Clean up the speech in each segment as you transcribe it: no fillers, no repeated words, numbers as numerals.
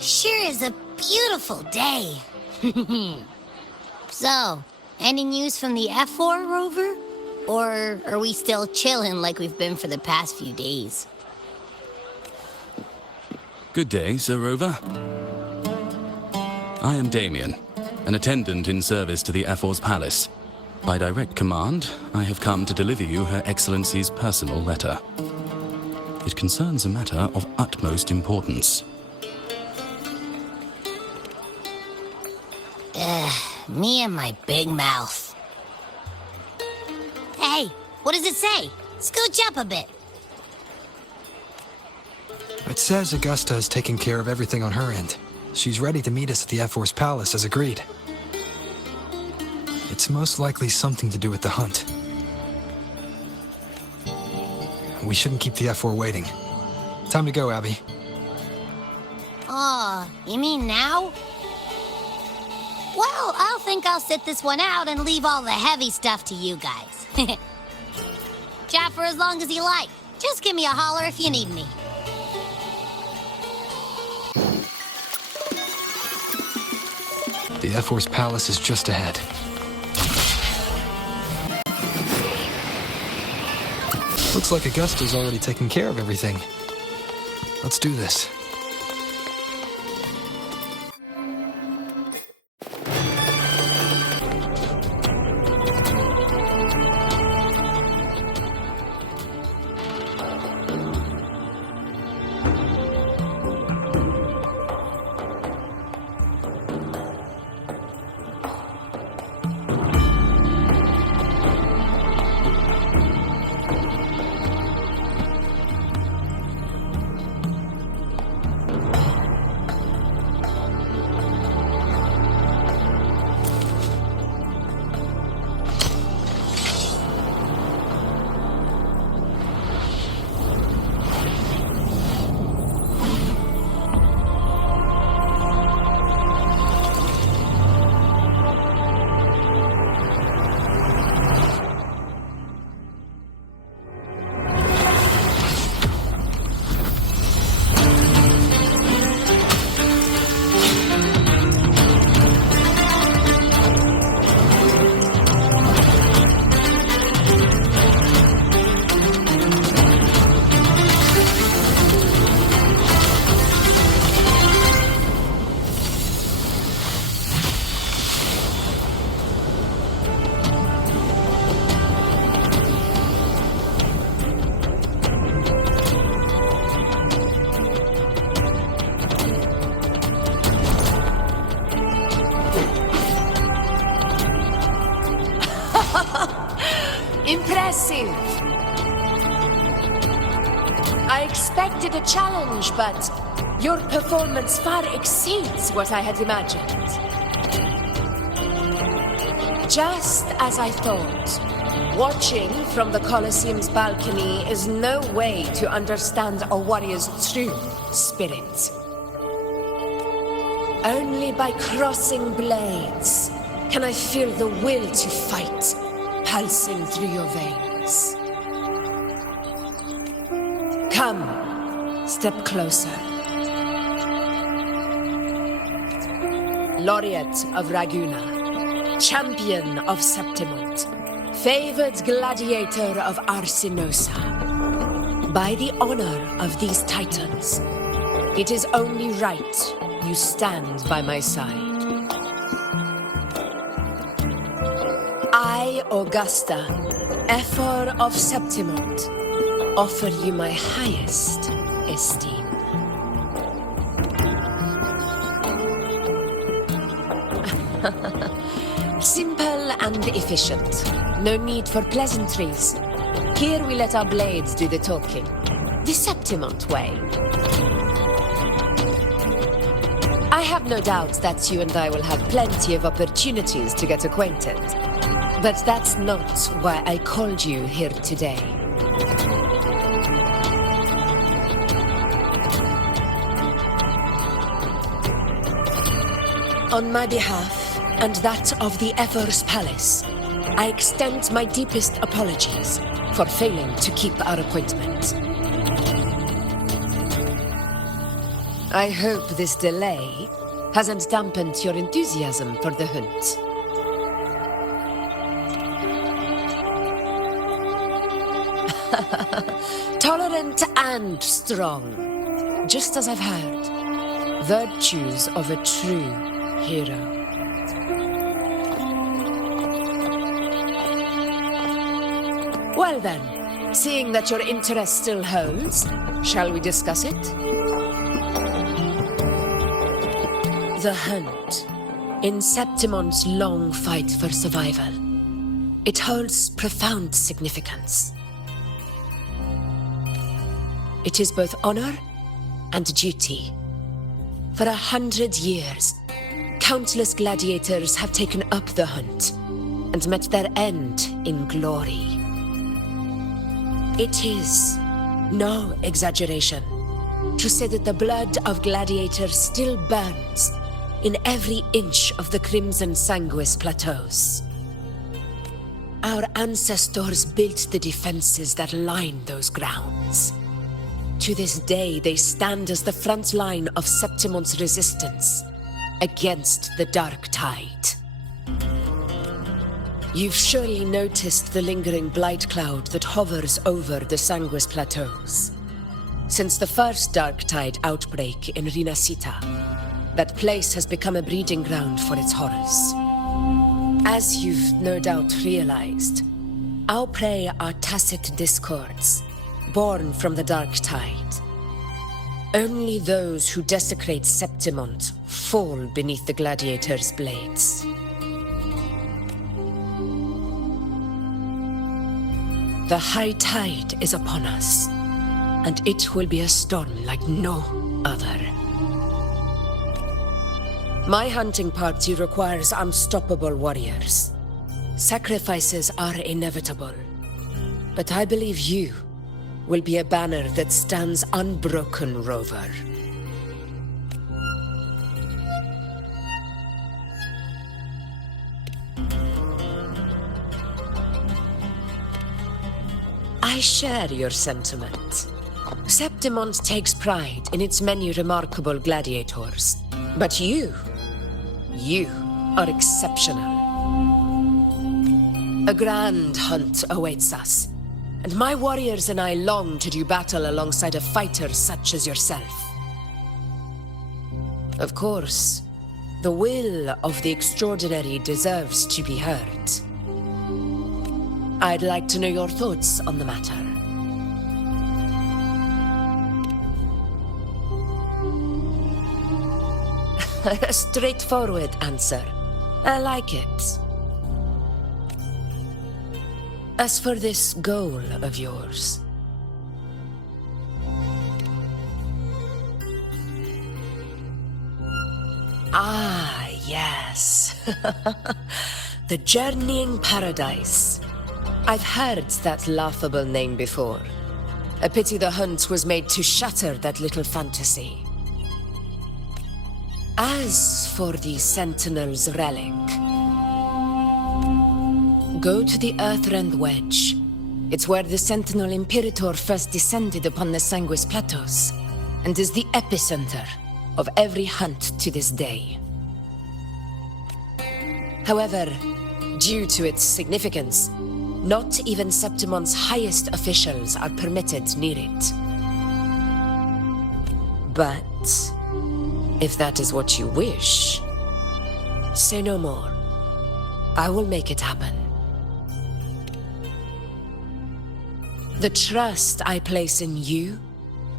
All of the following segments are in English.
Sure is a beautiful day. So, any news from the F4 rover? Or are we still chilling like we've been for the past few days? Good day, Sir Rover. I am Damien, an attendant in service to the F4's palace. By direct command, I have come to deliver you Her Excellency's personal letter. It concerns a matter of utmost importance. Me and my big mouth. Hey, what does it say? Scooch up a bit. It says Augusta is taking care of everything on her end. She's ready to meet us at the F4's palace as agreed. It's most likely something to do with the hunt. We shouldn't keep the F4 waiting. Time to go, Abby. Aw, you mean now? Well, I'll sit this one out and leave all the heavy stuff to you guys. Chat for as long as you like. Just give me a holler if you need me. The F4's palace is just ahead. Looks like Augusta's already taken care of everything. Let's do this. Impressive. I expected a challenge, but your performance far exceeds what I had imagined. Just as I thought, watching from the Colosseum's balcony is no way to understand a warrior's true spirit. Only by crossing blades can I feel the will to fight pulsing through your veins. Come, step closer. Laureate of Raguna, champion of Septimont, favored gladiator of Arsinosa. By the honor of these titans, it is only right you stand by my side. I, Augusta, Ephor of Septimont, offer you my highest esteem. Simple and efficient. No need for pleasantries. Here we let our blades do the talking. The Septimont way. I have no doubt that you and I will have plenty of opportunities to get acquainted. But that's not why I called you here today. On my behalf, and that of the Ever's Palace, I extend my deepest apologies for failing to keep our appointment. I hope this delay hasn't dampened your enthusiasm for the hunt. Tolerant and strong, just as I've heard. Virtues of a true hero. Well then, seeing that your interest still holds, shall we discuss it? The hunt. In Septimon's long fight for survival, it holds profound significance. It is both honor and duty. For 100 years, countless gladiators have taken up the hunt and met their end in glory. It is no exaggeration to say that the blood of gladiators still burns in every inch of the Crimson Sanguis plateaus. Our ancestors built the defenses that line those grounds. To this day, they stand as the front line of Septimon's resistance against the Dark Tide. You've surely noticed the lingering blight cloud that hovers over the Sanguis plateaus. Since the first Dark Tide outbreak in Rinasita, that place has become a breeding ground for its horrors. As you've no doubt realized, our prey are tacit discords, born from the Dark Tide. Only those who desecrate Septimont fall beneath the gladiators' blades. The high tide is upon us, and it will be a storm like no other. My hunting party requires unstoppable warriors. Sacrifices are inevitable, but I believe you will be a banner that stands unbroken, Rover. I share your sentiment. Septimont takes pride in its many remarkable gladiators, but you are exceptional. A grand hunt awaits us, and my warriors and I long to do battle alongside a fighter such as yourself. Of course, the will of the extraordinary deserves to be heard. I'd like to know your thoughts on the matter. A straightforward answer. I like it. As for this goal of yours, yes. The Journeying Paradise. I've heard that laughable name before. A pity the hunt was made to shatter that little fantasy. As for the Sentinel's relic, go to the Earthrend Wedge. It's where the Sentinel Imperator first descended upon the Sanguis Plateaus, and is the epicenter of every hunt to this day. However, due to its significance, not even Septimon's highest officials are permitted near it. But if that is what you wish, say no more. I will make it happen. The trust I place in you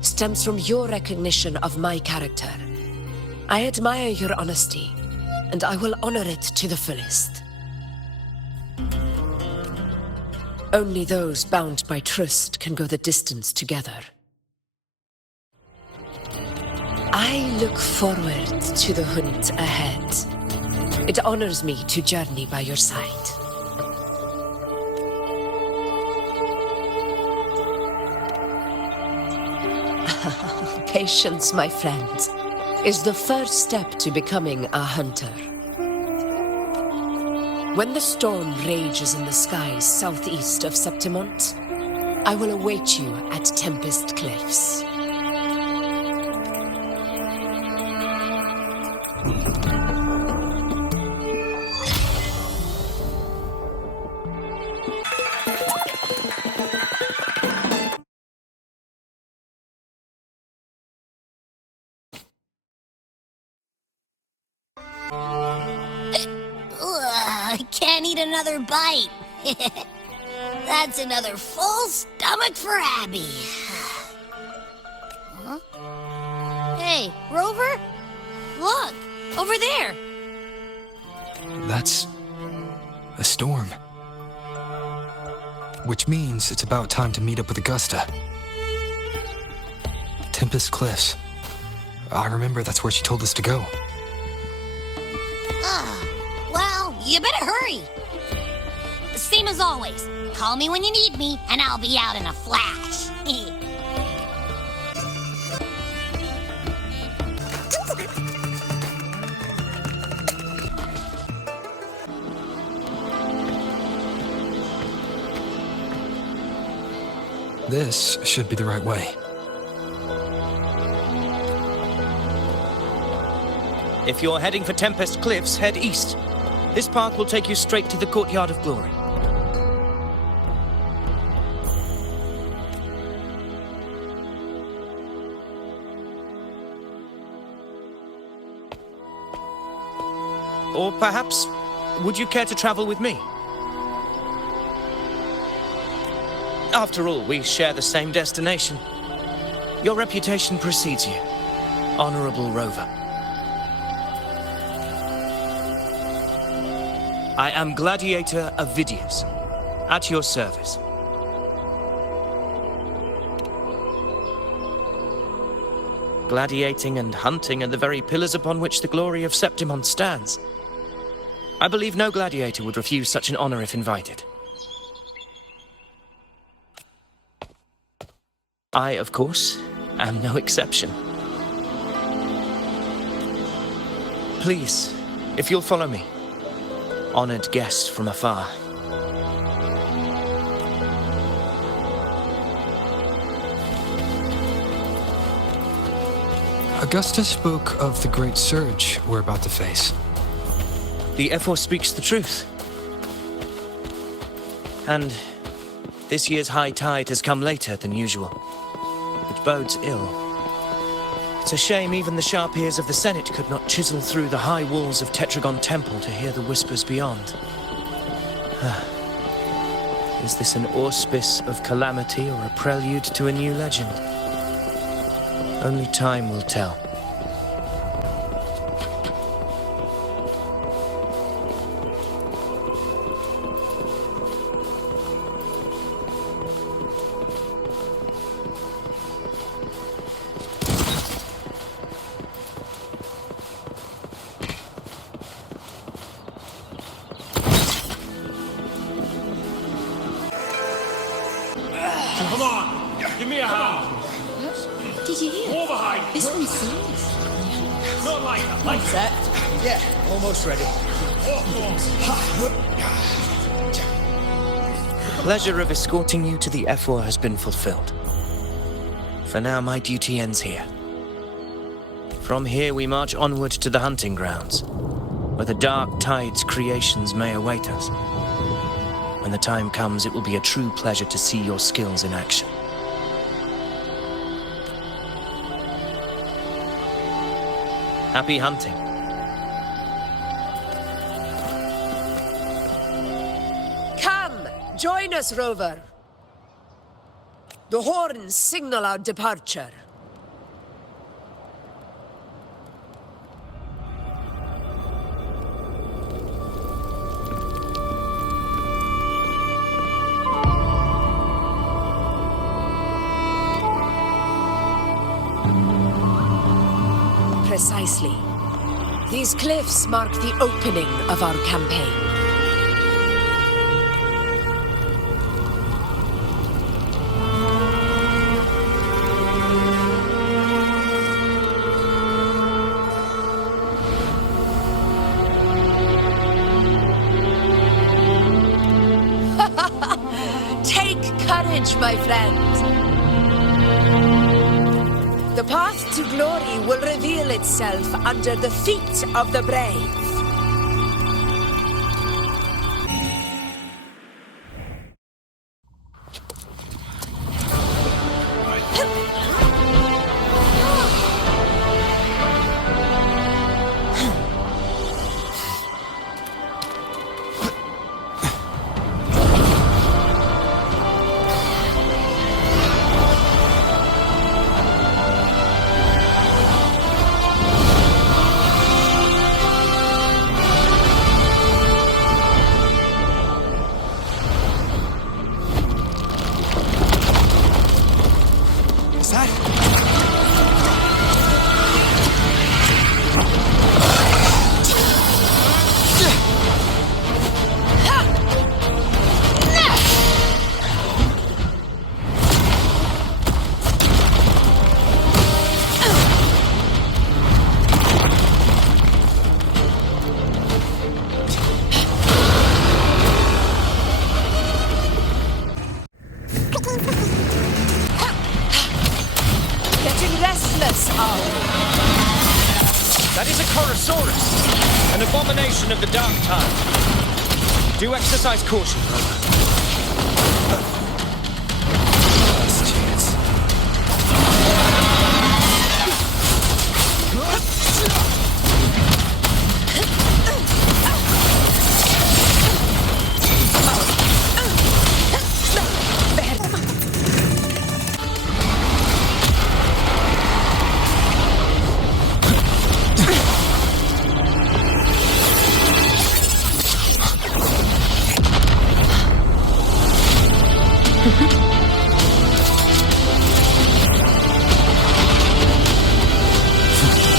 stems from your recognition of my character. I admire your honesty, and I will honor it to the fullest. Only those bound by trust can go the distance together. I look forward to the hunt ahead. It honors me to journey by your side. Patience, my friend, is the first step to becoming a hunter. When the storm rages in the skies southeast of Septimont, I will await you at Tempest Cliffs. Ugh, can't eat another bite. That's another full stomach for Abby. Huh? Hey, Rover? Look, over there. That's a storm. Which means it's about time to meet up with Augusta. Tempest Cliffs. I remember that's where she told us to go. Well, you better hurry. Same as always. Call me when you need me, and I'll be out in a flash. This should be the right way. If you're heading for Tempest Cliffs, head east. This path will take you straight to the Courtyard of Glory. Or perhaps, would you care to travel with me? After all, we share the same destination. Your reputation precedes you, Honorable Rover. I am Gladiator Avidius, at your service. Gladiating and hunting are the very pillars upon which the glory of Septimon stands. I believe no gladiator would refuse such an honor if invited. I, of course, am no exception. Please, if you'll follow me. Honored guest from afar. Augusta spoke of the great surge we're about to face. The Ephor speaks the truth. And this year's high tide has come later than usual, which bodes ill. It's a shame even the sharp ears of the Senate could not chisel through the high walls of Tetragon Temple to hear the whispers beyond. Is this an auspice of calamity or a prelude to a new legend? Only time will tell. Come on, give me a hand. Did you hear? War behind. This one's serious. Not like that. Like Set. Yeah, almost ready. The pleasure of escorting you to the Ephor has been fulfilled. For now, my duty ends here. From here, we march onward to the hunting grounds, where the dark tide's creations may await us. When the time comes, it will be a true pleasure to see your skills in action. Happy hunting. Come, join us, Rover. The horns signal our departure. Precisely. These cliffs mark the opening of our campaign. Take courage, my friend. The path to glory will reveal itself under the feet of the brave. That is a Chorosaurus, an abomination of the dark tide. Do exercise caution, brother. Last chance.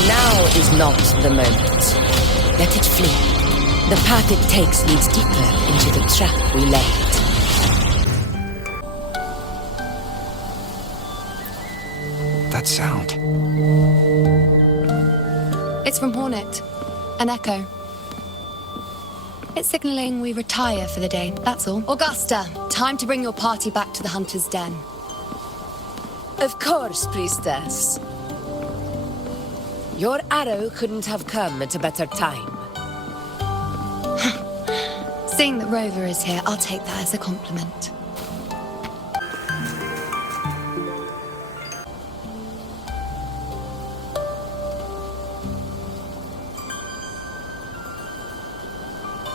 Now is not the moment. Let it flee. The path it takes leads deeper into the trap we laid. That sound. It's from Hornet. An echo. It's signaling we retire for the day, that's all. Augusta, time to bring your party back to the Hunter's Den. Of course, priestess. Your arrow couldn't have come at a better time. Seeing that Rover is here, I'll take that as a compliment.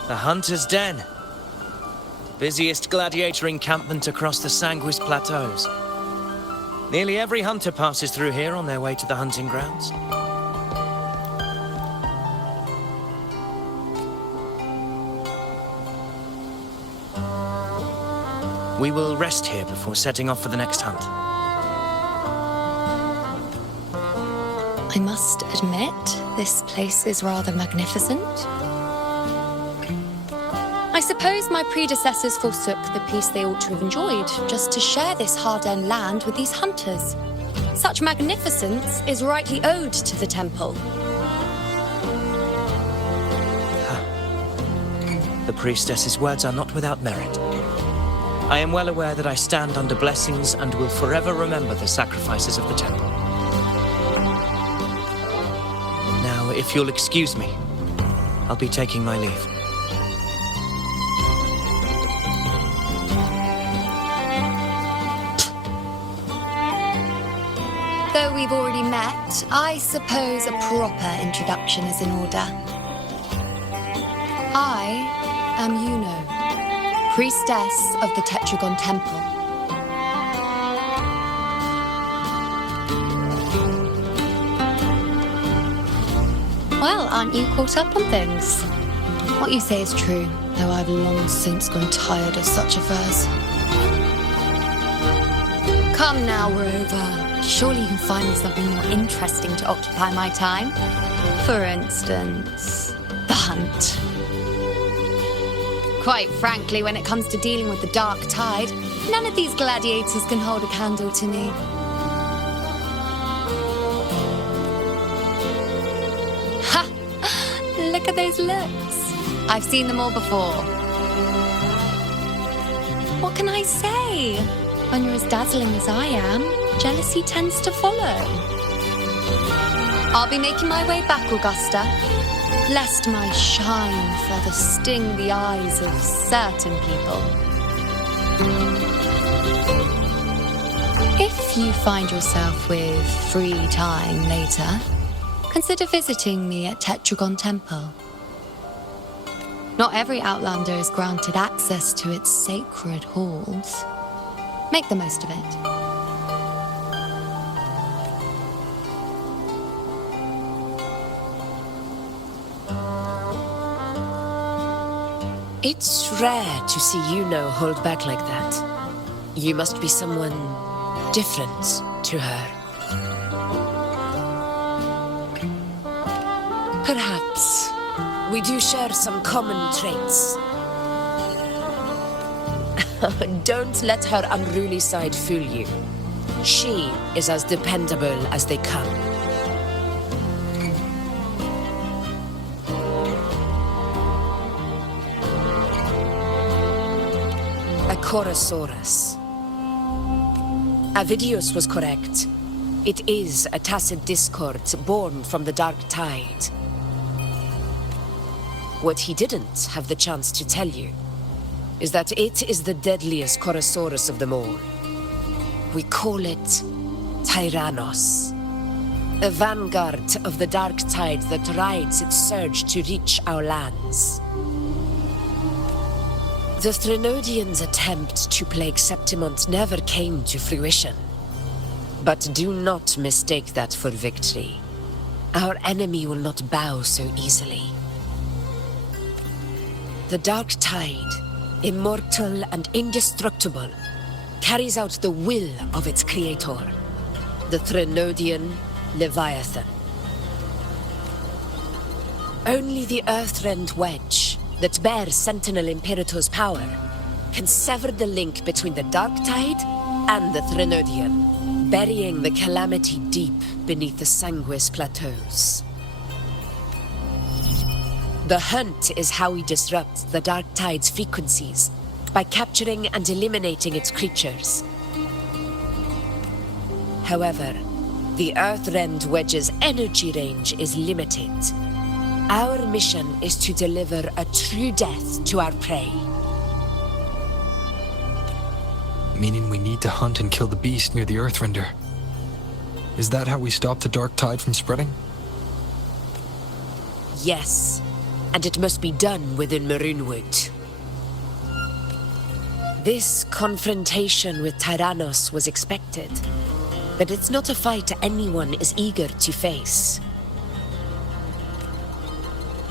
The Hunter's Den. Busiest gladiator encampment across the Sanguis Plateaus. Nearly every hunter passes through here on their way to the hunting grounds. We will rest here before setting off for the next hunt. I must admit, this place is rather magnificent. I suppose my predecessors forsook the peace they ought to have enjoyed, just to share this hard-earned land with these hunters. Such magnificence is rightly owed to the temple. The priestess's words are not without merit. I am well aware that I stand under blessings and will forever remember the sacrifices of the temple. Now, if you'll excuse me, I'll be taking my leave. Though we've already met, I suppose a proper introduction is in order. I am Yuno, priestess of the Tetragon Temple. Well, aren't you caught up on things? What you say is true, though I've long since grown tired of such affairs. Come now, Rover. Surely you can find me something more interesting to occupy my time. For instance, the hunt. Quite frankly, when it comes to dealing with the dark tide, none of these gladiators can hold a candle to me. Ha! Look at those looks. I've seen them all before. What can I say? When you're as dazzling as I am, jealousy tends to follow. I'll be making my way back, Augusta, lest my shine further sting the eyes of certain people. If you find yourself with free time later, consider visiting me at Tetragon Temple. Not every Outlander is granted access to its sacred halls. Make the most of it. It's rare to see Yuno hold back like that. You must be someone different to her. Perhaps we do share some common traits. Don't let her unruly side fool you. She is as dependable as they come. A Chorosaurus. Avidius was correct. It is a tacit discord born from the dark tide. What he didn't have the chance to tell you is that it is the deadliest Chorosaurus of them all. We call it Tyrannos, a vanguard of the dark tide that rides its surge to reach our lands. The Threnodians' attempt to plague Septimont never came to fruition. But do not mistake that for victory. Our enemy will not bow so easily. The dark tide, immortal and indestructible, carries out the will of its creator, the Threnodian Leviathan. Only the Earthrend Wedge, that bears Sentinel Imperator's power, can sever the link between the dark tide and the Threnodian, burying the calamity deep beneath the Sanguis plateaus. The hunt is how we disrupt the dark tide's frequencies, by capturing and eliminating its creatures. However, the Earthrend Wedge's energy range is limited. Our mission is to deliver a true death to our prey. Meaning we need to hunt and kill the beast near the Earthrender. Is that how we stop the dark tide from spreading? Yes, and it must be done within Maroonwood. This confrontation with Tyrannos was expected, but it's not a fight anyone is eager to face.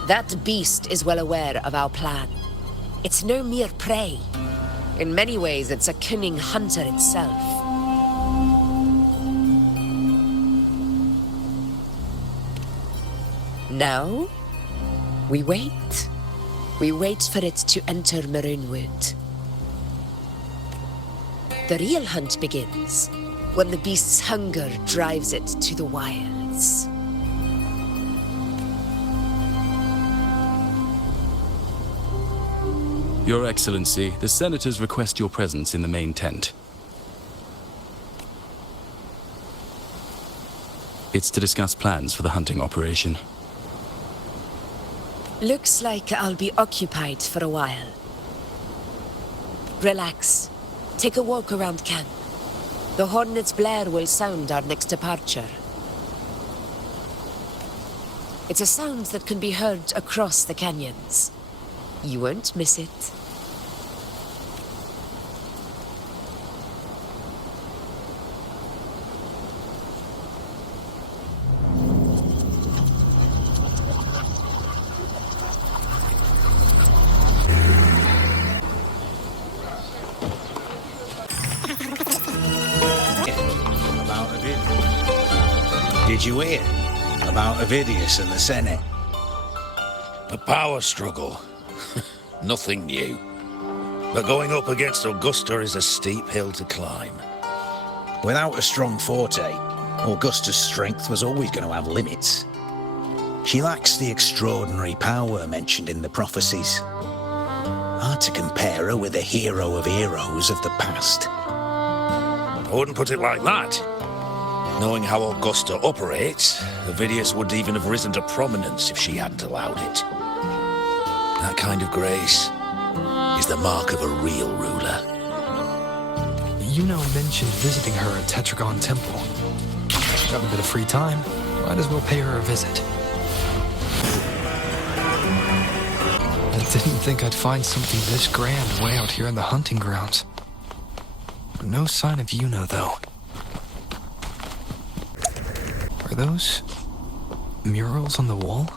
That beast is well aware of our plan. It's no mere prey. In many ways, it's a cunning hunter itself. Now, we wait. We wait for it to enter Maroonwood. The real hunt begins when the beast's hunger drives it to the wilds. Your Excellency, the Senators request your presence in the main tent. It's to discuss plans for the hunting operation. Looks like I'll be occupied for a while. Relax. Take a walk around camp. The Hornet's blare will sound our next departure. It's a sound that can be heard across the canyons. You won't miss it. Did you hear about Avidius and the Senate? A power struggle. Nothing new. But going up against Augusta is a steep hill to climb. Without a strong forte, Augusta's strength was always going to have limits. She lacks the extraordinary power mentioned in the prophecies. Hard to compare her with the hero of heroes of the past. I wouldn't put it like that. Knowing how Augusta operates, Avidius wouldn't even have risen to prominence if she hadn't allowed it. That kind of grace is the mark of a real ruler. Yuno mentioned visiting her at Tetragon Temple. Got a bit of free time, might as well pay her a visit. I didn't think I'd find something this grand way out here in the hunting grounds. No sign of Yuno, though. Are those murals on the wall?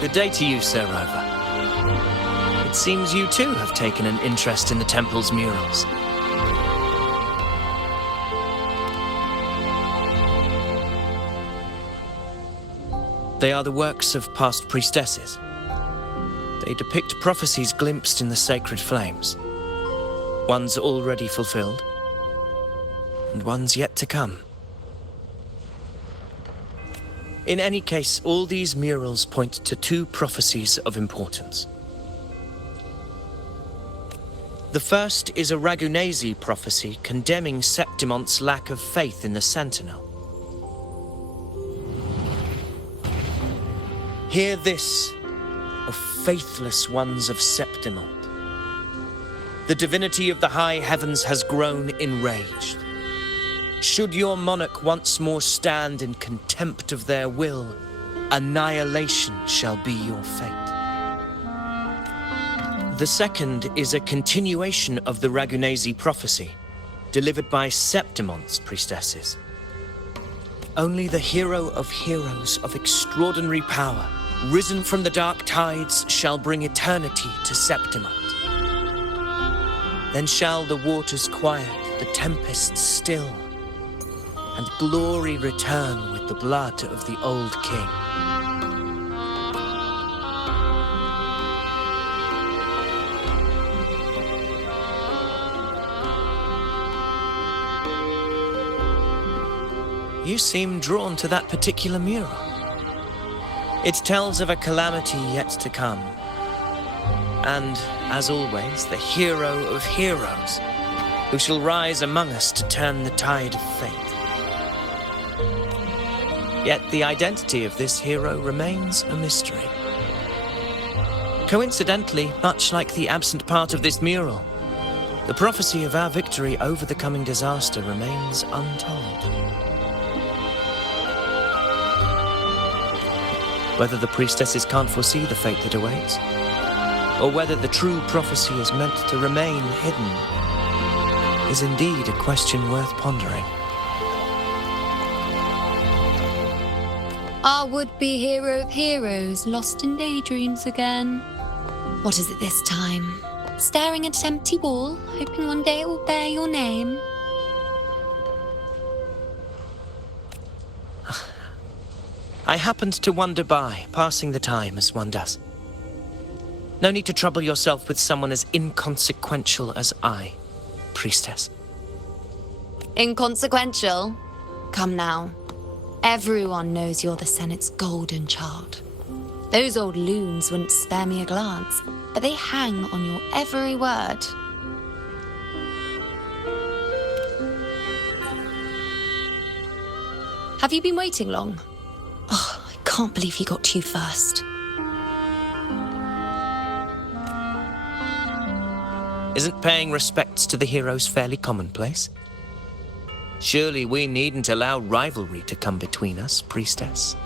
Good day to you, Sir Rover. It seems you too have taken an interest in the temple's murals. They are the works of past priestesses. They depict prophecies glimpsed in the sacred flames. Ones already fulfilled, and ones yet to come. In any case, all these murals point to two prophecies of importance. The first is a Ragunesi prophecy condemning Septimonte's lack of faith in the Sentinel. Hear this, O faithless ones of Septimont. The divinity of the high heavens has grown enraged. Should your monarch once more stand in contempt of their will, annihilation shall be your fate. The second is a continuation of the Ragunesi prophecy, delivered by Septimonte's priestesses. Only the hero of heroes of extraordinary power, risen from the dark tides, shall bring eternity to Septimont. Then shall the waters quiet, the tempests still, and glory return with the blood of the old king. You seem drawn to that particular mural. It tells of a calamity yet to come. And, as always, the hero of heroes, who shall rise among us to turn the tide of fate. Yet the identity of this hero remains a mystery. Coincidentally, much like the absent part of this mural, the prophecy of our victory over the coming disaster remains untold. Whether the priestesses can't foresee the fate that awaits, or whether the true prophecy is meant to remain hidden, is indeed a question worth pondering. Our would-be hero of heroes lost in daydreams again. What is it this time? Staring at an empty wall, hoping one day it will bear your name? I happened to wander by, passing the time as one does. No need to trouble yourself with someone as inconsequential as I, priestess. Inconsequential? Come now. Everyone knows you're the Senate's golden child. Those old loons wouldn't spare me a glance, but they hang on your every word. Have you been waiting long? Oh, I can't believe he got to you first. Isn't paying respects to the heroes fairly commonplace? Surely we needn't allow rivalry to come between us, priestess.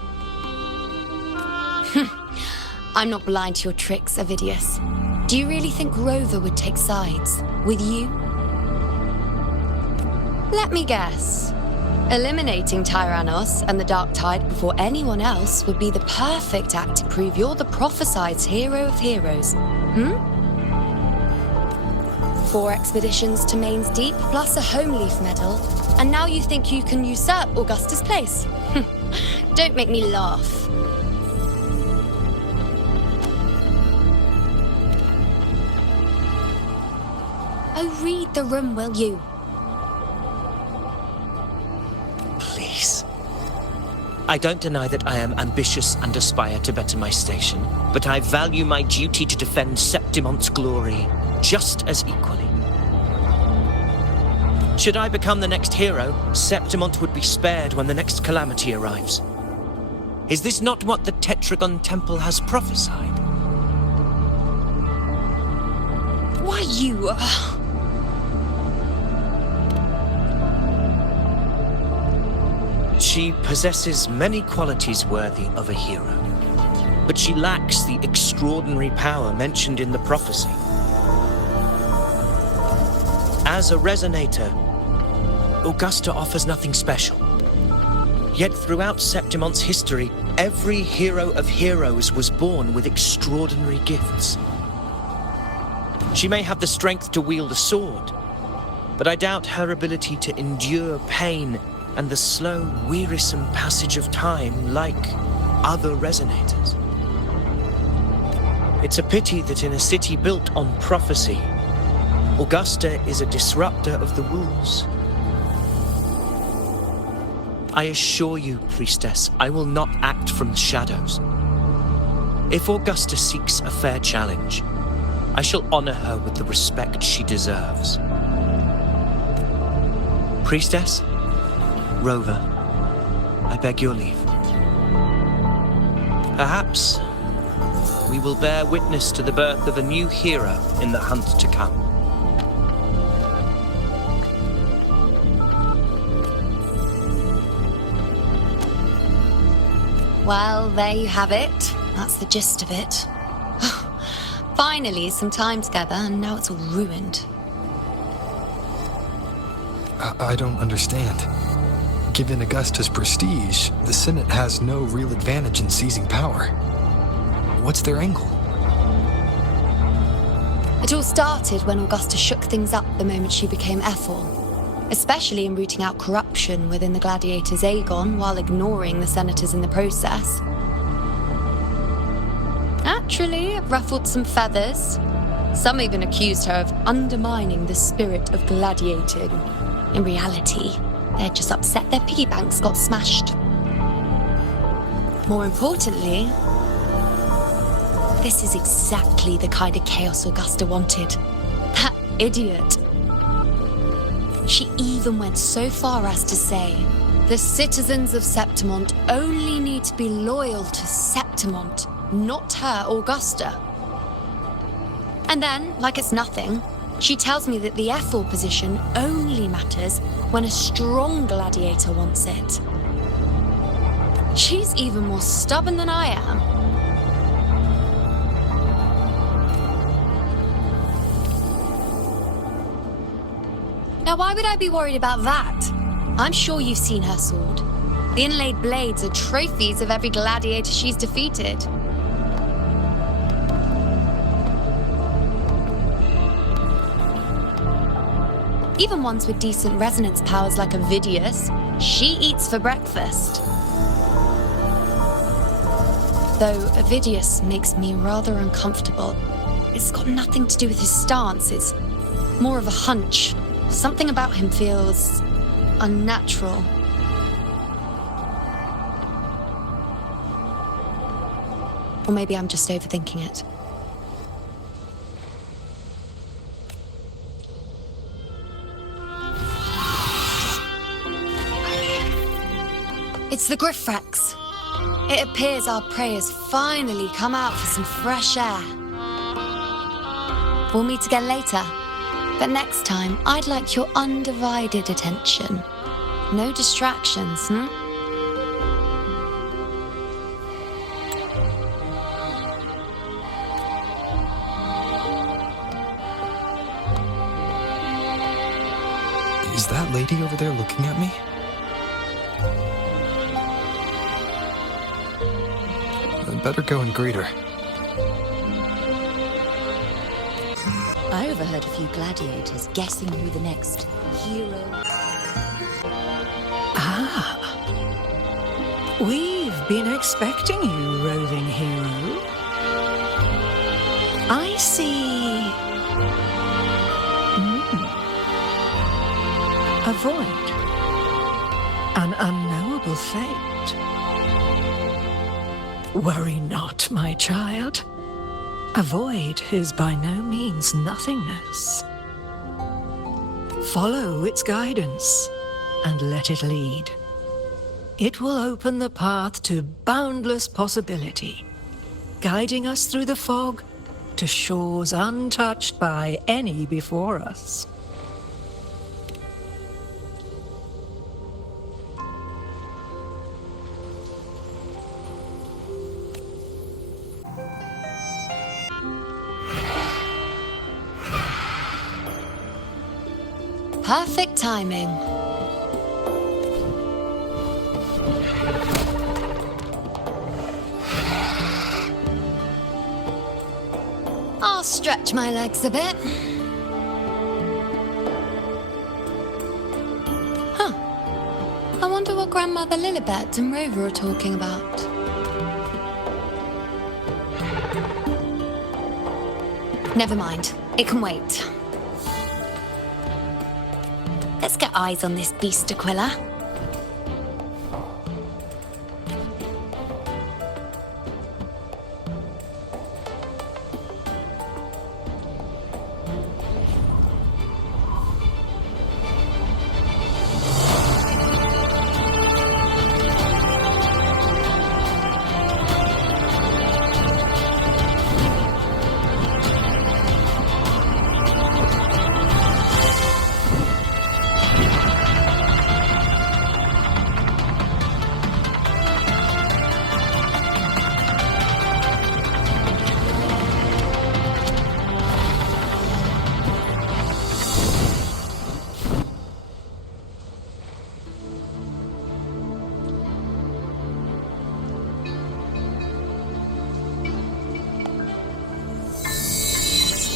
I'm not blind to your tricks, Avidius. Do you really think Rover would take sides with you? Let me guess. Eliminating Tyrannos and the Dark Tide before anyone else would be the perfect act to prove you're the prophesied hero of heroes. 4 expeditions to Main's Deep, plus a Home Leaf medal, and now you think you can usurp Augustus' place? Don't make me laugh. Oh, read the room, will you? Please. I don't deny that I am ambitious and aspire to better my station, but I value my duty to defend Septimont's glory just as equally. Should I become the next hero, Septimont would be spared when the next calamity arrives. Is this not what the Tetragon Temple has prophesied? Why, you... She possesses many qualities worthy of a hero, but she lacks the extraordinary power mentioned in the prophecy. As a resonator, Augusta offers nothing special. Yet throughout Septimont's history, every hero of heroes was born with extraordinary gifts. She may have the strength to wield a sword, but I doubt her ability to endure pain and the slow, wearisome passage of time like other resonators. It's a pity that in a city built on prophecy, Augusta is a disruptor of the rules. I assure you, priestess, I will not act from the shadows. If Augusta seeks a fair challenge, I shall honor her with the respect she deserves. Priestess, Rover, I beg your leave. Perhaps we will bear witness to the birth of a new hero in the hunt to come. Well, there you have it. That's the gist of it. Finally, some time together, and now it's all ruined. I don't understand. Given Augusta's prestige, the Senate has no real advantage in seizing power. What's their angle? It all started when Augusta shook things up the moment she became Ethel, especially in rooting out corruption within the gladiators Aegon while ignoring the senators in the process. Naturally, it ruffled some feathers. Some even accused her of undermining the spirit of gladiating. In reality, they're just upset their piggy banks got smashed. More importantly, this is exactly the kind of chaos Augusta wanted. That idiot. She even went so far as to say, the citizens of Septimont only need to be loyal to Septimont, not her, Augusta. And then, like it's nothing, she tells me that the Ethel position only matters when a strong gladiator wants it. She's even more stubborn than I am. Now, why would I be worried about that? I'm sure you've seen her sword. The inlaid blades are trophies of every gladiator she's defeated. Even ones with decent resonance powers like Avidius, she eats for breakfast. Though Avidius makes me rather uncomfortable. It's got nothing to do with his stance. It's more of a hunch. Something about him feels unnatural. Or maybe I'm just overthinking it. It's the Griffrex. It appears our prey has finally come out for some fresh air. We'll meet again later. But next time, I'd like your undivided attention. No distractions, Is that lady over there looking at me? I'd better go and greet her. I overheard a few gladiators guessing who the next hero... Ah. We've been expecting you, roving hero. I see... A void. An unknowable fate. Worry not, my child. A void is by no means nothingness. Follow its guidance and let it lead. It will open the path to boundless possibility, guiding us through the fog to shores untouched by any before us. Perfect timing. I'll stretch my legs a bit. Huh. I wonder what Grandmother Lilibet and Rover are talking about. Never mind. It can wait. Let's get eyes on this beast, Aquila.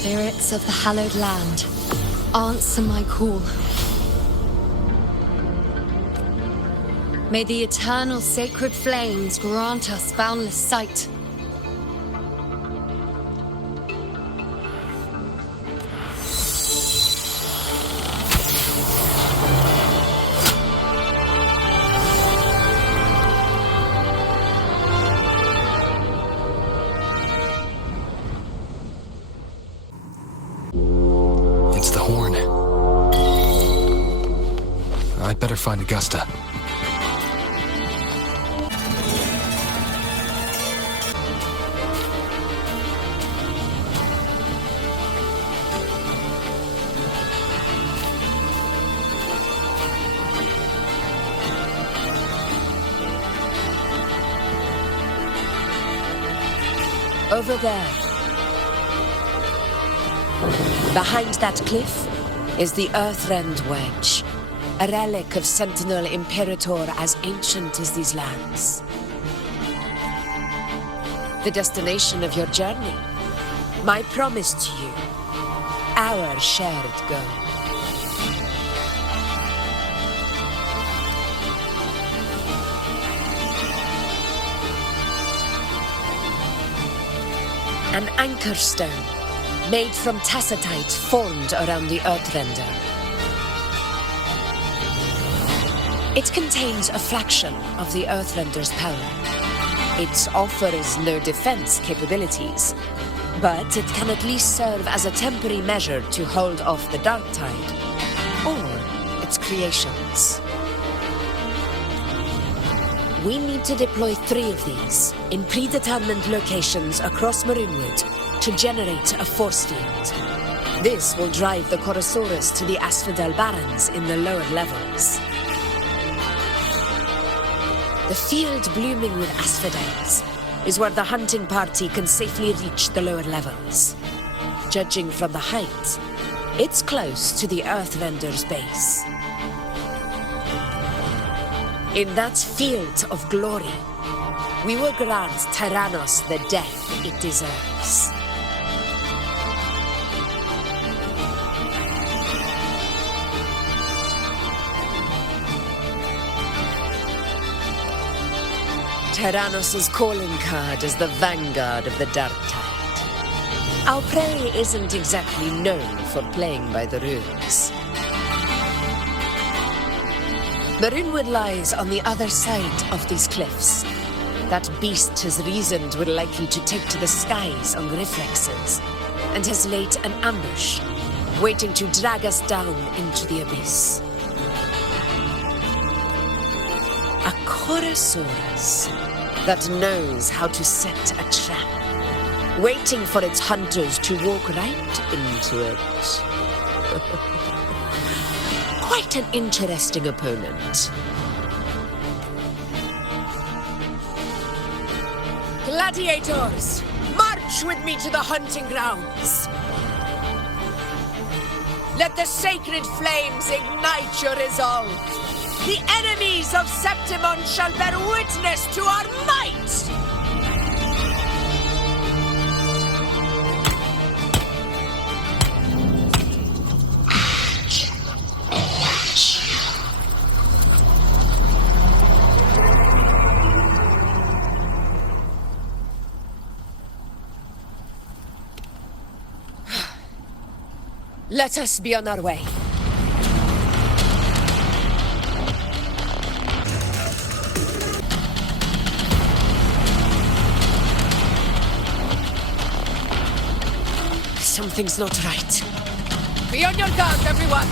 Spirits of the hallowed land, answer my call. May the eternal sacred flames grant us boundless sight. It's the horn. I'd better find Augusta. Over there. Behind that cliff is the Earthrend Wedge, a relic of Sentinel Imperator as ancient as these lands. The destination of your journey, my promise to you, our shared goal. An anchor stone made from tacitite formed around the Earthrender. It contains a fraction of the Earthrender's power. It offers no defense capabilities, but it can at least serve as a temporary measure to hold off the dark tide, or its creations. We need to deploy 3 of these in predetermined locations across Maroonwood to generate a force field. This will drive the Chorosaurus to the Asphodel Barrens in the lower levels. The field blooming with asphodels is where the hunting party can safely reach the lower levels. Judging from the height, it's close to the Earthrender's base. In that field of glory, we will grant Tyrannos the death it deserves. Tyrannos' calling card is the vanguard of the Dark Tide. Our prey isn't exactly known for playing by the rules. Maroonwood lies on the other side of these cliffs. That beast has reasoned we're likely to take to the skies on reflexes, and has laid an ambush, waiting to drag us down into the abyss. A Chorosaurus that knows how to set a trap, waiting for its hunters to walk right into it. Quite an interesting opponent. Gladiators, march with me to the hunting grounds. Let the sacred flames ignite your resolve. The enemies of Septimon shall bear witness to our might! Let us be on our way. Something's not right. Be on your guard, everyone!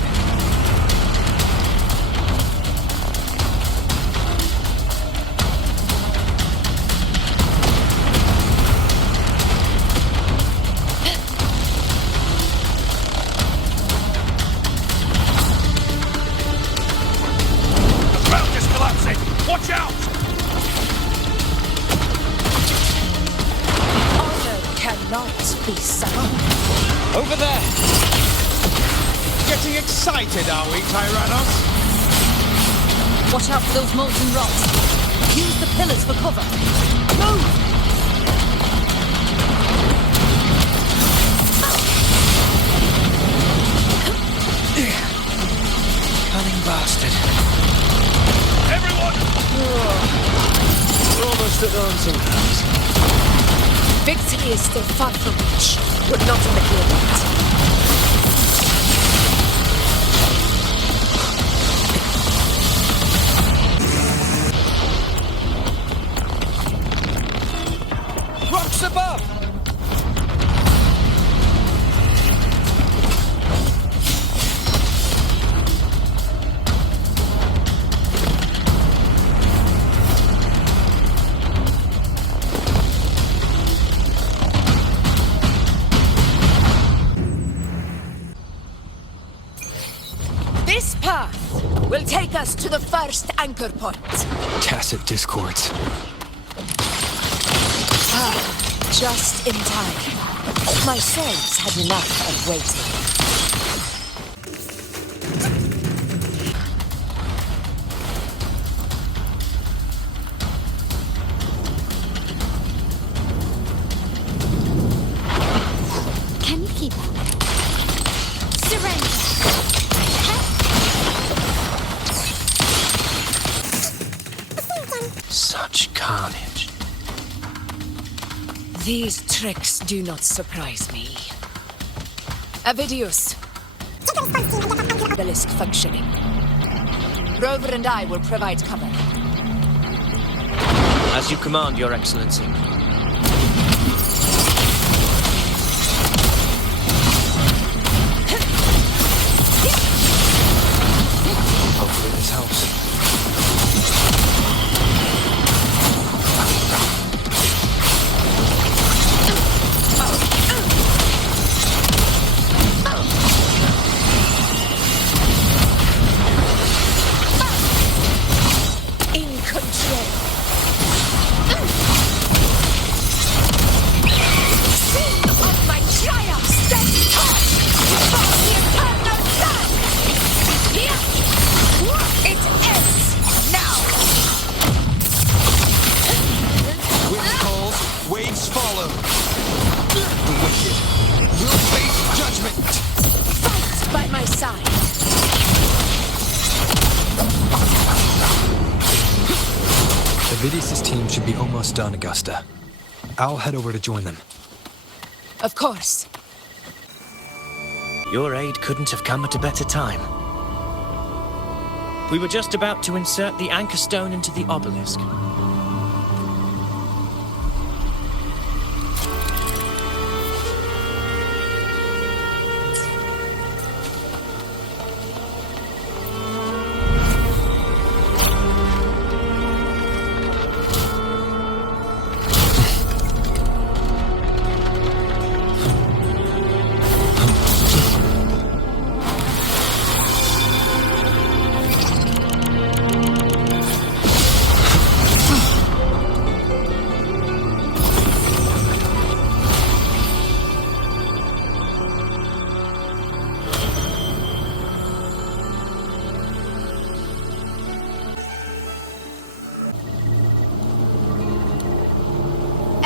The ground is collapsing! Watch out! Honor cannot be sung. Over there! Getting excited, are we, Tyrannos? Watch out for those molten rocks. Use the pillars for cover. Move! Cunning bastard. Everyone! We're almost at the hunting grounds. Victory is still far from reach. We're not in the clear yet. Rocks above! This path will take us to the first anchor point. Tacit discords. Just in time. My swords had enough of waiting. Can you keep up? Surrender! Such carnage. These tricks do not surprise me. Avidius. Obelisk functioning. Rover and I will provide cover. As you command, Your Excellency. Hopefully this helps. In control. Sing of my triumph, stand tall before the eternal sun. Here, it ends now. Wind calls, waves follow. The wicked will face judgment. Fight by my side. Avidius' team should be almost done, Augusta. I'll head over to join them. Of course. Your aid couldn't have come at a better time. We were just about to insert the anchor stone into the obelisk.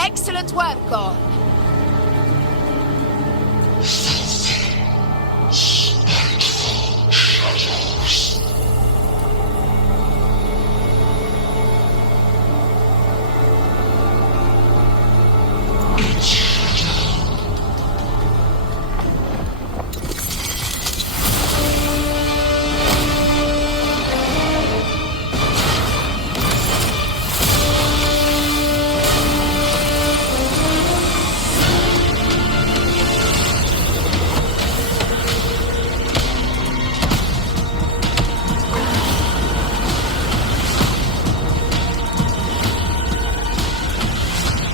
Excellent work, God.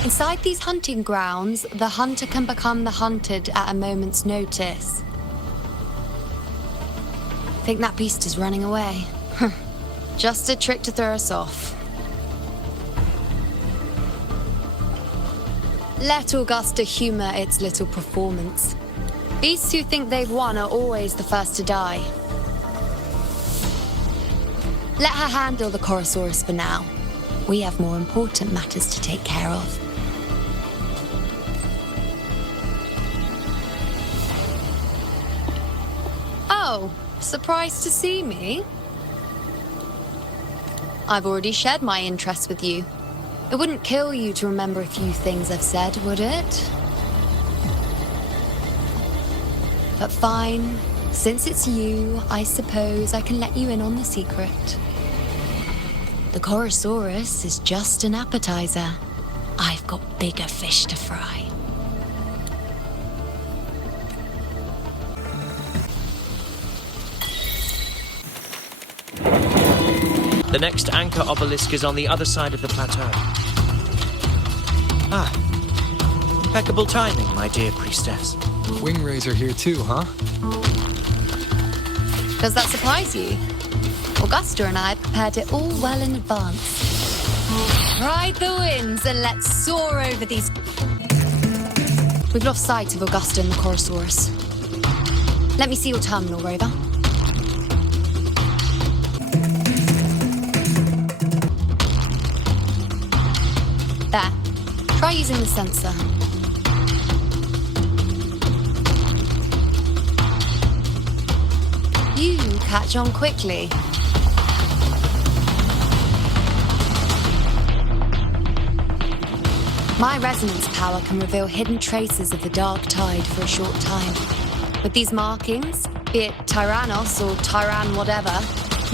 Inside these hunting grounds, the hunter can become the hunted at a moment's notice. Think that beast is running away? Just a trick to throw us off. Let Augusta humor its little performance. Beasts who think they've won are always the first to die. Let her handle the Chorosaurus for now. We have more important matters to take care of. Oh, surprised to see me? I've already shared my interest with you. It wouldn't kill you to remember a few things I've said, would it? But fine. Since it's you, I suppose I can let you in on the secret. The Chorosaurus is just an appetizer. I've got bigger fish to fry. The next anchor obelisk is on the other side of the plateau. Ah, impeccable timing, my dear priestess. Wingrais are here too, huh? Does that surprise you? Augusta and I prepared it all well in advance. Ride the winds and let's soar over these... We've lost sight of Augusta and the Chorosaurus. Let me see your terminal, Rover. There. Try using the sensor. You catch on quickly. My resonance power can reveal hidden traces of the dark tide for a short time. With these markings, be it Tyrannos or Tyran whatever,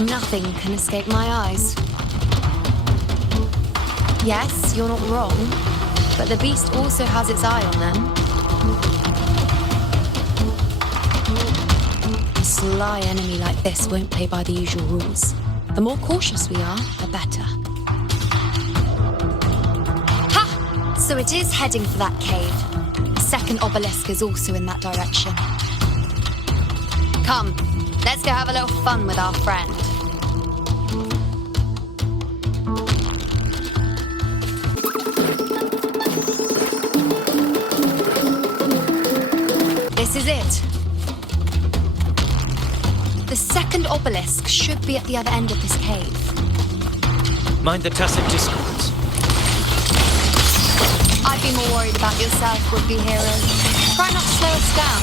nothing can escape my eyes. Yes, you're not wrong, but the beast also has its eye on them. A sly enemy like this won't play by the usual rules. The more cautious we are, the better. Ha! So it is heading for that cave. The second obelisk is also in that direction. Come, let's go have a little fun with our friend. This is it. The second obelisk should be at the other end of this cave. Mind the tacit discords. I'd be more worried about yourself, would-be hero. Try not to slow us down.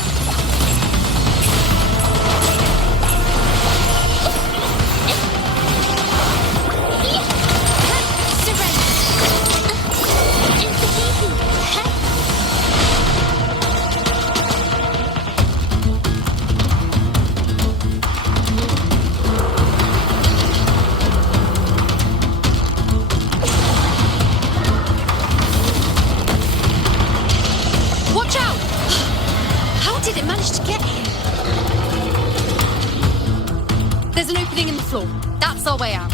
Watch out! How did it manage to get here? There's an opening in the floor. That's our way out.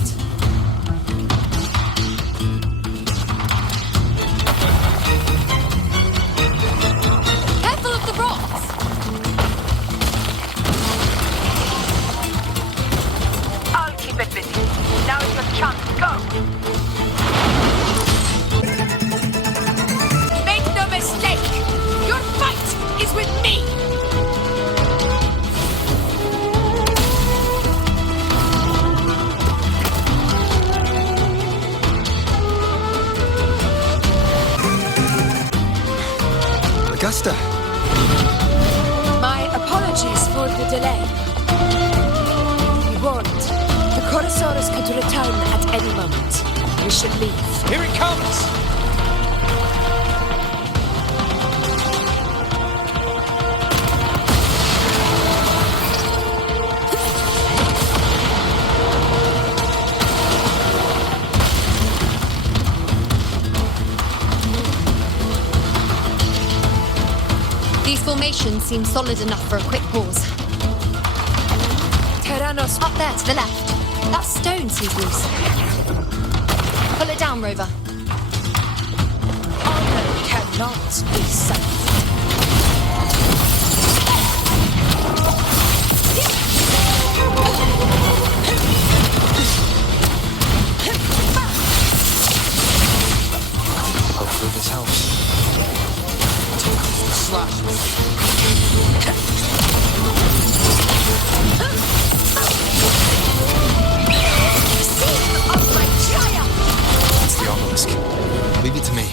Careful of the rocks! I'll keep it busy. Now is your chance. Go! Make no mistake! Your fight is with me! Augusta! My apologies for the delay. We warned. The Chorosaurus could return at any moment. We should leave. Here it comes! These formations seem solid enough for a quick pause. Tyrannos, Up there to the left. That stone seems loose. Pull it down, Rover. honor cannot be saved. Hopefully this helps. It's the obelisk. Leave it to me.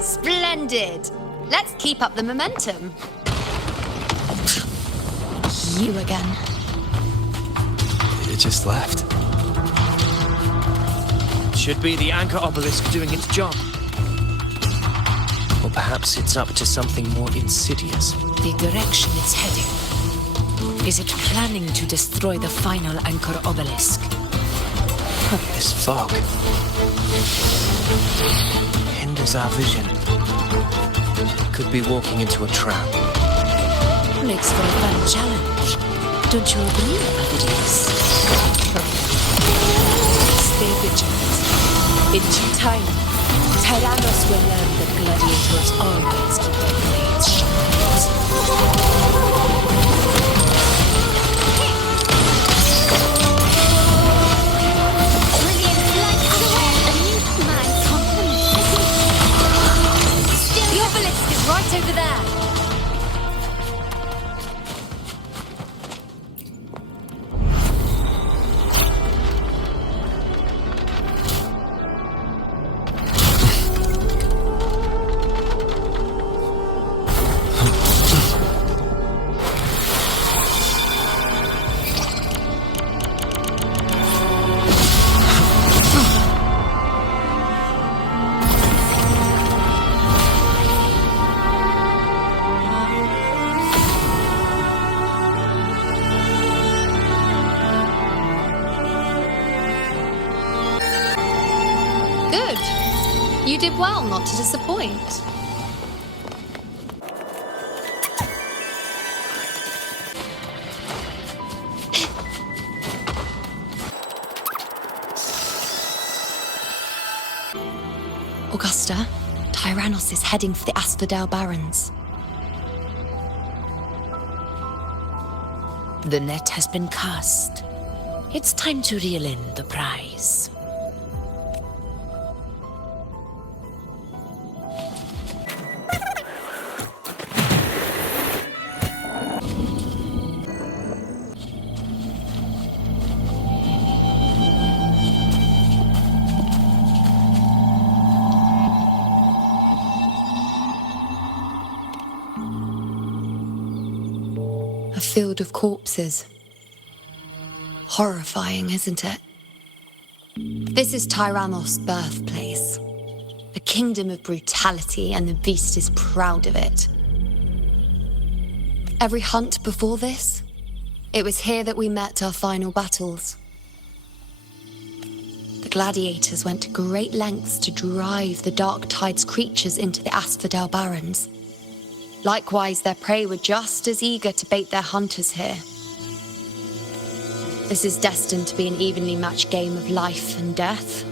Splendid! Let's keep up the momentum. You again. It just left. Should be the anchor obelisk doing its job. Or perhaps it's up to something more insidious. The direction it's heading. Is it planning to destroy the final anchor obelisk? This fog hinders our vision. Could be walking into a trap. Makes for a fun challenge. Don't you agree, Avidius? Stay vigilant. In due time, Tyrannos will learn that gladiators always keep their blades sharp. Brilliant light away! You did well not to disappoint. Augusta, Tyrannos is heading for the Asphodel Barrens. The net has been cast. It's time to reel in the prize. A field of corpses. Horrifying, isn't it? This is Tyrannos' birthplace. A kingdom of brutality, and the beast is proud of it. Every hunt before this, it was here that we met our final battles. The gladiators went to great lengths to drive the Dark Tide's creatures into the Asphodel Barrens. Likewise, their prey were just as eager to bait their hunters here. This is destined to be an evenly matched game of life and death.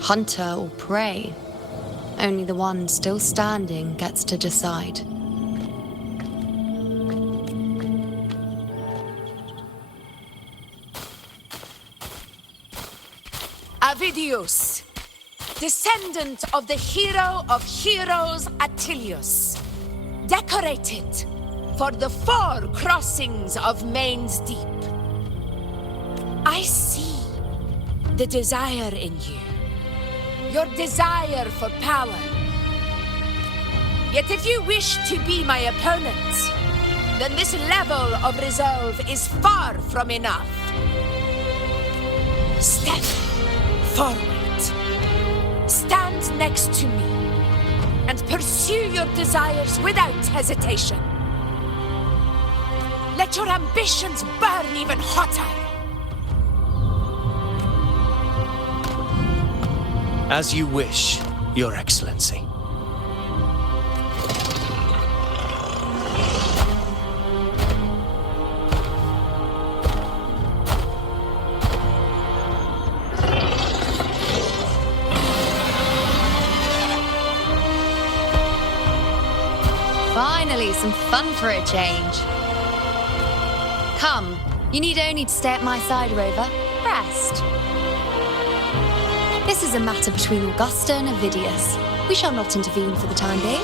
Hunter or prey. Only the one still standing gets to decide. Avidius, descendant of the hero of heroes Attilius, decorated for the 4 crossings of Main's Deep. I see the desire in you, your desire for power. Yet if you wish to be my opponent, then this level of resolve is far from enough. Step forward. Stand next to me and pursue your desires without hesitation. Let your ambitions burn even hotter. As you wish, Your Excellency. Finally, some fun for a change. Come, you need only to stay at my side, Rover. Rest. This is a matter between Augusta and Avidius. We shall not intervene for the time being.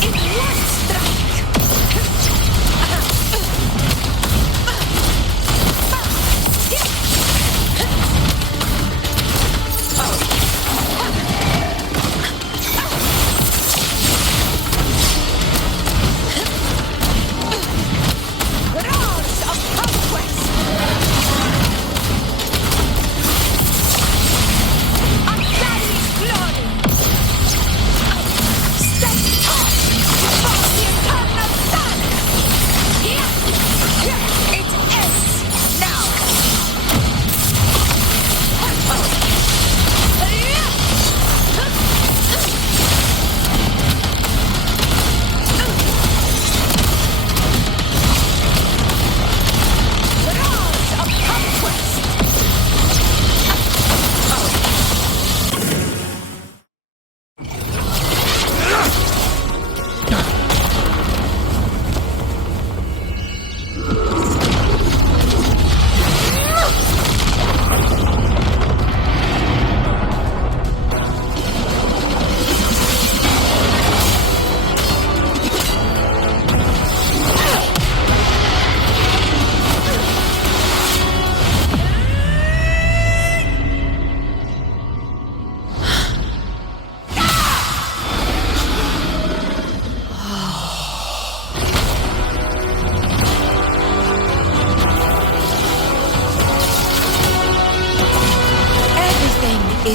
It was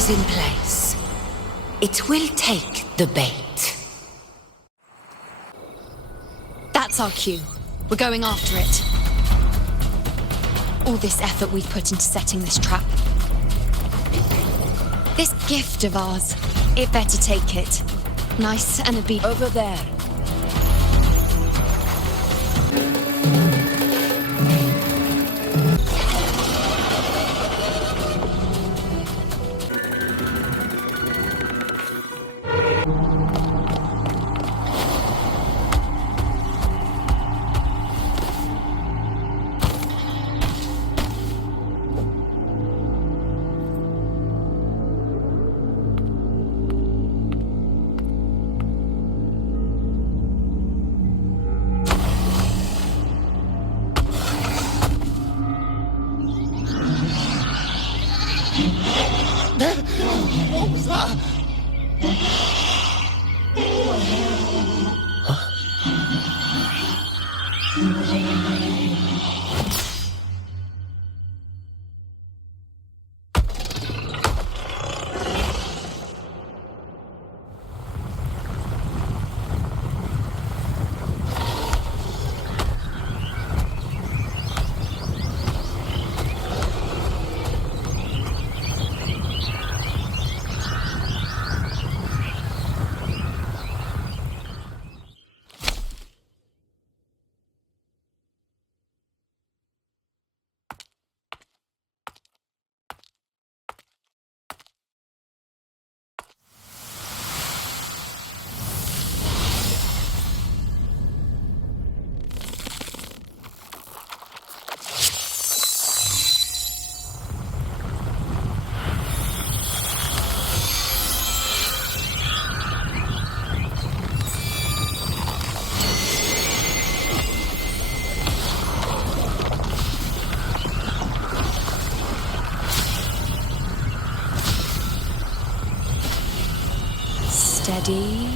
is in place. It will take the bait. That's our cue. We're going after it. All this effort we've put into setting this trap. This gift of ours, it better take it. Nice and obedient. Over there. What was that? Steady.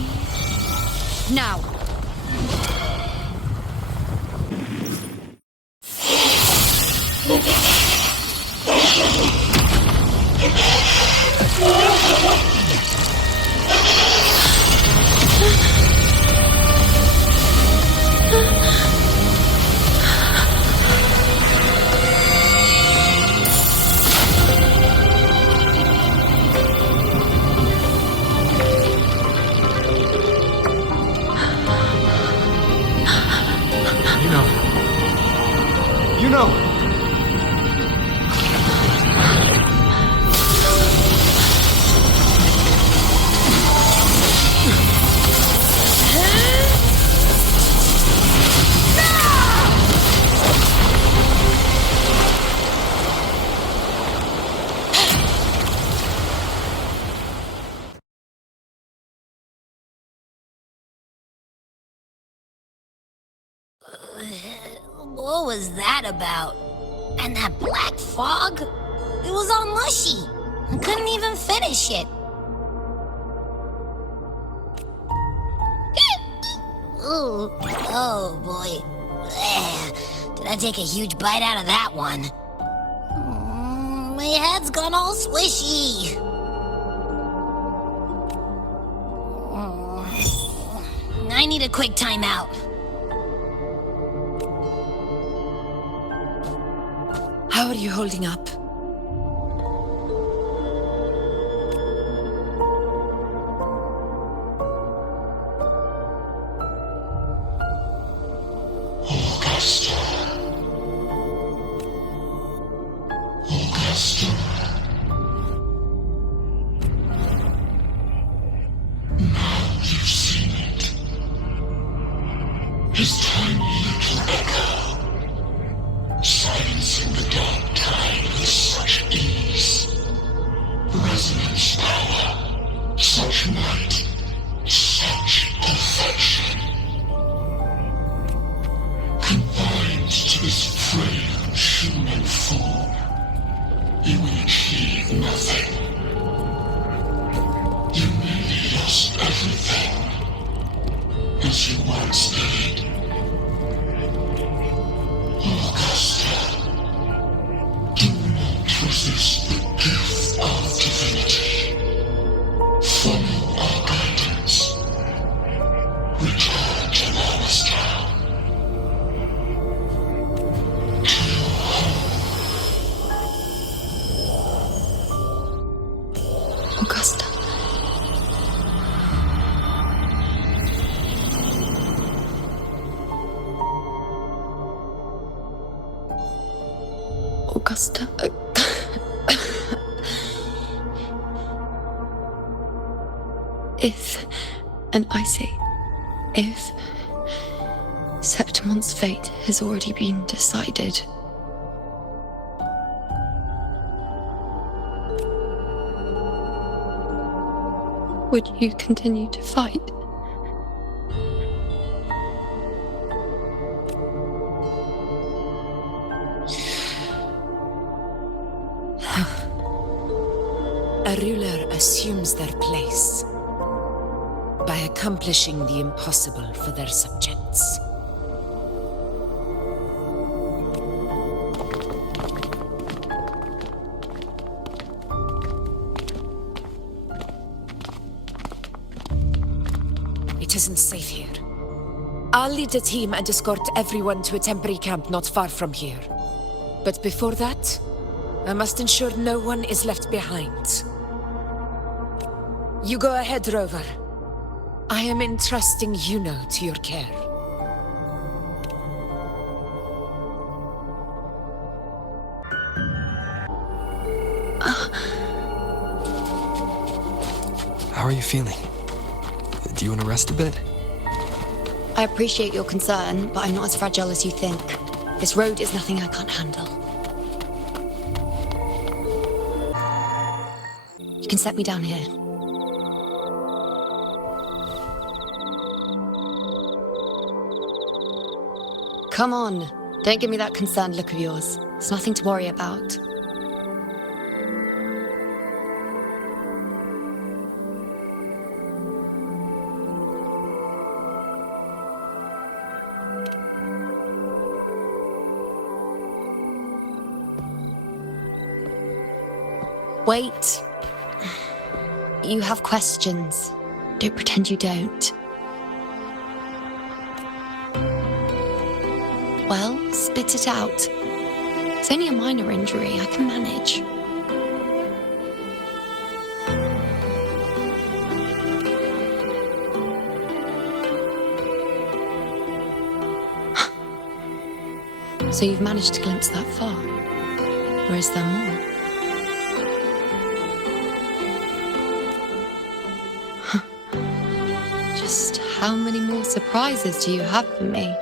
Now. You know. What was that about? And that black fog? It was all mushy. I couldn't even finish it. Ooh, oh boy. Did I take a huge bite out of that one? My head's gone all swishy. I need a quick timeout. How are you holding up? His tiny little echo, silencing the dark tide with such ease. Resonance power, such might, such perfection. Confined to this frail human form, you will achieve nothing. You nearly lost everything, as you once did. Augusta, do not resist the gift of divinity. Return to Lawless Town. To your home. Augusta. Augusta. If, and I say, if Septimon's fate has already been decided, would you continue to fight? A ruler assumes their place by accomplishing the impossible for their subjects. It isn't safe here. I'll lead a team and escort everyone to a temporary camp not far from here. But before that, I must ensure no one is left behind. You go ahead, Rover. I am entrusting Yuno to your care. How are you feeling? Do you want to rest a bit? I appreciate your concern, but I'm not as fragile as you think. This road is nothing I can't handle. You can set me down here. Come on. Don't give me that concerned look of yours. It's nothing to worry about. Wait. You have questions. Don't pretend you don't. Well, spit it out. It's only a minor injury. I can manage. So you've managed to glimpse that far? Or is there more? Just how many more surprises do you have for me?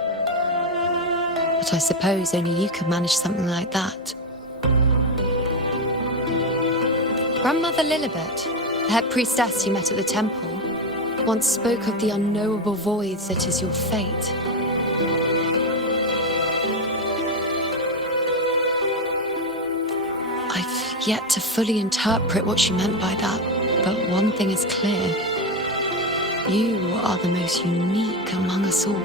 But I suppose only you could manage something like that. Grandmother Lilibet, the head priestess you met at the temple, once spoke of the unknowable void that is your fate. I've yet to fully interpret what she meant by that, but one thing is clear. You are the most unique among us all.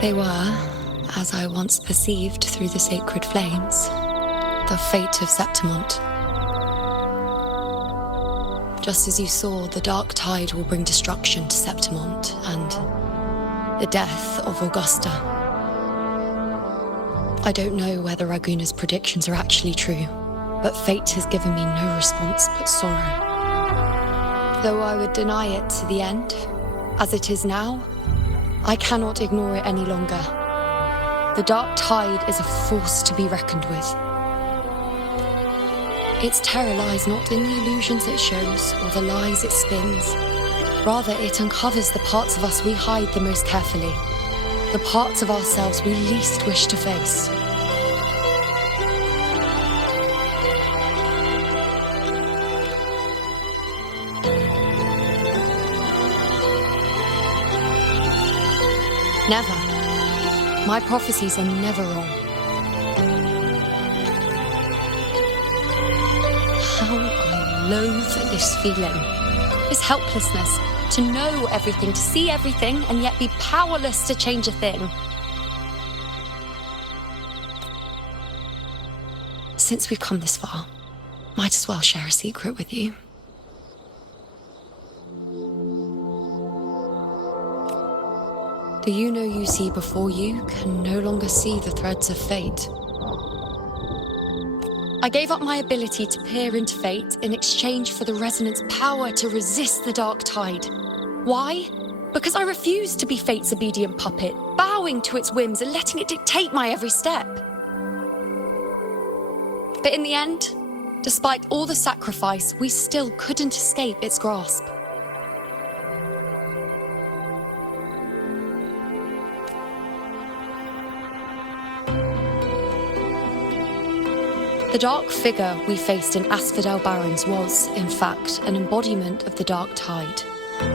They were, as I once perceived through the sacred flames, the fate of Septimont. Just as you saw, the dark tide will bring destruction to Septimont and the death of Augusta. I don't know whether Raguna's predictions are actually true, but fate has given me no response but sorrow. Though I would deny it to the end, as it is now, I cannot ignore it any longer. The dark tide is a force to be reckoned with. Its terror lies not in the illusions it shows or the lies it spins. Rather, it uncovers the parts of us we hide the most carefully, the parts of ourselves we least wish to face. Never. My prophecies are never wrong. How I loathe this feeling, this helplessness, to know everything, to see everything, and yet be powerless to change a thing. since we've come this far, might as well share a secret with you. The you see before you can no longer see the threads of fate. I gave up my ability to peer into fate in exchange for the Resonant's power to resist the dark tide. Why? Because I refused to be fate's obedient puppet, bowing to its whims and letting it dictate my every step. But in the end, despite all the sacrifice, we still couldn't escape its grasp. The dark figure we faced in Asphodel Barrens was, in fact, an embodiment of the dark tide.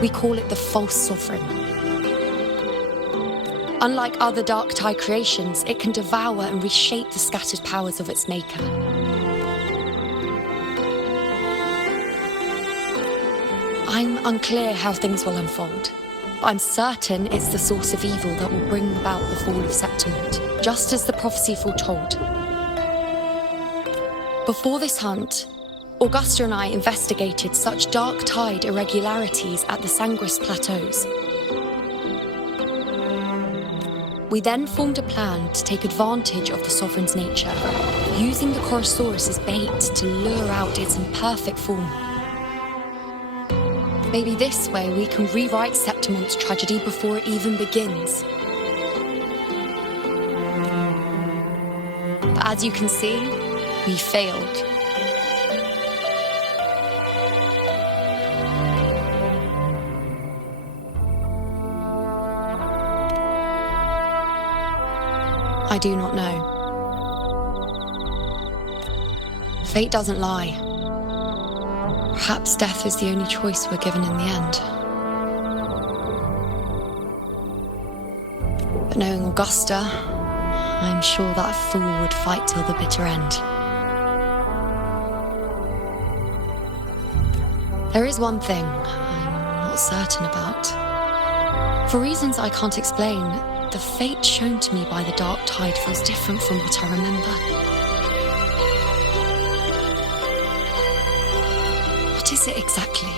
We call it the false sovereign. Unlike other dark tide creations, it can devour and reshape the scattered powers of its maker. I'm unclear how things will unfold, but I'm certain it's the source of evil that will bring about the fall of Septimont, just as the prophecy foretold. Before this hunt, Augusta and I investigated such dark tide irregularities at the Sangris Plateaus. We then formed a plan to take advantage of the Sovereign's nature, using the Chorosaurus as bait to lure out its imperfect form. Maybe this way we can rewrite Septimont's tragedy before it even begins. But as you can see, we failed. I do not know. Fate doesn't lie. Perhaps death is the only choice we're given in the end. But knowing Augusta, I'm sure that fool would fight till the bitter end. There is one thing I'm not certain about. For reasons I can't explain, the fate shown to me by the dark tide feels different from what I remember. What is it exactly?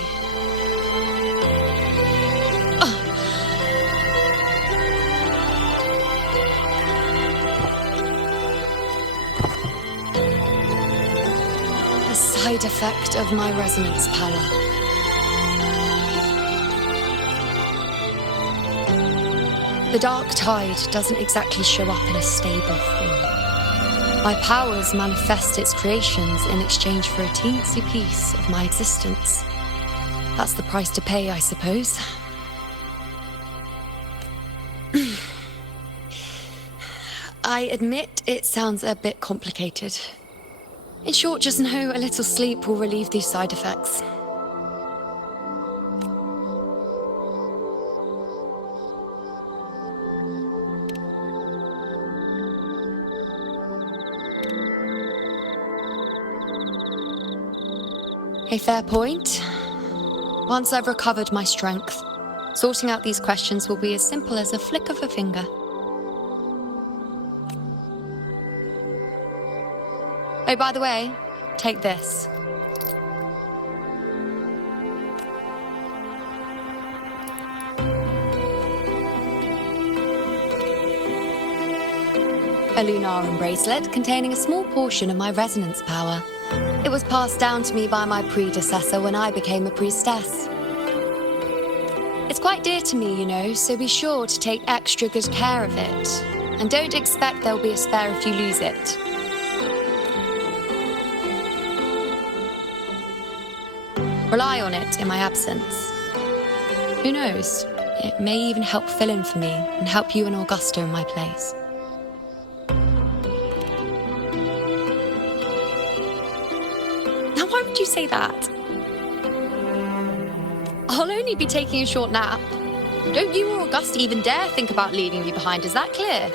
A side effect of my resonance power. The dark tide doesn't exactly show up in a stable form. My powers manifest its creations in exchange for a teensy piece of my existence. That's the price to pay, I suppose. I admit it sounds a bit complicated. In short, just know a little sleep will relieve these side effects. A fair point. Once I've recovered my strength, sorting out these questions will be as simple as a flick of a finger. Oh, by the way, take this. A Lunarum bracelet containing a small portion of my resonance power. It was passed down to me by my predecessor when I became a priestess. It's quite dear to me, you know, so be sure to take extra good care of it. And don't expect there'll be a spare if you lose it. Rely on it in my absence. Who knows? It may even help fill in for me and help you and Augusta in my place. Why would you say that? I'll only be taking a short nap. Don't you or Augusta even dare think about leaving me behind, is that clear?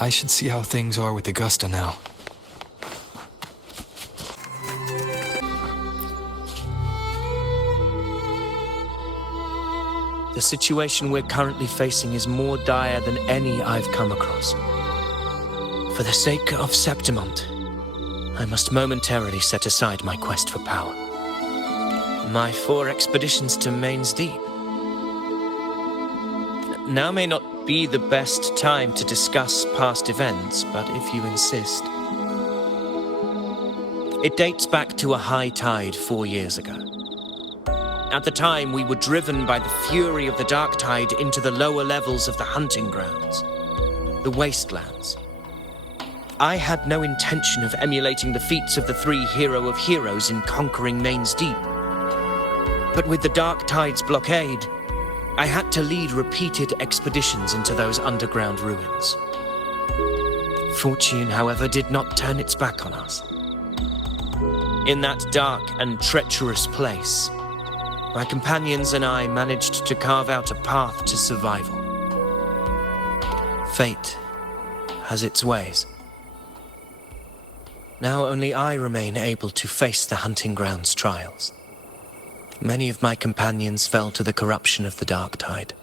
I should see how things are with Augusta now. The situation we're currently facing is more dire than any I've come across. For the sake of Septimont, I must momentarily set aside my quest for power. My 4 expeditions to Main's Deep. Now may not be the best time to discuss past events, but if you insist. It dates back to a high tide 4 years ago. At the time, we were driven by the fury of the dark tide into the lower levels of the hunting grounds, the wastelands. I had no intention of emulating the feats of the 3 hero of heroes in conquering Main's Deep. But with the dark tide's blockade, I had to lead repeated expeditions into those underground ruins. Fortune, however, did not turn its back on us. In that dark and treacherous place, my companions and I managed to carve out a path to survival. Fate has its ways. Now only I remain able to face the hunting grounds trials. Many of my companions fell to the corruption of the dark tide.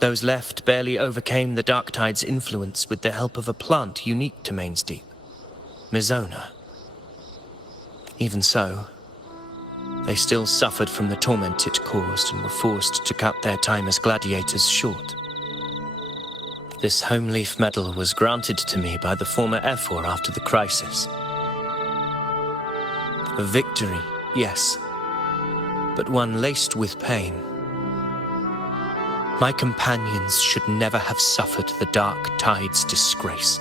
Those left barely overcame the dark tide's influence with the help of a plant unique to Main's Deep, Mizona. Even so, they still suffered from the torment it caused and were forced to cut their time as gladiators short. This home leaf medal was granted to me by the former Ephor after the crisis. A victory, yes, but one laced with pain. My companions should never have suffered the dark tide's disgrace.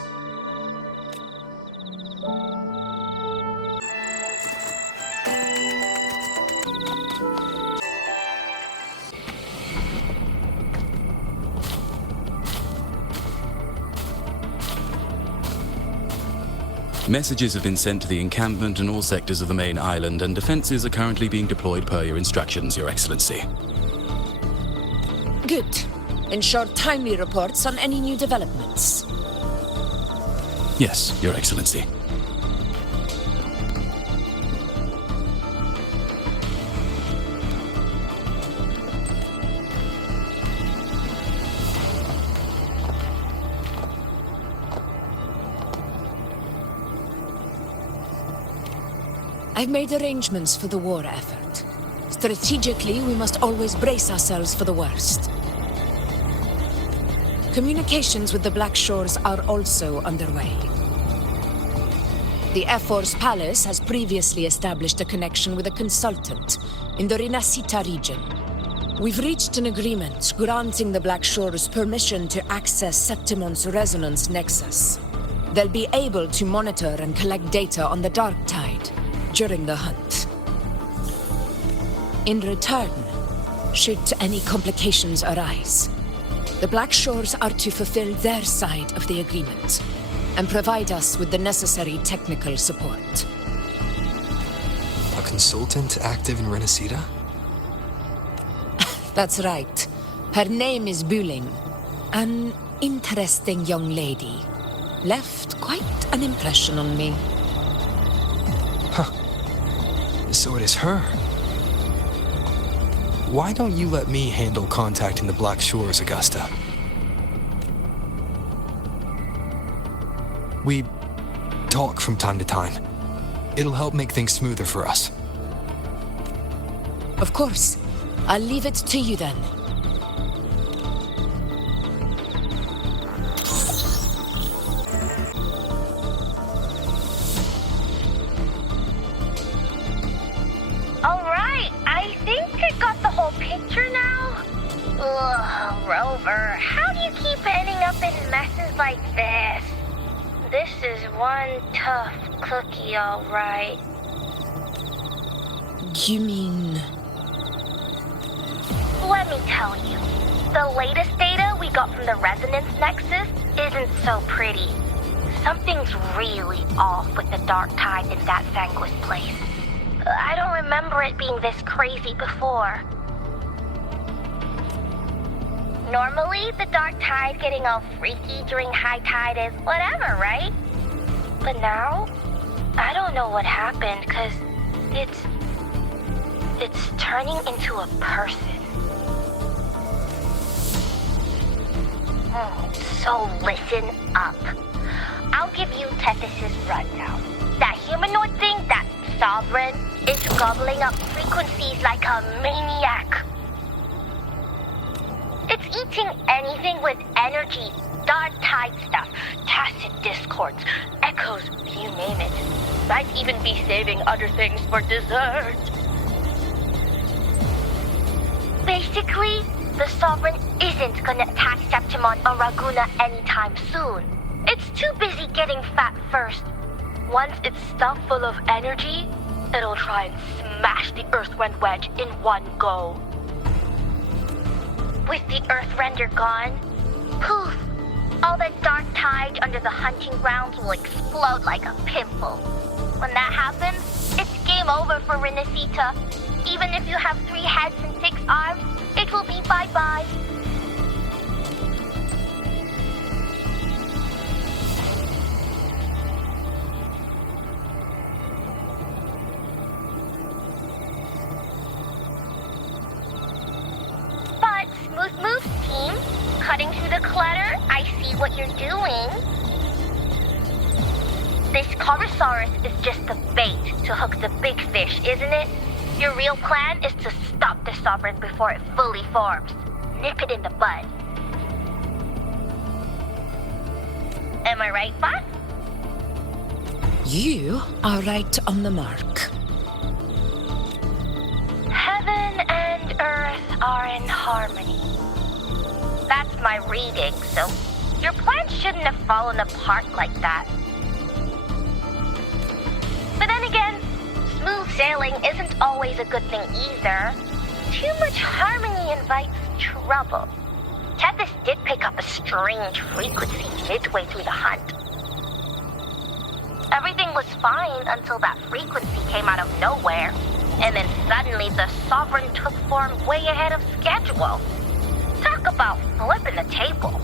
Messages have been sent to the encampment and all sectors of the main island, and defenses are currently being deployed per your instructions, Your Excellency. Good. Ensure timely reports on any new developments. Yes, Your Excellency. I've made arrangements for the war effort. Strategically, we must always brace ourselves for the worst. Communications with the Black Shores are also underway. The Ephor's palace has previously established a connection with a consultant in the Rinascita region. We've reached an agreement granting the Black Shores permission to access Septimont's resonance nexus. They'll be able to monitor and collect data on the Dark Tide during the hunt. In return, should any complications arise, the Black Shores are to fulfill their side of the agreement and provide us with the necessary technical support. A consultant active in Rinascita? That's right. Her name is Buling. An interesting young lady. Left quite an impression on me. So it is her. Why don't you let me handle contacting the Black Shores, Augusta? We talk from time to time. It'll help make things smoother for us. Of course. I'll leave it to you then. Alright, I think I got the whole picture now. Ugh, Rover, how do you keep ending up in messes like this? This is one tough cookie, alright. You mean... Let me tell you, the latest data we got from the Resonance Nexus isn't so pretty. Something's really off with the Dark Tide in that Sanguis place. I don't remember it being this crazy before. Normally, the Dark Tide getting all freaky during high tide is whatever, right? But now, I don't know what happened, 'cause it's turning into a person. So listen up. I'll give you Tethys' rundown. That humanoid thing, that Sovereign, is gobbling up frequencies like a maniac. It's eating anything with energy, dark tide stuff, tacit discords, echoes, you name it. Might even be saving other things for dessert. Basically, the Sovereign isn't gonna attack Septimon or Raguna anytime soon. It's too busy getting fat first. Once it's stuffed full of energy, it'll try and smash the Earthrend wedge in one go. With the Earthrender gone, poof, all that dark tide under the hunting grounds will explode like a pimple. When that happens, it's game over for Renacita. Even if you have 3 heads and 6 arms, it will be bye-bye. But, Smooth Moves team, cutting through the clutter, I see what you're doing. This Corosaurus is just the bait to hook the big fish, isn't it? Your real plan is to stop the Sovereign before it fully forms. Nip it in the bud. Am I right, Bot? You are right on the mark. Heaven and Earth are in harmony. That's my reading, so your plan shouldn't have fallen apart like that. But then again, smooth sailing isn't always a good thing either. Too much harmony invites trouble. Tethys did pick up a strange frequency midway through the hunt. Everything was fine until that frequency came out of nowhere, and then suddenly the Sovereign took form way ahead of schedule. Talk about flipping the table.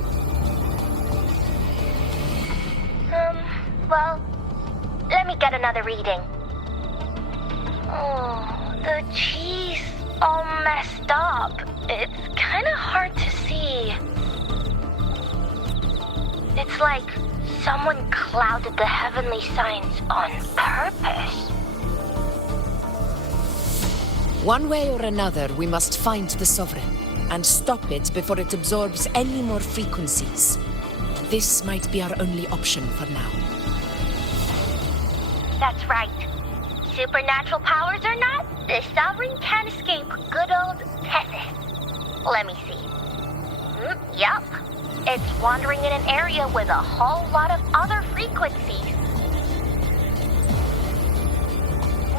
Well, let me get another reading. Oh, the cheese all messed up. It's kind of hard to see. It's like someone clouded the heavenly signs on purpose. One way or another, we must find the Sovereign and stop it before it absorbs any more frequencies. This might be our only option for now. That's right. Supernatural powers or not, the Sovereign can't escape good old Tethys. Let me see. Yup. It's wandering in an area with a whole lot of other frequencies.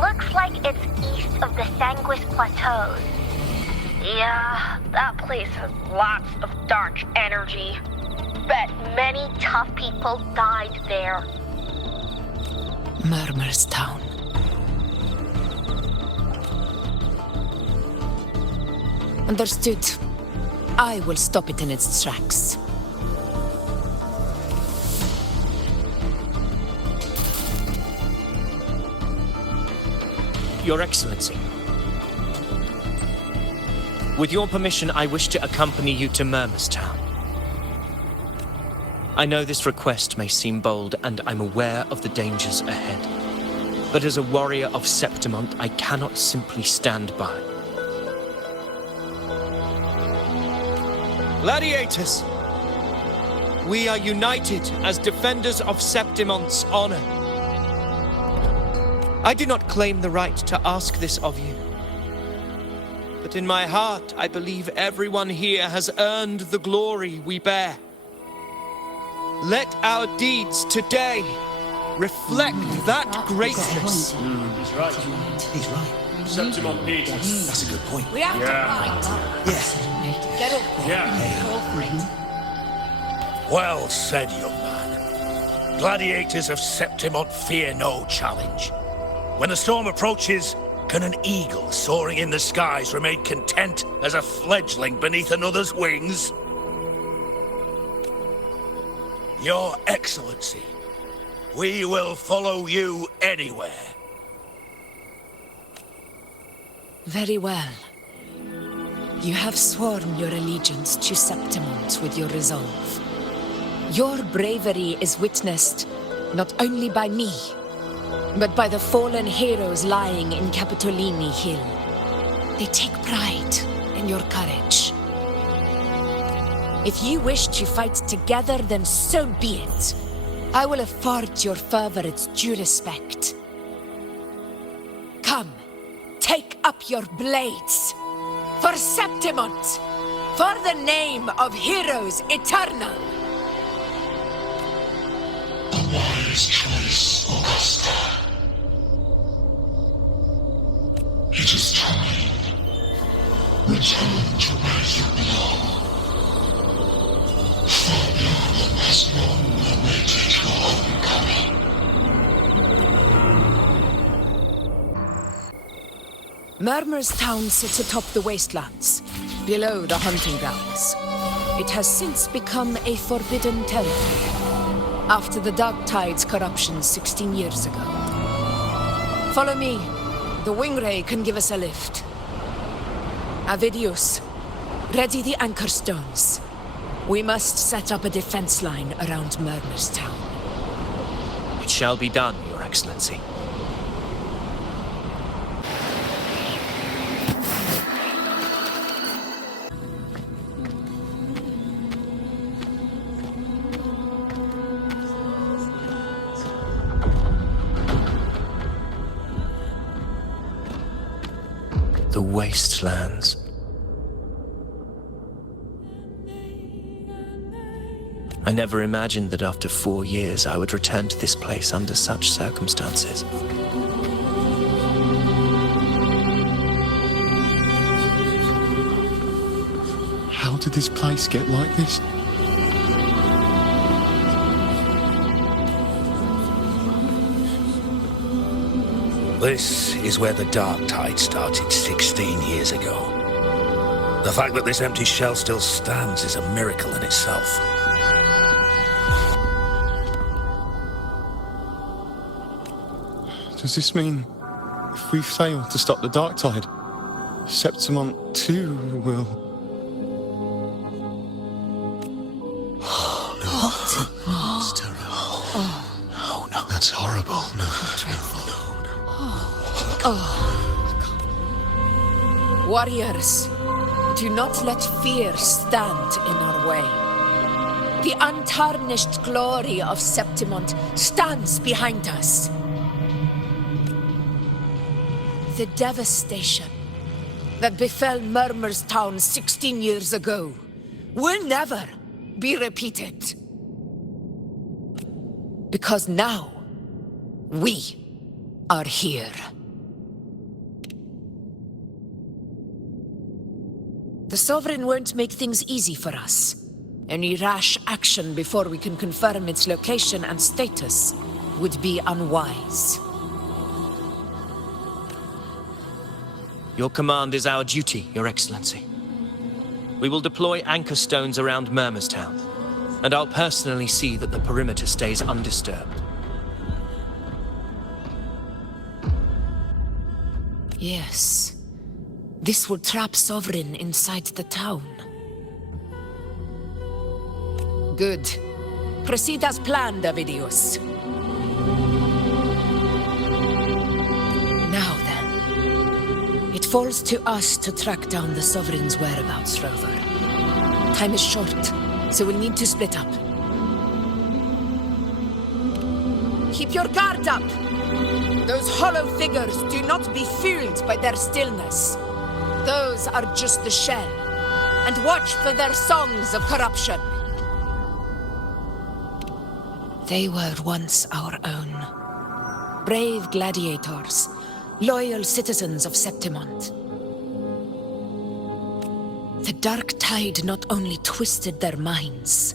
Looks like it's east of the Sanguis Plateaus. Yeah, that place has lots of dark energy. Bet many tough people died there. Murmur's Town. Understood. I will stop it in its tracks. Your Excellency. With your permission, I wish to accompany you to Murmur's Town. I know this request may seem bold, and I'm aware of the dangers ahead. But as a warrior of Septimont, I cannot simply stand by. Gladiators! We are united as defenders of Septimont's honor. I do not claim the right to ask this of you. But in my heart, I believe everyone here has earned the glory we bear. Let our deeds today reflect that greatness. He's right. He's right. Septimon needs us. That's a good point. We have to fight. Yeah. Get up. Yeah. Go for it. Well said, young man. Gladiators of Septimont fear no challenge. When the storm approaches, can an eagle soaring in the skies remain content as a fledgling beneath another's wings? Your Excellency, we will follow you anywhere. Very well. You have sworn your allegiance to Septimont with your resolve. Your bravery is witnessed not only by me, but by the fallen heroes lying in Capitolini Hill. They take pride in your courage. If you wish to fight together, then so be it. I will afford your fervor its due respect. Come, take up your blades. For Septimont! For the name of heroes eternal! A wise choice, Augusta. It is time. Return to where you belong. Far beyond the last one awaited your homecoming. Murmur's town sits atop the wastelands, below the hunting grounds. It has since become a forbidden territory, after the Dark Tide's corruption 16 years ago. Follow me. The Wingray can give us a lift. Avidius, ready the anchor stones. We must set up a defense line around Murmur's town. It shall be done, Your Excellency. The wastelands. I never imagined that after 4 years I would return to this place under such circumstances. How did this place get like this? This is where the Dark Tide started 16 years ago. The fact that this empty shell still stands is a miracle in itself. Does this mean if we fail to stop the Dark Tide, Septimont too will... What? It's terrible. Oh, no. That's horrible. No. Warriors, do not let fear stand in our way. The untarnished glory of Septimont stands behind us. The devastation that befell Murmur's town 16 years ago will never be repeated. Because now, we are here. The Sovereign won't make things easy for us. Any rash action before we can confirm its location and status would be unwise. Your command is our duty, Your Excellency. We will deploy anchor stones around Murmur's town, and I'll personally see that the perimeter stays undisturbed. Yes. This will trap Sovereign inside the town. Good. Proceed as planned, Avidius. Now then. It falls to us to track down the Sovereign's whereabouts, Rover. Time is short, so we'll need to split up. Keep your guard up! Those hollow figures do not be fooled by their stillness. Those are just the shell. And watch for their songs of corruption. They were once our own. Brave gladiators, loyal citizens of Septimont. The Dark Tide not only twisted their minds,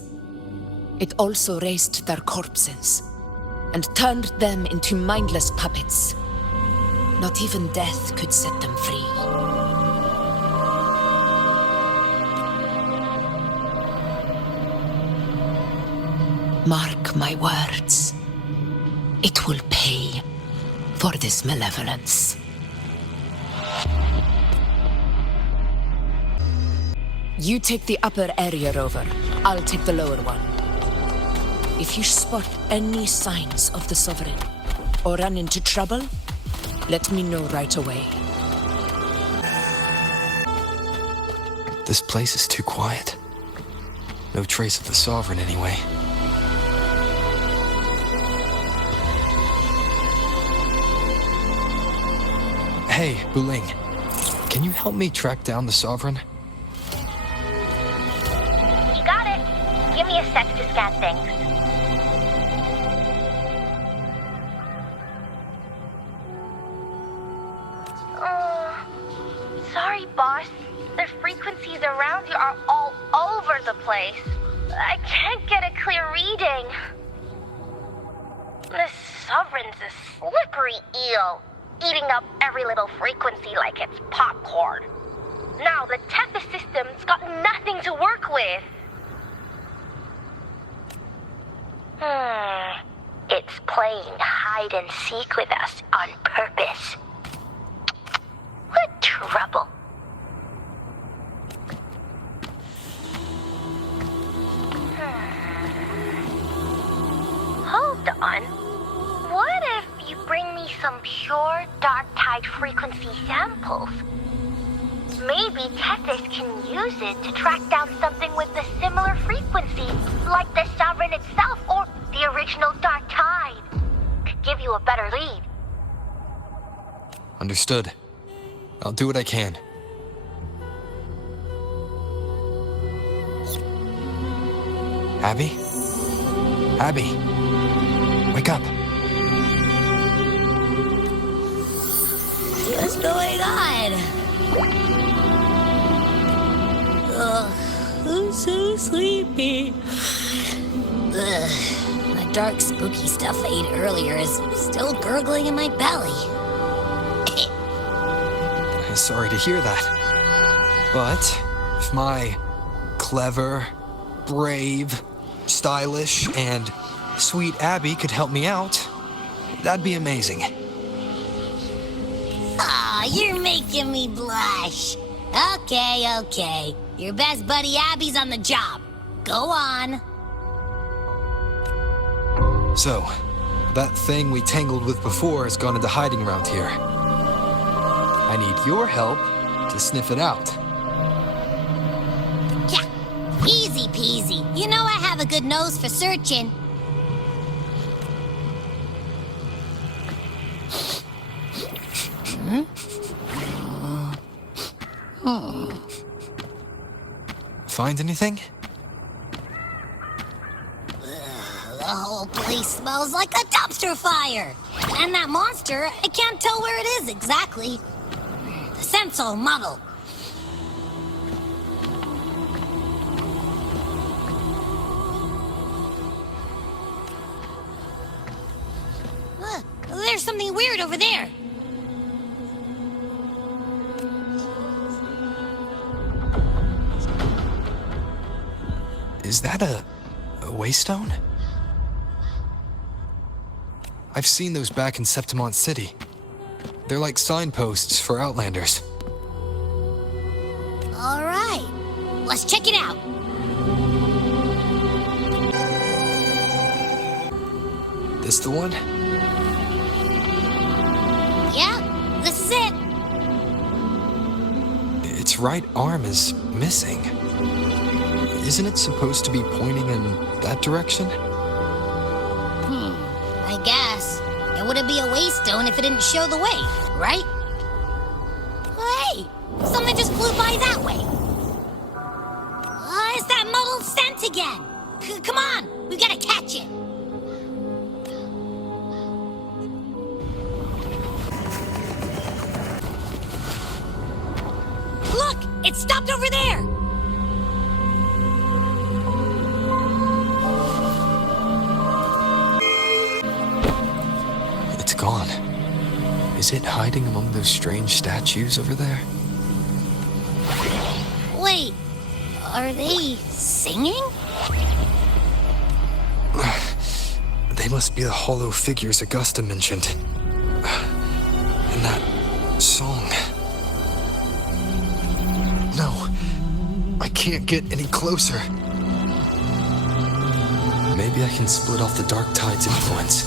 it also raised their corpses and turned them into mindless puppets. Not even death could set them free. Mark my words. It will pay for this malevolence. You take the upper area, Rover. I'll take the lower one. If you spot any signs of the Sovereign, or run into trouble, let me know right away. This place is too quiet. No trace of the Sovereign anyway. Hey, Wuthering. Can you help me track down the Sovereign? You got it. Give me a sec to scan things. Sorry, boss. The frequencies around you are all over the place. I can't get a clear reading. The Sovereign's a slippery eel, eating up every little frequency like it's popcorn. Now the Tethys system's got nothing to work with. It's playing hide and seek with us on purpose. What trouble. Hold on. What if you bring me some pure dark tide frequency samples? Maybe Tethys can use it to track down something with a similar frequency, like the Sovereign itself or the original dark tide. Could give you a better lead. Understood. I'll do what I can. Abby? Abby? Wake up. What's going on? Ugh, I'm so sleepy. Ugh, the dark, spooky stuff I ate earlier is still gurgling in my belly. Sorry to hear that. But if my clever, brave, stylish, and sweet Abby could help me out, that'd be amazing. Aw, you're making me blush. Okay. Your best buddy Abby's on the job. Go on. So, that thing we tangled with before has gone into hiding around here. I need your help to sniff it out. Yeah, easy peasy. You know I have a good nose for searching. Find anything? The whole place smells like a dumpster fire. And that monster, I can't tell where it is exactly. The scent's all muddled. There's something weird over there. Is that a waystone? I've seen those back in Septimont City. They're like signposts for Outlanders. All right, let's check it out. This the one? Yeah, this is it. Its right arm is missing. Isn't it supposed to be pointing in that direction? I guess. It wouldn't be a waystone if it didn't show the way, right? Hey, something just flew by that way. It's that muddled scent again. Come on, we gotta catch it. Look, it stopped over there. It's gone. Is it hiding among those strange statues over there? Wait, are they singing? They must be the hollow figures Augusta mentioned. And that song. No, I can't get any closer. Maybe I can split off the Dark Tide's influence.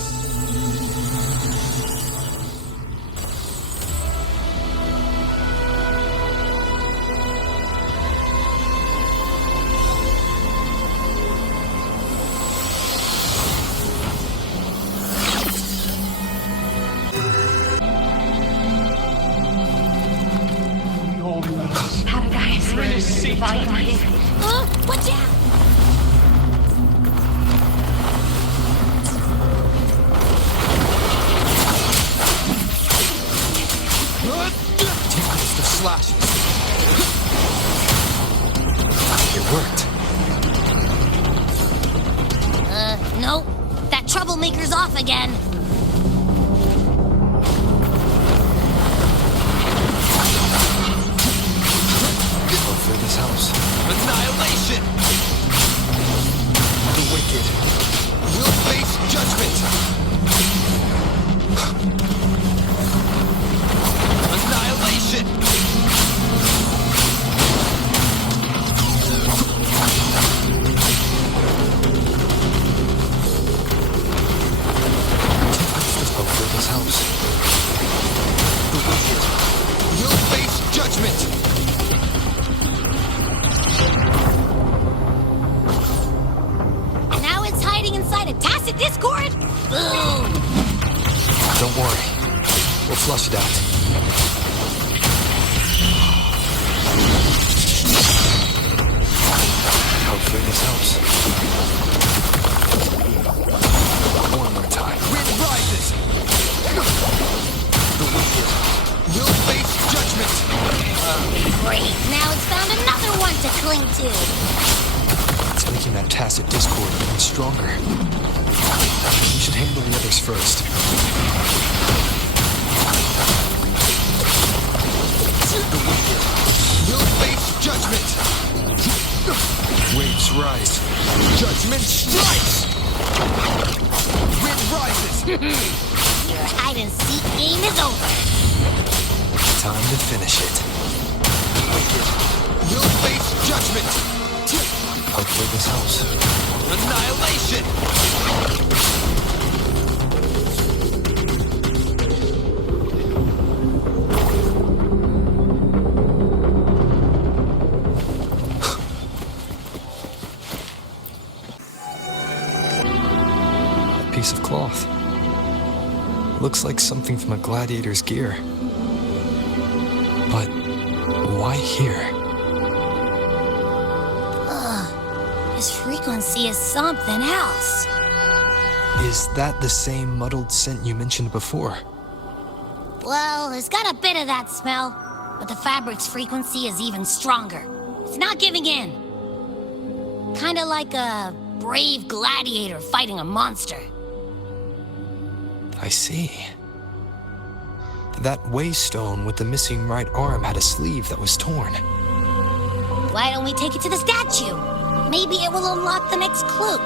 Watch out! Tempest of slashes. It worked. Nope. That troublemaker's off again. Hopefully this helps. Annihilation! The wicked will face judgment! Annihilation! Hopefully this helps. The wicked will face judgment! Now it's hiding inside a tacit discord? Boom! Don't worry. We'll flush it out. Hopefully this helps. One more time. Wind rises! The wicked will face judgment! Great. Now it's found another one to cling to. It's making that tacit discord even stronger. We should handle the others first. The wicked will face judgment! Waves rise. Judgment strikes! Wind rises! Your hide-and-seek game is over. Time to finish it. The wicked will face judgment! Hopefully this helps. Annihilation! A piece of cloth. Looks like something from a gladiator's gear. But why here? His frequency is something else. Is that the same muddled scent you mentioned before? Well, it's got a bit of that smell, but the fabric's frequency is even stronger. It's not giving in. Kinda like a brave gladiator fighting a monster. I see. That waystone with the missing right arm had a sleeve that was torn. Why don't we take it to the statue? Maybe it will unlock the next clue.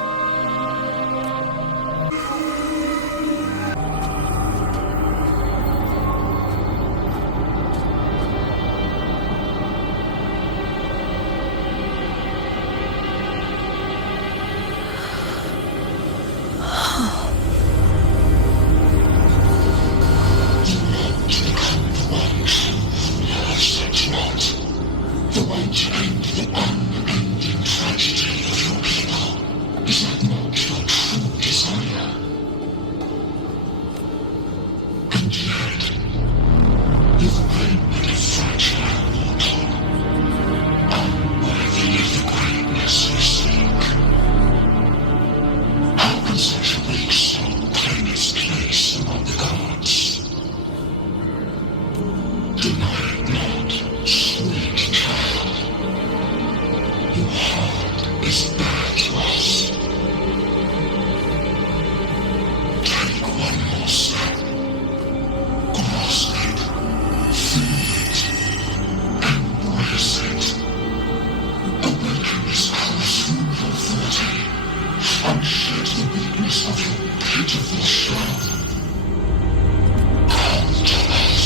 The way to end the unending tragedy of your people. Is that not your true desire? And yet, you've been a fragile mortal, unworthy of the greatness you seek. How can such a weak soul claim its place among the gods? Deny it not, sweet child. Your heart is bare to us. Take one more step. Grasp it, feel it, embrace it. Awaken this curse from your forte, and shed the weakness of your pitiful shell. Come to us.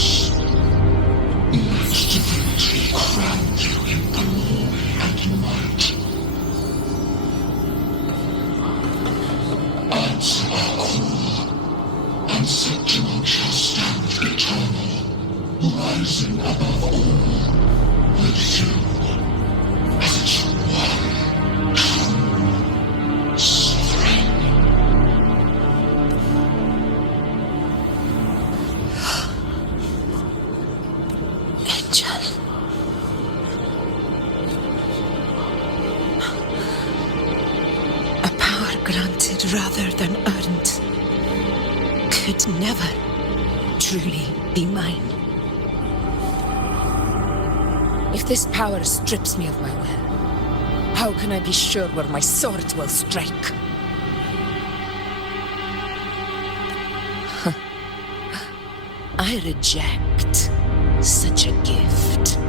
Let divinity crown you in glory and might. rising above all, with you as one true sovereign. Angel. A power granted rather than earned could never truly be mine. If this power strips me of my will, how can I be sure where my sword will strike? I reject such a gift.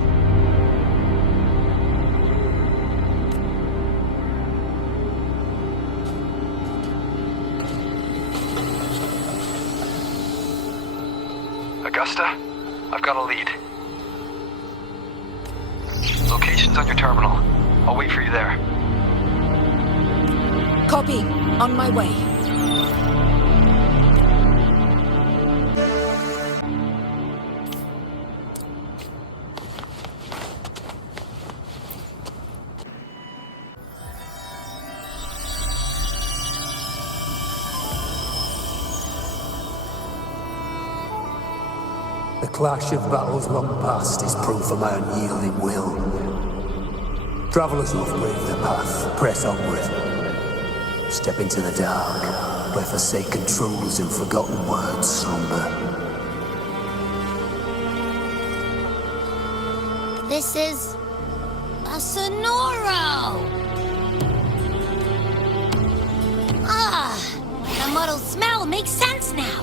Augusta, I've got a lead. Location's on your terminal. I'll wait for you there. Copy. On my way. The clash of battles long past is proof of my unyielding will. Travelers who have braved their path, press onward. Step into the dark, where forsaken truths and forgotten words slumber. This is a Sonoro! Ah, the muddled smell makes sense now.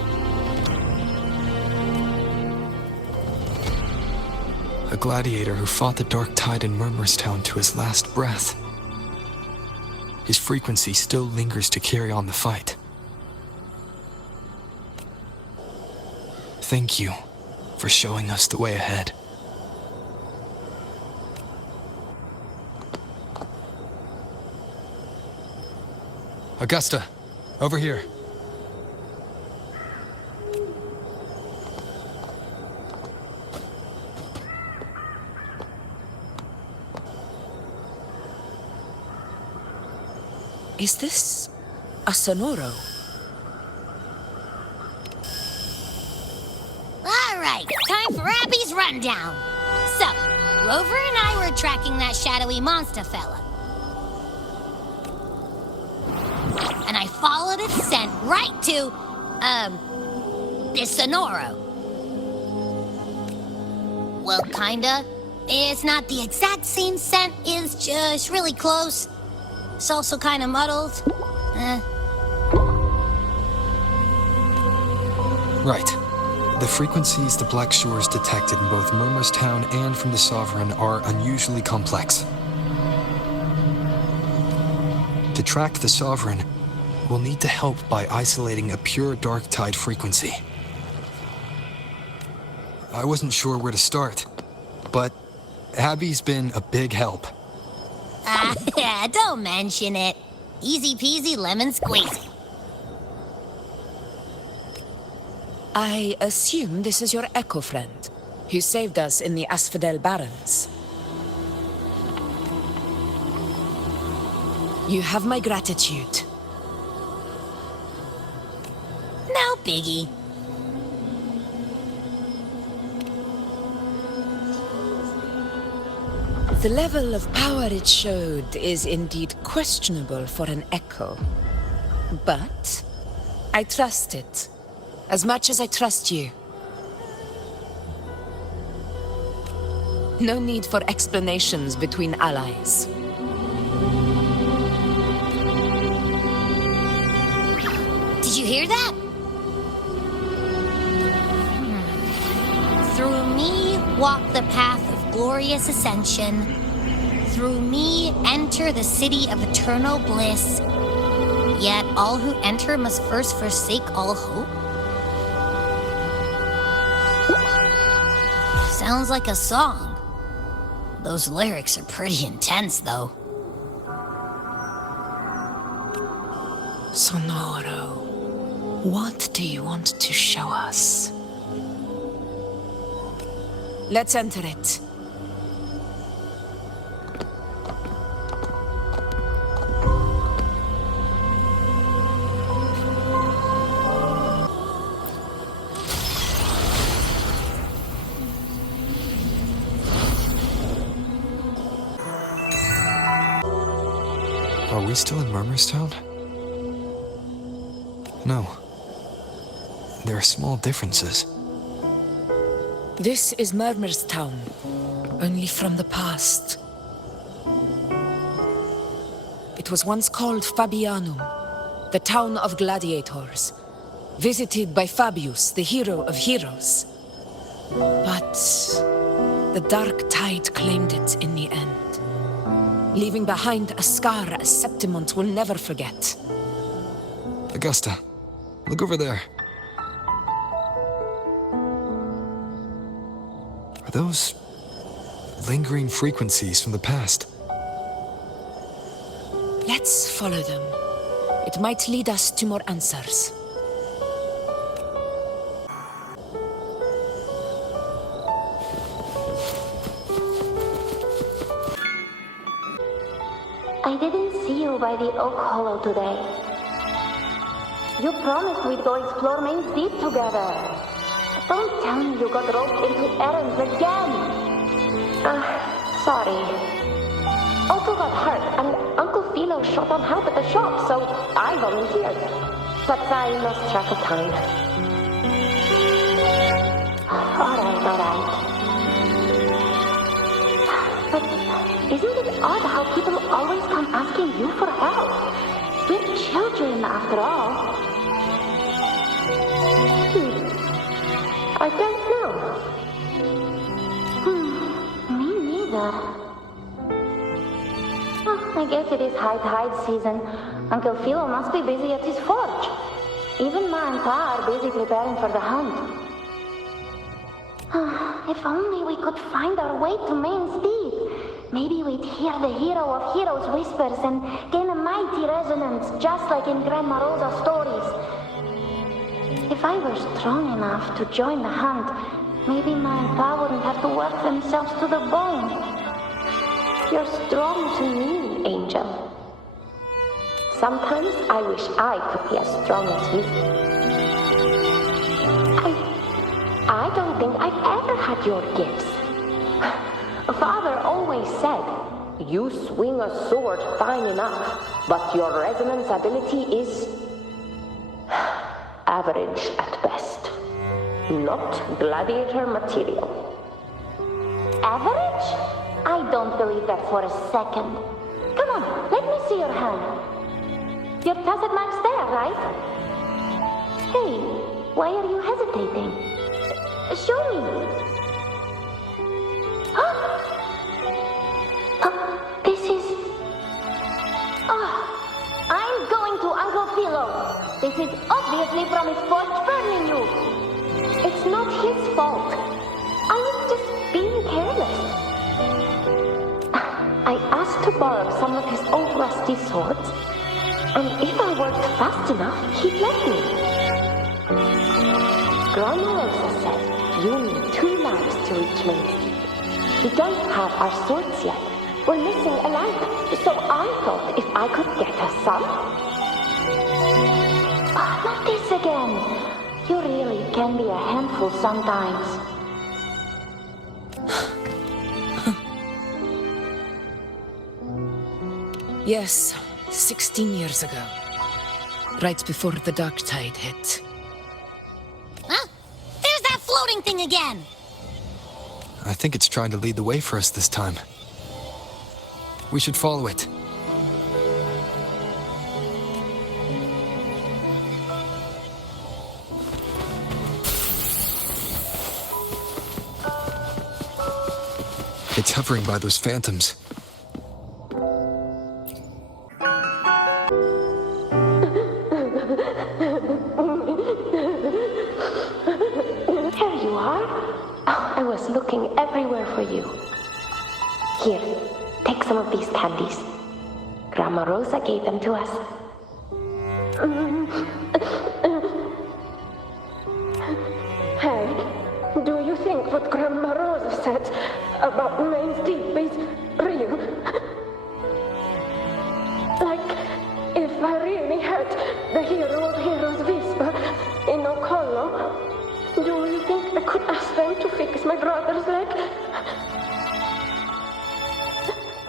A gladiator who fought the dark tide in Murmurstown to his last breath. His frequency still lingers to carry on the fight. Thank you for showing us the way ahead. Augusta, over here. Is this a Sonoro? All right, time for Abby's rundown. So, Rover and I were tracking that shadowy monster fella. And I followed its scent right to, this Sonoro. Well, kinda. It's not the exact same scent, it's just really close. It's also kinda muddled. Right. The frequencies the Black Shores detected in both Murmurstown and from the Sovereign are unusually complex. To track the Sovereign, we'll need to help by isolating a pure dark tide frequency. I wasn't sure where to start, but Abby's been a big help. Yeah, don't mention it. Easy peasy lemon squeezy. I assume this is your Echo friend, who saved us in the Asphodel Barrens. You have my gratitude. No biggie. The level of power it showed is indeed questionable for an Echo. But I trust it, as much as I trust you. No need for explanations between allies. Did you hear that? Through me walk the path of glorious ascension. Through me enter the city of eternal bliss. Yet all who enter must first forsake all hope. Sounds like a song. Those lyrics are pretty intense, though. Sonoro, what do you want to show us? Let's enter it. Are we still in Murmurstown? No. There are small differences. This is Murmurstown, only from the past. It was once called Fabianum, the town of gladiators, visited by Fabius, the hero of heroes. But the dark tide claimed it in the end, leaving behind a scar Septimont will never forget. Augusta, look over there. Are those lingering frequencies from the past? Let's follow them. It might lead us to more answers. I didn't see you by the Oak Hollow today. You promised we'd go explore Main's Deep together. Don't tell me you got roped into errands again. Sorry. Otto got hurt, and Uncle Philo shot on help at the shop, so I volunteered. But I lost track of time. Alright. But isn't it odd how people always come asking you for help? We're children, after all. I don't know. Me neither. Oh, I guess it is high tide season. Uncle Philo must be busy at his forge. Even Ma and Pa are busy preparing for the hunt. If only we could find our way to Main's Deep. Maybe we'd hear the hero of heroes whispers and gain a mighty resonance, just like in Grandma Rosa's stories. If I were strong enough to join the hunt, maybe Ma and Pa wouldn't have to work themselves to the bone. You're strong to me, Angel. Sometimes I wish I could be as strong as you. I don't think I've ever had your gifts. Father always said, you swing a sword fine enough, but your resonance ability is average at best. Not gladiator material. Average? I don't believe that for a second. Come on, let me see your hand. Your tacit mark's there, right? Hey, why are you hesitating? Show me. This is... I'm going to Uncle Philo. This is obviously from his forge burning you. It's not his fault. I was just being careless. I asked to borrow some of his old rusty swords, and if I worked fast enough, he'd let me. Grandma Rosa said you need 2 lives to reach Main's Deep. We don't have our swords yet. We're missing a lamp, so I thought if I could get us some... not this again. You really can be a handful sometimes. Yes, 16 years ago. Right before the dark tide hit. Huh? There's that floating thing again! I think it's trying to lead the way for us this time. We should follow it. It's hovering by those phantoms. Here you are. Oh, I was looking everywhere for you. Here, take some of these candies. Grandma Rosa gave them to us. Hey, do you think for what Grandma Rosa said about Main's Deep is real. Like, if I really had the hero of heroes whisper in Okolo, do you think I could ask them to fix my brother's leg?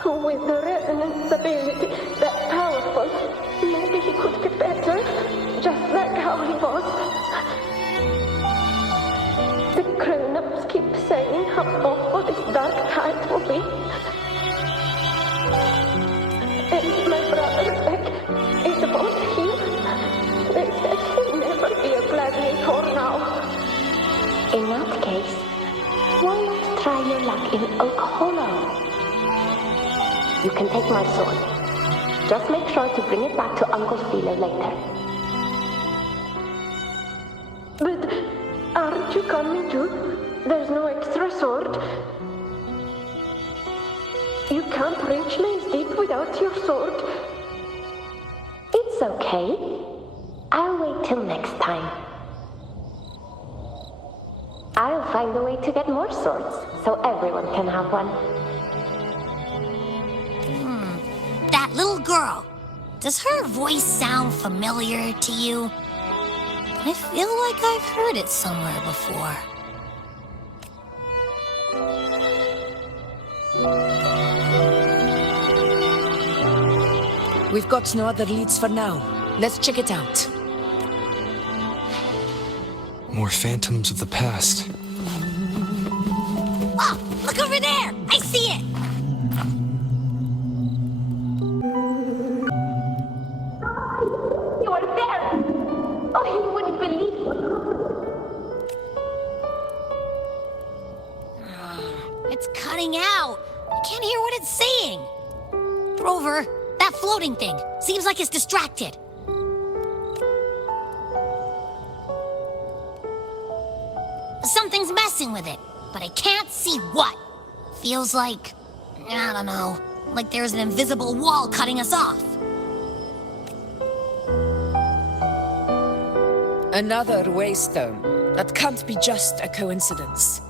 With the resonance ability that powerful, maybe he could get better, just like how he was. The grown-ups keep saying how awful this dark tide will be. And my brother's leg, it won't heal. They said he'll never be a gladiator now. In that case, why not try your luck in Oak Hollow? You can take my sword. Just make sure to bring it back to Uncle Philo later. But aren't you coming too? There's no extra sword. You can't reach Maze Deep without your sword. It's okay. I'll wait till next time. I'll find a way to get more swords, so everyone can have one. That little girl. Does her voice sound familiar to you? I feel like I've heard it somewhere before. We've got no other leads for now. Let's check it out. More phantoms of the past. Oh, look over there! I see it! You are there! Oh, you wouldn't believe it. It's cutting out. I can't hear what it's saying. Rover, that floating thing. Seems like it's distracted. Something's messing with it, but I can't see what. Feels like, I don't know, like there's an invisible wall cutting us off. Another waystone. That can't be just a coincidence.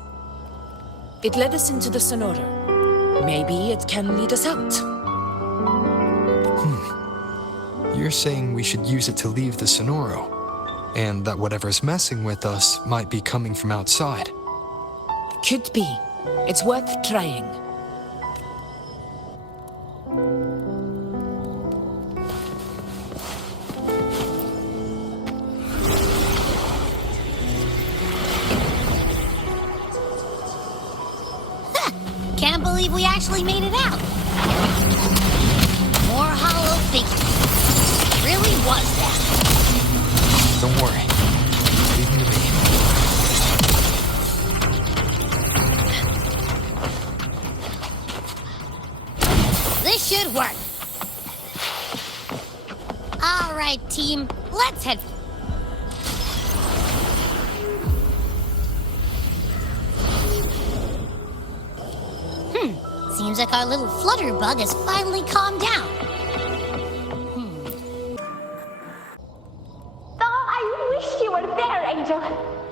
It led us into the Sonora. Maybe it can lead us out. You're saying we should use it to leave the Sonoro, and that whatever's messing with us might be coming from outside. Could be. It's worth trying. Can't believe we actually made it out. More hollow figures. Really was that. Don't worry. Leave him to me. This should work. All right, team. Let's head. Seems like our little flutterbug has finally calmed down. Oh, I wish you were there, Angel.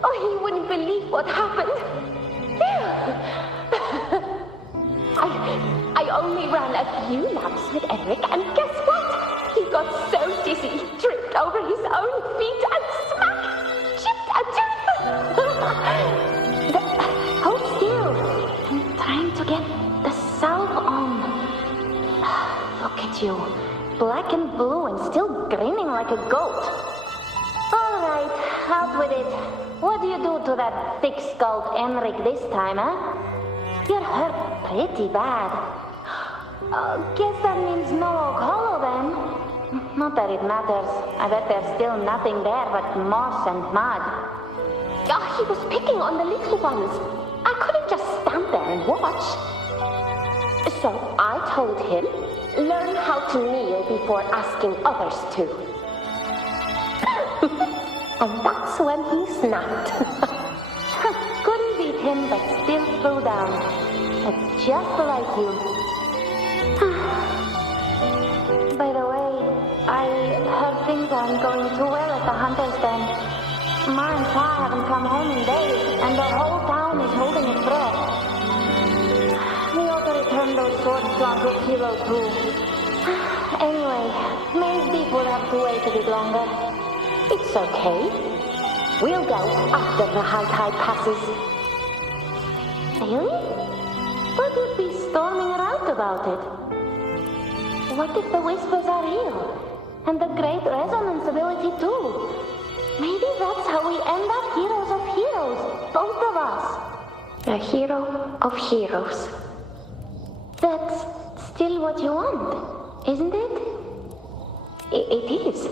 Oh, you wouldn't believe what happened. I only ran a few laps with Eric, and guess what? He got so dizzy, he tripped over his own feet and chipped a tooth. Hold still. I'm trying to get the salve on. Look at you. Black and blue and still grinning like a goat. All right, out with it. What do you do to that thick-skulled Enric this time, huh? You're hurt pretty bad. Guess that means no Oak Hollow then. Not that it matters. I bet there's still nothing there but moss and mud. Oh, he was picking on the little ones. I couldn't just stand there and watch. So I told him, learn how to kneel before asking others to. And that's when he snapped. Couldn't beat him, but still flew down. It's just like you. By the way, I heard things aren't going too well at the Hunter's Den. Ma and Pa haven't come home in days, and the whole town is holding its breath. We ought to return those swords to Uncle Hero too. Anyway, Maze Deep will have to wait a bit longer. It's okay. We'll go after the high tide passes. Really? But you'd be storming around about it. What if the whispers are real? And the great resonance ability too? Maybe that's how we end up heroes of heroes, both of us. A hero of heroes. That's still what you want, isn't it? It is.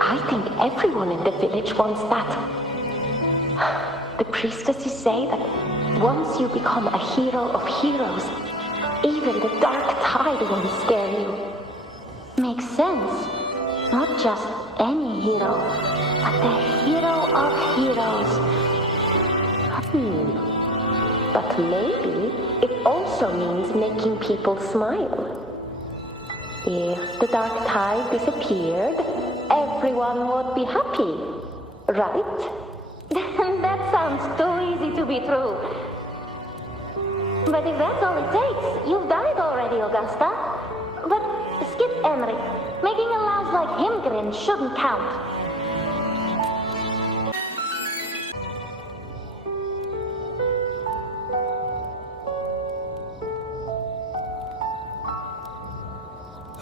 I think everyone in the village wants that. The priestesses say that once you become a hero of heroes, even the dark tide won't scare you. Makes sense. Not just any hero, but the hero of heroes. But maybe it also means making people smile. If the dark tide disappeared, everyone would be happy, right? That sounds too easy to be true. But if that's all it takes, you've done it already, Augusta. But skip Emery. Making a louse like him grin shouldn't count.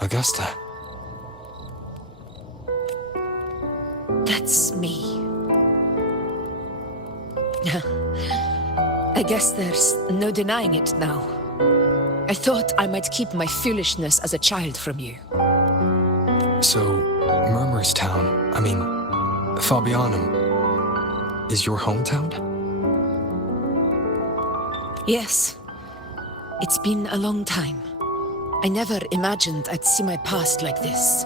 Augusta. That's me. I guess there's no denying it now. I thought I might keep my foolishness as a child from you. So, Murmur's town, Fabianum, is your hometown? Yes. It's been a long time. I never imagined I'd see my past like this.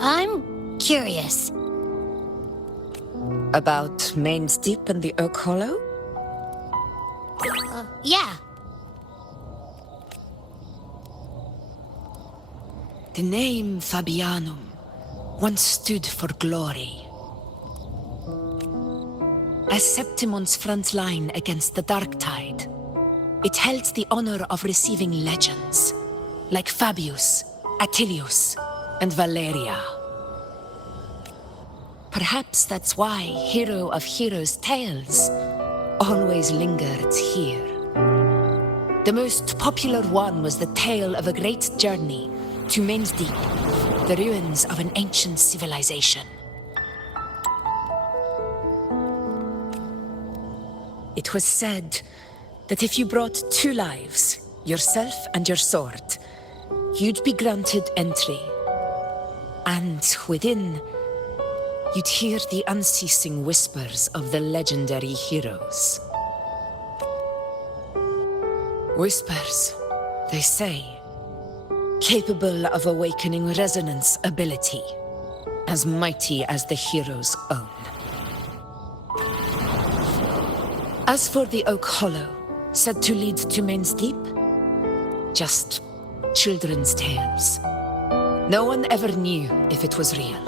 I'm curious. About Main's Deep and the Oak Hollow? Yeah. The name Fabianum once stood for glory. As Septimon's front line against the dark tide, it held the honor of receiving legends like Fabius, Attilius, and Valeria. Perhaps that's why Hero of Heroes' tales always lingered here. The most popular one was the tale of a great journey to Main's Deep, the ruins of an ancient civilization. It was said that if you brought 2 lives, yourself and your sword, you'd be granted entry. And within, you'd hear the unceasing whispers of the legendary heroes. Whispers, they say, capable of awakening resonance ability, as mighty as the hero's own. As for the Oak Hollow, said to lead to Main's Deep, just children's tales. No one ever knew if it was real.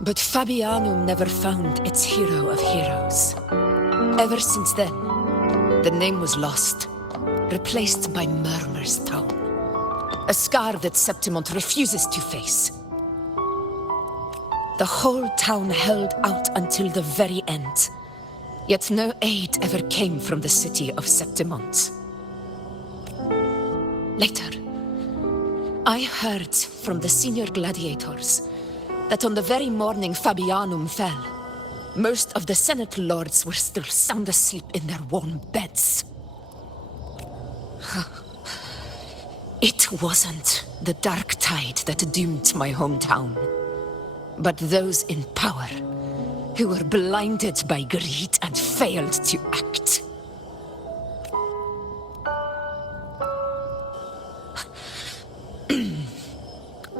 But Fabianum never found its hero of heroes. Ever since then, the name was lost, replaced by Murmur's tone. A scar that Septimont refuses to face. The whole town held out until the very end, yet no aid ever came from the city of Septimont. Later, I heard from the senior gladiators that on the very morning Fabianum fell, most of the Senate lords were still sound asleep in their warm beds. It wasn't the dark tide that doomed my hometown, but those in power who were blinded by greed and failed to act.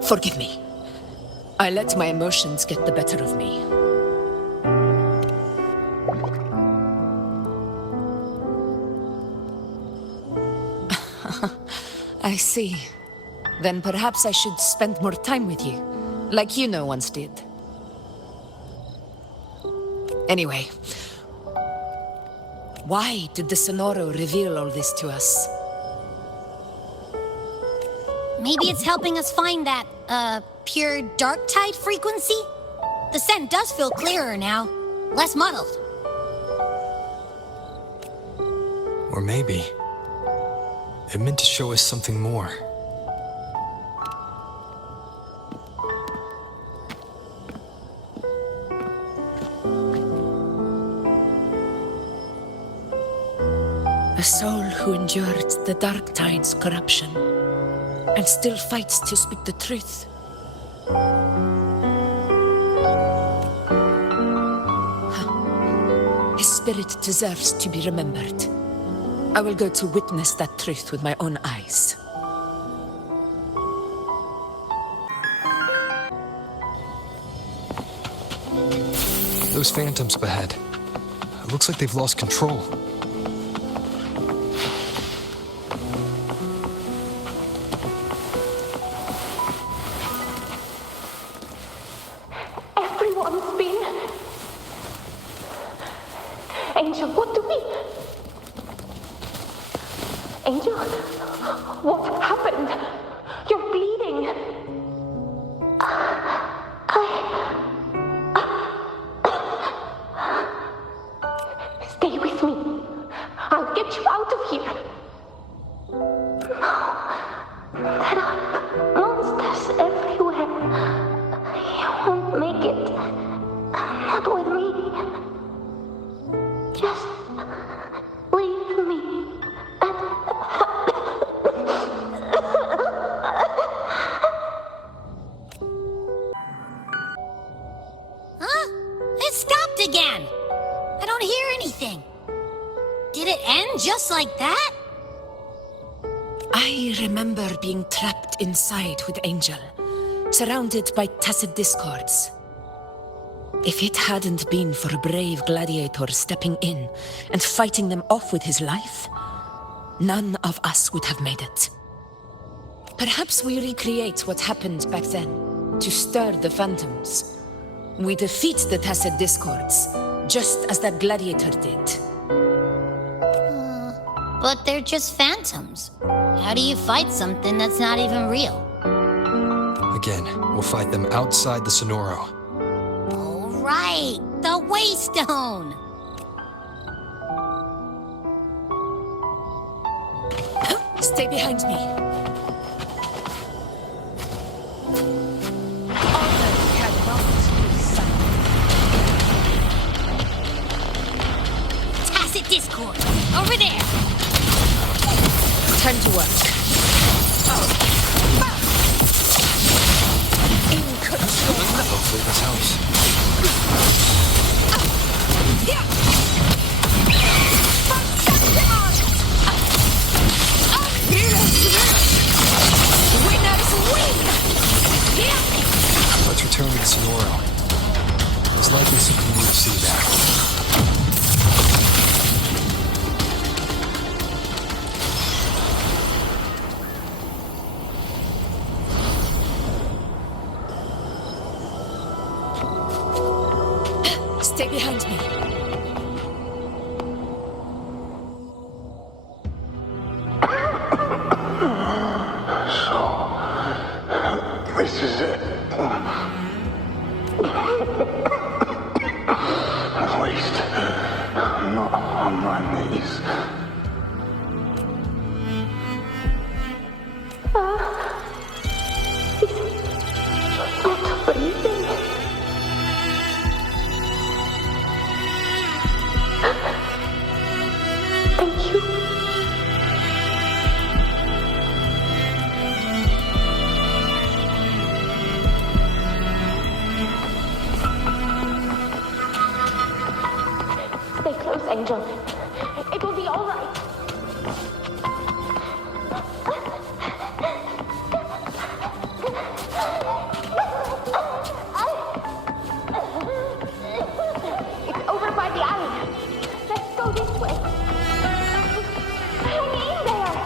Forgive me. I let my emotions get the better of me. I see. Then perhaps I should spend more time with you, like you once did. Anyway, why did the Sonoro reveal all this to us? Maybe it's helping us find that, pure dark tide frequency? The scent does feel clearer now, less muddled. Or maybe it meant to show us something more. A soul who endured the dark tide's corruption and still fights to speak the truth. His spirit deserves to be remembered. I will go to witness that truth with my own eyes. Those phantoms up ahead. It looks like they've lost control. Everyone's been... Angel, what do we... Angel, what happened? You're bleeding. Stay with me. I'll get you out of here. There are monsters everywhere. You won't make it. Not with me. Just leave me. Huh? It stopped again! I don't hear anything. Did it end just like that? I remember being trapped inside with Angel, surrounded by tacit discords. If it hadn't been for a brave gladiator stepping in and fighting them off with his life, none of us would have made it. Perhaps we recreate what happened back then, to stir the phantoms. We defeat the tacit discords, just as that gladiator did. But they're just phantoms. How do you fight something that's not even real? Again, we'll fight them outside the Sonoro. Oh, right! The Waystone! Stay behind me. Tacit discord! Over there! Time to work. Hopefully this helps. Let's return to the Sonoro. There's likely something we'll see there. Stay behind me. So, this is it. At least, I'm not on my knees. He's not breathing. Thank you. Stay close, Angel. It will be all right. It's over by the alley. Let's go this way. Hang in there.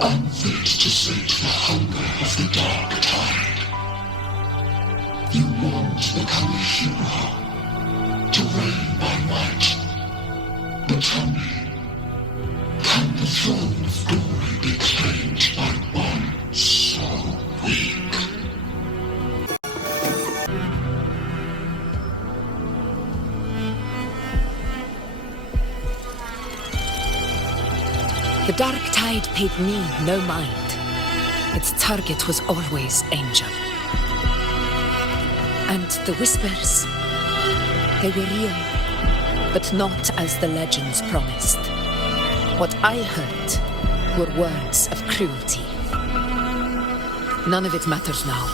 unfit to sate the hunger of the dark tide. You want to become a hero, to reign by might. But tell me, can the throne of glory be claimed by one so weak? The dark tide paid me no mind. Its target was always Angel. And the whispers, they were real, but not as the legends promised. What I heard were words of cruelty. None of it matters now.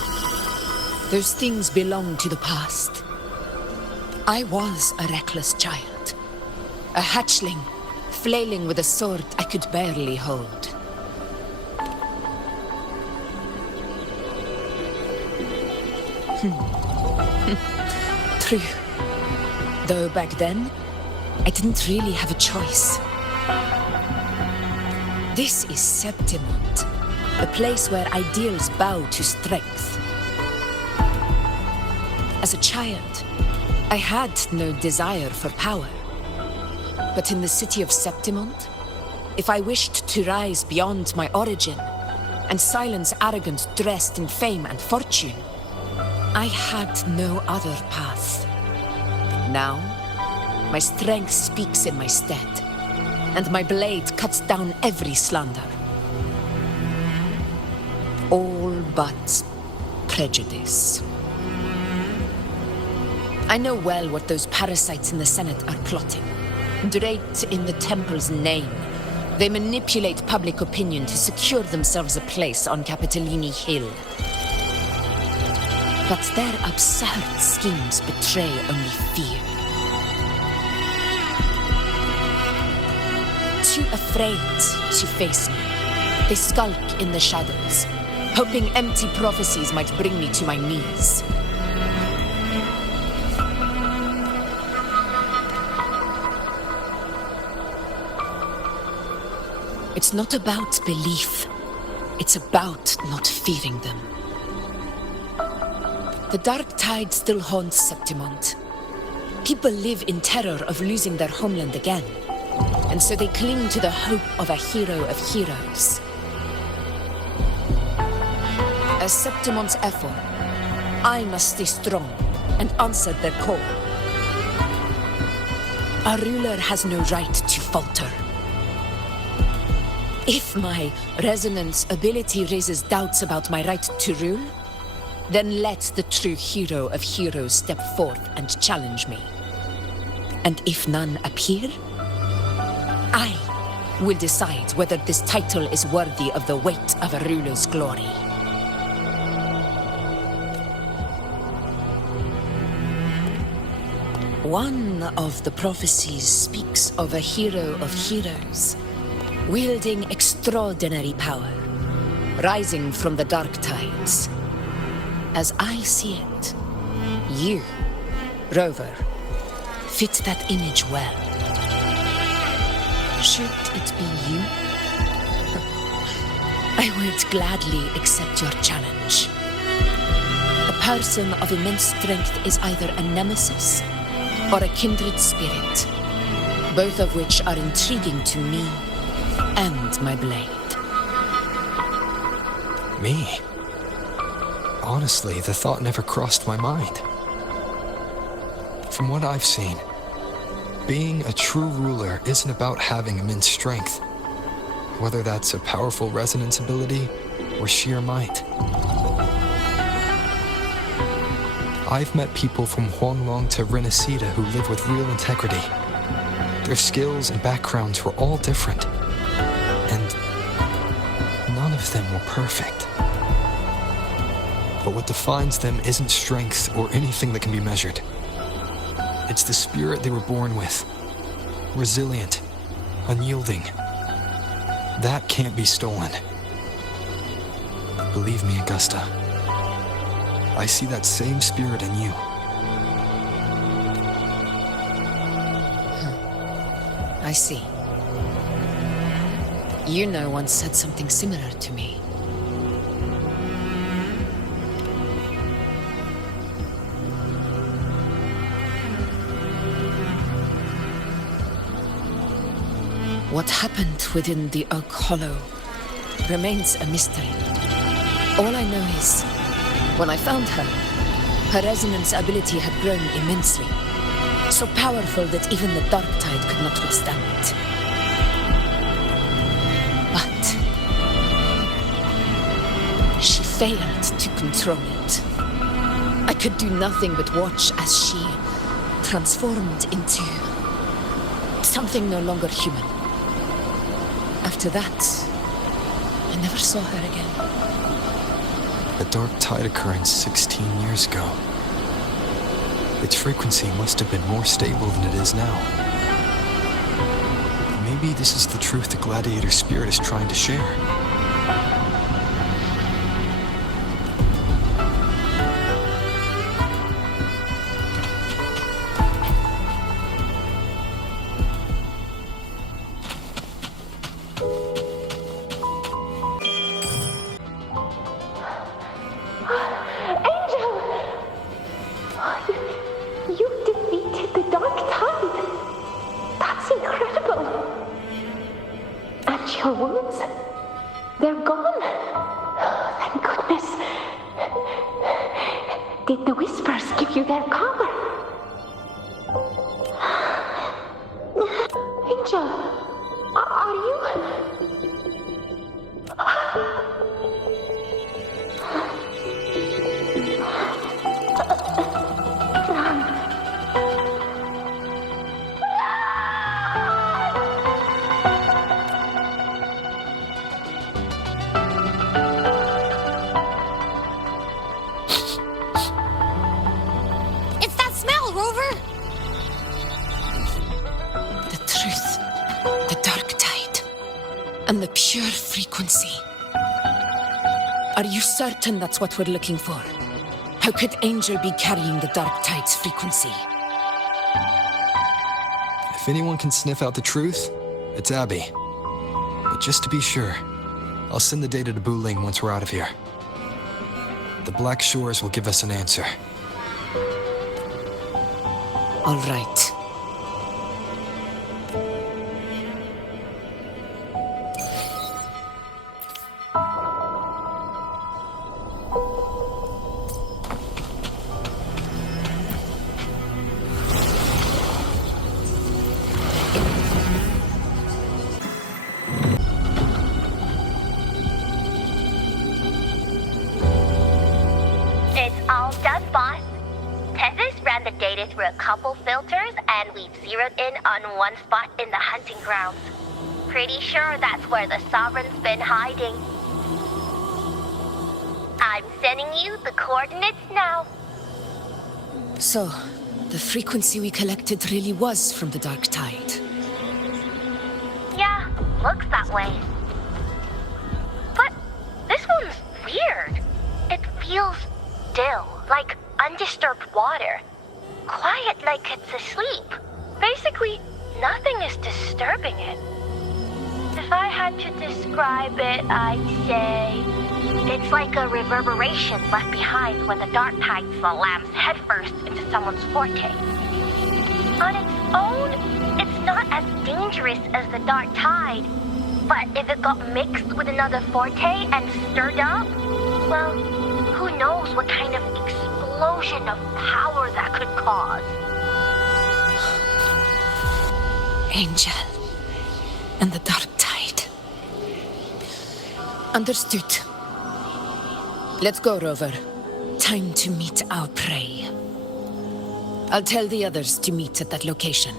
Those things belong to the past. I was a reckless child, a hatchling, flailing with a sword I could barely hold. True. Though back then, I didn't really have a choice. This is Septimont, the place where ideals bow to strength. As a child, I had no desire for power. But in the city of Septimont, if I wished to rise beyond my origin and silence arrogance dressed in fame and fortune, I had no other path. Now, my strength speaks in my stead, and my blade cuts down every slander. All but prejudice. I know well what those parasites in the Senate are plotting. Draped in the temple's name, they manipulate public opinion to secure themselves a place on Capitolini Hill. But their absurd schemes betray only fear. Too afraid to face me, they skulk in the shadows, hoping empty prophecies might bring me to my knees. It's not about belief. It's about not fearing them. The dark tide still haunts Septimont. People live in terror of losing their homeland again. And so they cling to the hope of a hero of heroes. As Septimont's ephor, I must stay strong and answer their call. A ruler has no right to falter. If my resonance ability raises doubts about my right to rule, then let the true hero of heroes step forth and challenge me. And if none appear, I will decide whether this title is worthy of the weight of a ruler's glory. One of the prophecies speaks of a hero of heroes, wielding extraordinary power, rising from the dark tides. As I see it, you, Rover, fit that image well. Should it be you? I would gladly accept your challenge. A person of immense strength is either a nemesis or a kindred spirit, both of which are intriguing to me and my blade. Me? Honestly, the thought never crossed my mind. From what I've seen, being a true ruler isn't about having immense strength, whether that's a powerful resonance ability or sheer might. I've met people from Huanglong to Renacida who live with real integrity. Their skills and backgrounds were all different, and none of them were perfect. But what defines them isn't strength or anything that can be measured. It's the spirit they were born with. Resilient, unyielding. That can't be stolen. Believe me, Augusta, I see that same spirit in you. I see. Yuna once said something similar to me. What happened within the Oak Hollow remains a mystery. All I know is, when I found her, her resonance ability had grown immensely. So powerful that even the Dark Tide could not withstand it. But she failed to control it. I could do nothing but watch as she transformed into something no longer human. After that, I never saw her again. The Dark Tide occurrence 16 years ago. Its frequency must have been more stable than it is now. Maybe this is the truth the Gladiator Spirit is trying to share. Your wounds? They're gone. Thank goodness. Did the Whispers give you their cover? Angel, are you... And the pure frequency. Are you certain that's what we're looking for? How could Angel be carrying the Dark Tide's frequency? If anyone can sniff out the truth, it's Abby. But just to be sure, I'll send the data to Buling once we're out of here. The Black Shores will give us an answer. All right. Through a couple filters, and we've zeroed in on one spot in the hunting grounds. Pretty sure that's where the Sovereign's been hiding. I'm sending you the coordinates now. So, the frequency we collected really was from the Dark Tide. Yeah, looks that way. But this one's weird. It feels still, like undisturbed water. Quiet like it's asleep. Basically, nothing is disturbing it. If I had to describe it, I'd say it's like a reverberation left behind when the Dark Tide slams headfirst into someone's forte. On its own, it's not as dangerous as the Dark Tide, but if it got mixed with another forte and stirred up, well, who knows what kind of explosion of power that could cause. Angel and the Dark Tide. Understood. Let's go, Rover. Time to meet our prey. I'll tell the others to meet at that location.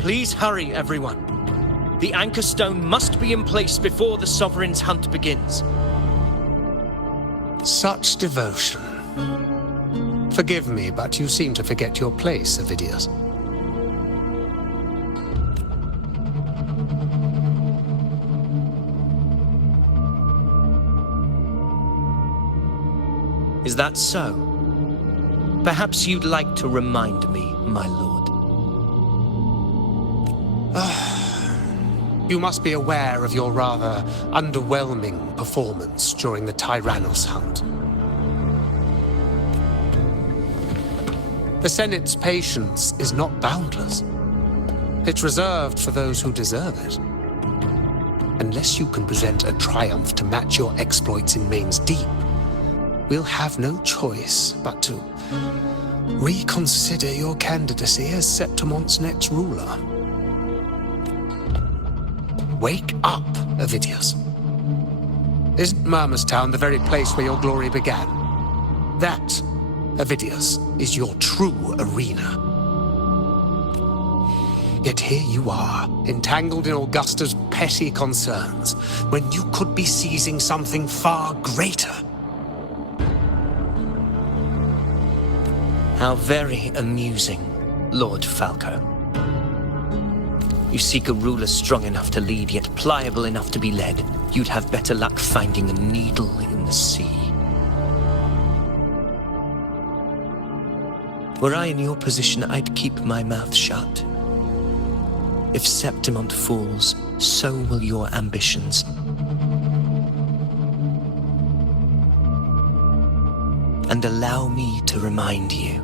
Please hurry, everyone. The Anchor Stone must be in place before the Sovereign's hunt begins. Such devotion. Forgive me, but you seem to forget your place, Avidius. Is that so? Perhaps you'd like to remind me, my lord. You must be aware of your rather underwhelming performance during the Tyrannos hunt. The Senate's patience is not boundless. It's reserved for those who deserve it. Unless you can present a triumph to match your exploits in Main's Deep, we'll have no choice but to reconsider your candidacy as Septimont's next ruler. Wake up, Ovidius. Isn't Murmustown the very place where your glory began? That, Ovidius, is your true arena. Yet here you are, entangled in Augusta's petty concerns, when you could be seizing something far greater. How very amusing, Lord Falco. You seek a ruler strong enough to lead, yet pliable enough to be led. You'd have better luck finding a needle in the sea. Were I in your position, I'd keep my mouth shut. If Septimont falls, so will your ambitions. And allow me to remind you.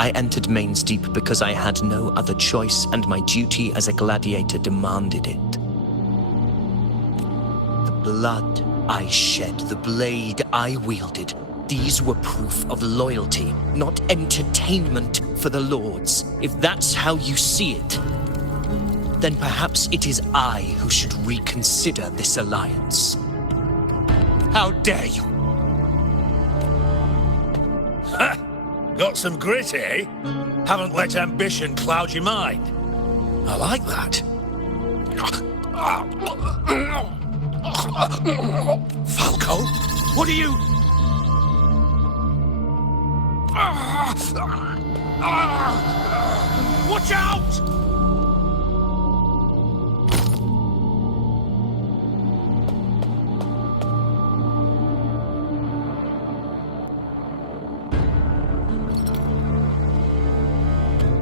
I entered Main's Deep because I had no other choice, and my duty as a gladiator demanded it. The blood I shed, the blade I wielded, these were proof of loyalty, not entertainment for the lords. If that's how you see it, then perhaps it is I who should reconsider this alliance. How dare you! Ha! Got some grit, eh? Haven't let ambition cloud your mind. I like that. Falco, what are you... Watch out!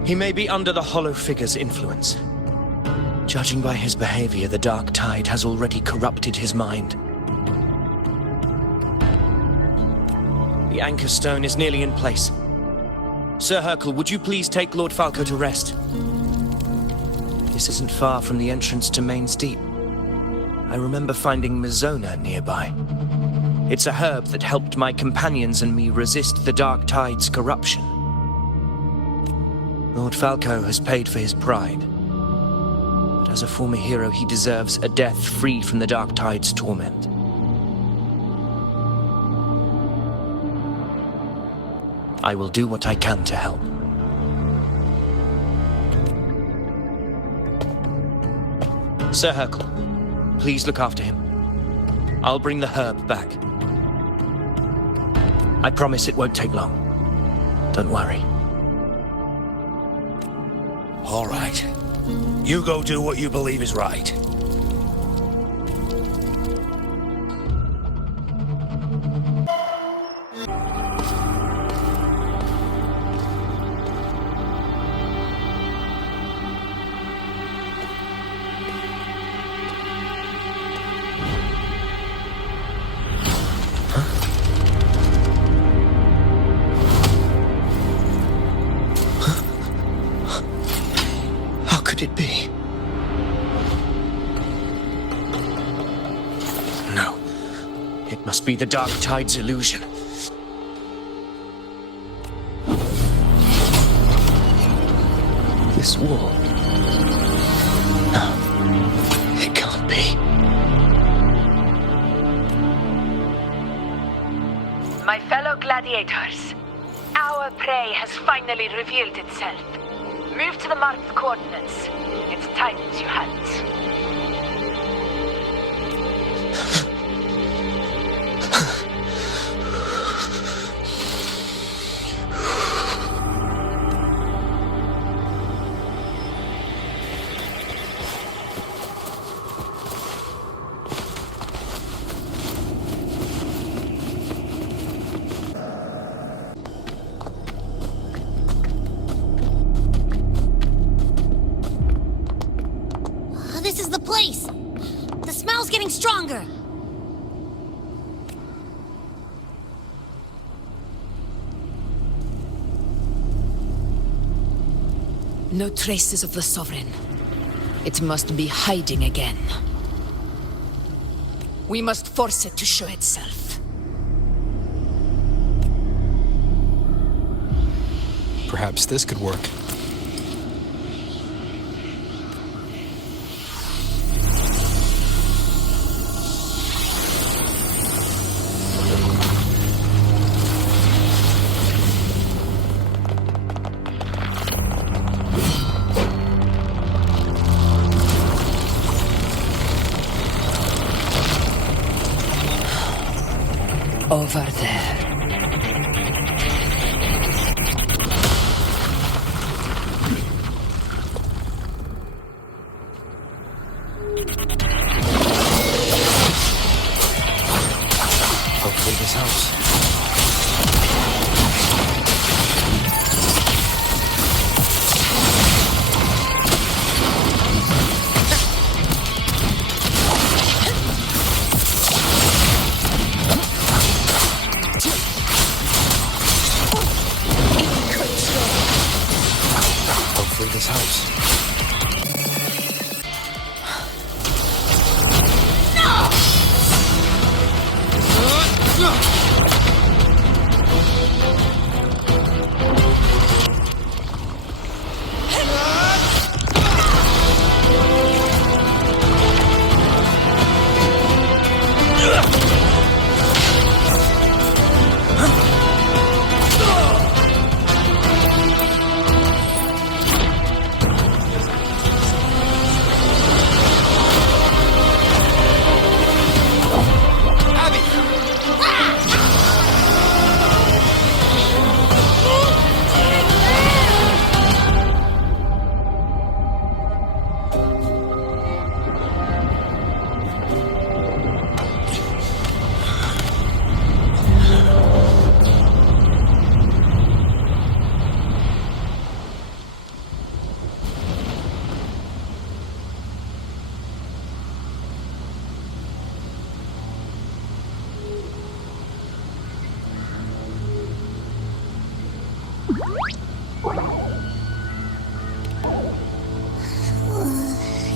He may be under the Hollow Figure's influence. Judging by his behavior, the Dark Tide has already corrupted his mind. The Anchor Stone is nearly in place. Sir Hercule, would you please take Lord Falco to rest? This isn't far from the entrance to Main's Deep. I remember finding Mizona nearby. It's a herb that helped my companions and me resist the Dark Tide's corruption. Lord Falco has paid for his pride. But as a former hero, he deserves a death free from the Dark Tide's torment. I will do what I can to help. Sir Hercule, please look after him. I'll bring the herb back. I promise it won't take long. Don't worry. All right. You go do what you believe is right. Could it be? No. It must be the Dark Tide's illusion. This wall. No. It can't be. My fellow gladiators, our prey has finally revealed itself. Move to the marked coordinates. It's tightens your hands. No traces of the Sovereign. It must be hiding again. We must force it to show itself. Perhaps this could work. Over there. Hopefully this helps. Hopefully this helps.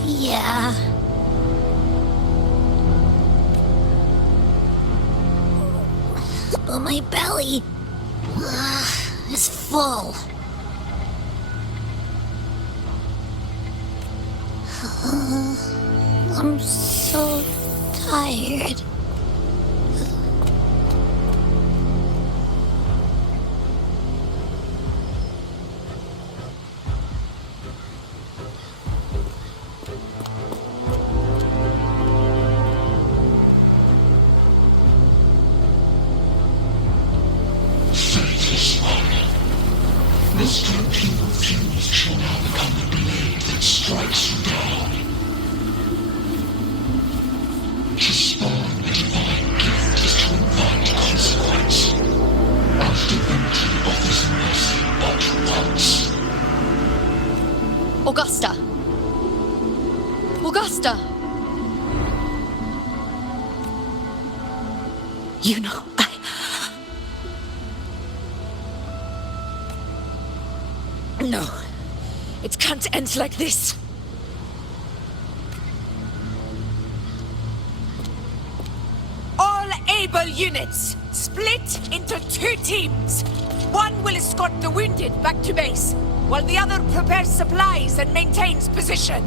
Yeah. But my belly is full. I'm so tired. This European fuse shall now become the blade that strikes you down. To spawn a divine gift is to invite consequence. And divinity offers mercy but once. Augusta! Augusta! You know, No. It can't end like this. All able units, split into 2 teams. One will escort the wounded back to base, while the other prepares supplies and maintains position.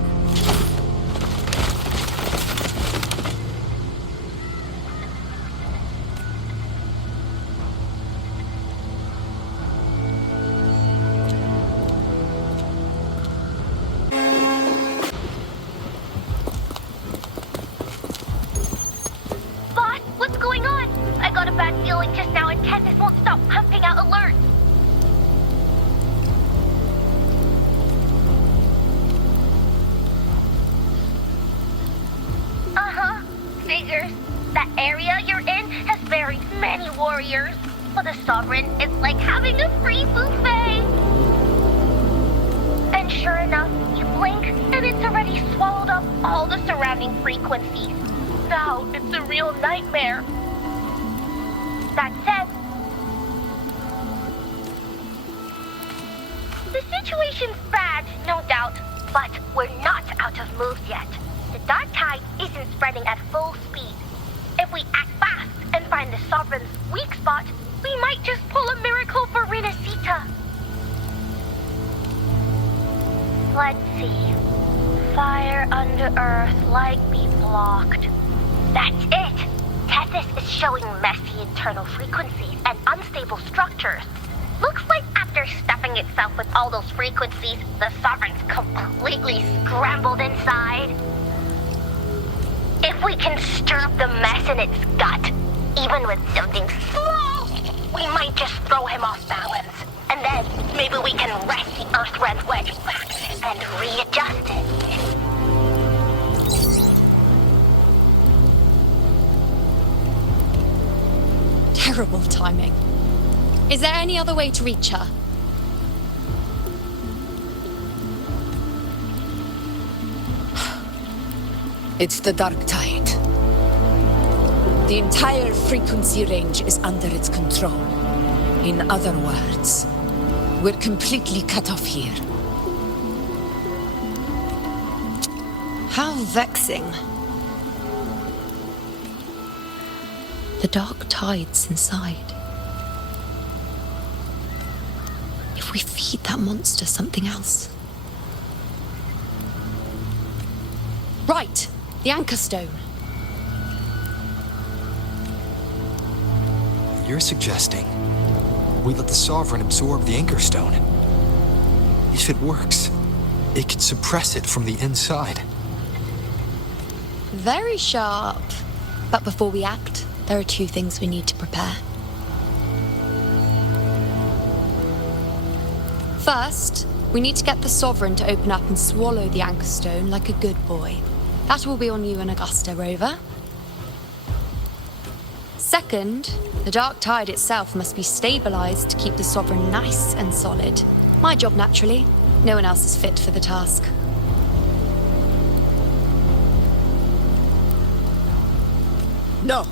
Boss, what's going on? I got a bad feeling just now and Candace won't stop pumping out alerts. Figures. That area you're in has very many warriors. For the Sovereign, it's like having a free buffet. And sure enough, you blink and it's already swallowed up all the surrounding frequencies. Now it's a real nightmare. That said, the situation's bad, no But we're not out of moves yet. The dark tide isn't spreading at full speed. If we act fast and find the Sovereign's weak spot, we might just pull a miracle for Renacita. Let's see. Fire under earth, light be blocked. That's it! Tethys is showing messy internal frequencies and unstable structures. Looks like after stuffing itself with all those frequencies, the Sovereign's completely scrambled inside. If we can stir up the mess in its gut, even with something small, we might just throw him off balance. And then maybe we can wrest the Earthrend wedge back and readjust it. Terrible timing. Is there any other way to reach her? It's the dark tide. The entire frequency range is under its control. In other words, we're completely cut off here. How vexing. The dark tide's inside. If we feed that monster something else. Right, the anchor stone. You're suggesting we let the Sovereign absorb the anchor stone. If it works, it could suppress it from the inside. Very sharp. But before we act, there are two things we need to prepare. First, we need to get the Sovereign to open up and swallow the anchor stone like a good boy. That will be on you and Augusta, Rover. Second, the dark tide itself must be stabilized to keep the Sovereign nice and solid. My job, naturally. No one else is fit for the task. No.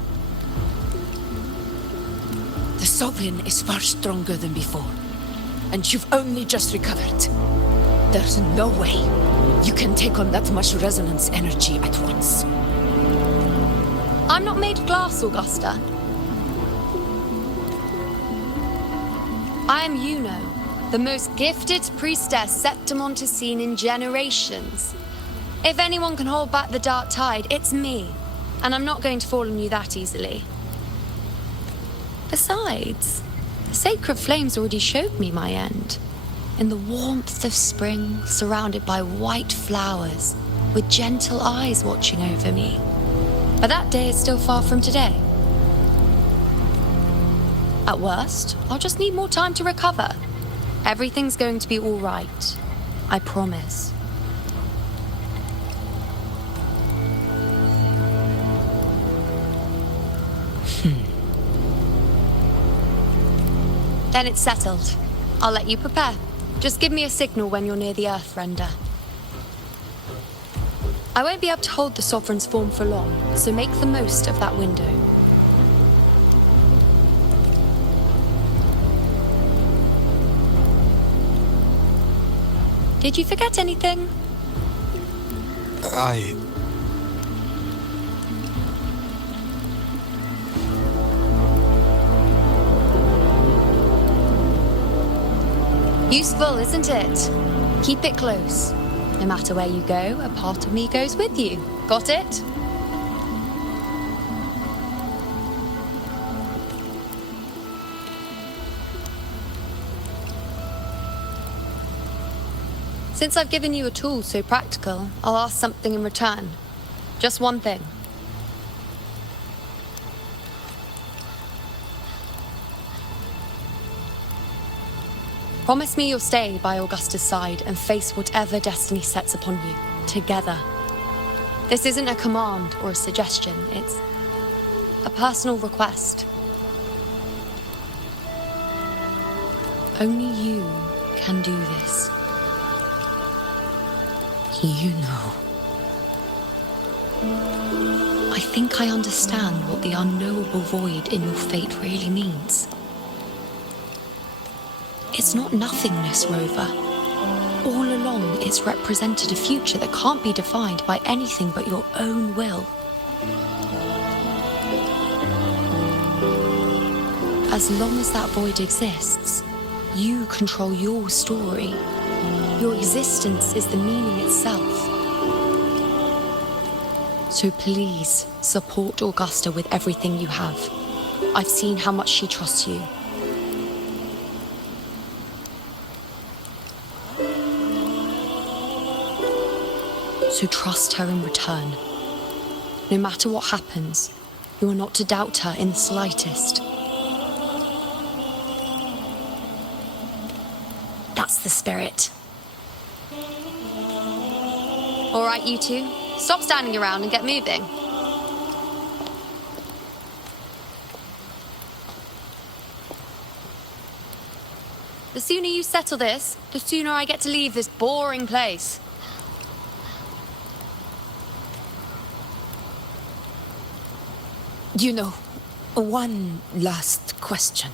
The Sovereign is far stronger than before. And you've only just recovered. There's no way you can take on that much resonance energy at once. I'm not made of glass, Augusta. I am Yuno, the most gifted priestess Septimont has seen in generations. If anyone can hold back the dark tide, it's me. And I'm not going to fall on you that easily. Besides, the sacred flames already showed me my end. In the warmth of spring, surrounded by white flowers, with gentle eyes watching over me. But that day is still far from today. At worst, I'll just need more time to recover. Everything's going to be all right. I promise. Then it's settled. I'll let you prepare. Just give me a signal when you're near the Earthrender. I won't be able to hold the Sovereign's form for long, so make the most of that window. Did you forget anything? Useful, isn't it? Keep it close. No matter where you go, a part of me goes with you. Got it? Since I've given you a tool so practical, I'll ask something in return. Just one thing. Promise me you'll stay by Augusta's side and face whatever destiny sets upon you, together. This isn't a command or a suggestion, it's a personal request. Only you can do this. You know. I think I understand what the unknowable void in your fate really means. It's not nothingness, Rover. All along, it's represented a future that can't be defined by anything but your own will. As long as that void exists, you control your story. Your existence is the meaning itself. So please, support Augusta with everything you have. I've seen how much she trusts you. So trust her in return. No matter what happens, you are not to doubt her in the slightest. That's the spirit. All right, you two. Stop standing around and get moving. The sooner you settle this, the sooner I get to leave this boring place. You know, one last question.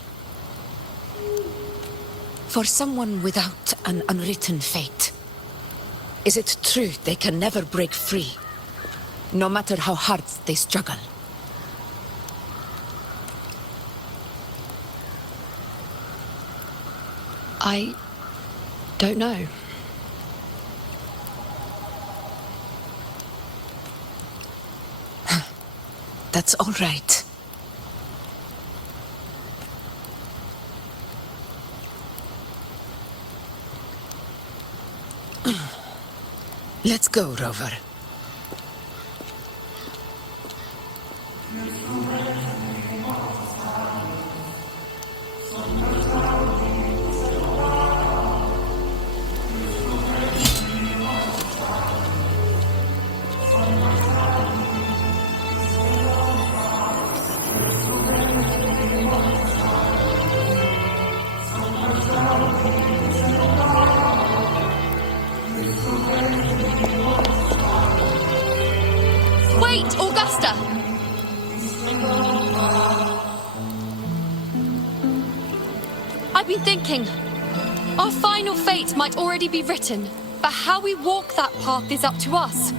For someone without an unwritten fate, is it true they can never break free, no matter how hard they struggle? I don't know. That's all right. Let's go, Rover. Wait, Augusta! I've been thinking. Our final fate might already be written, but how we walk that path is up to us.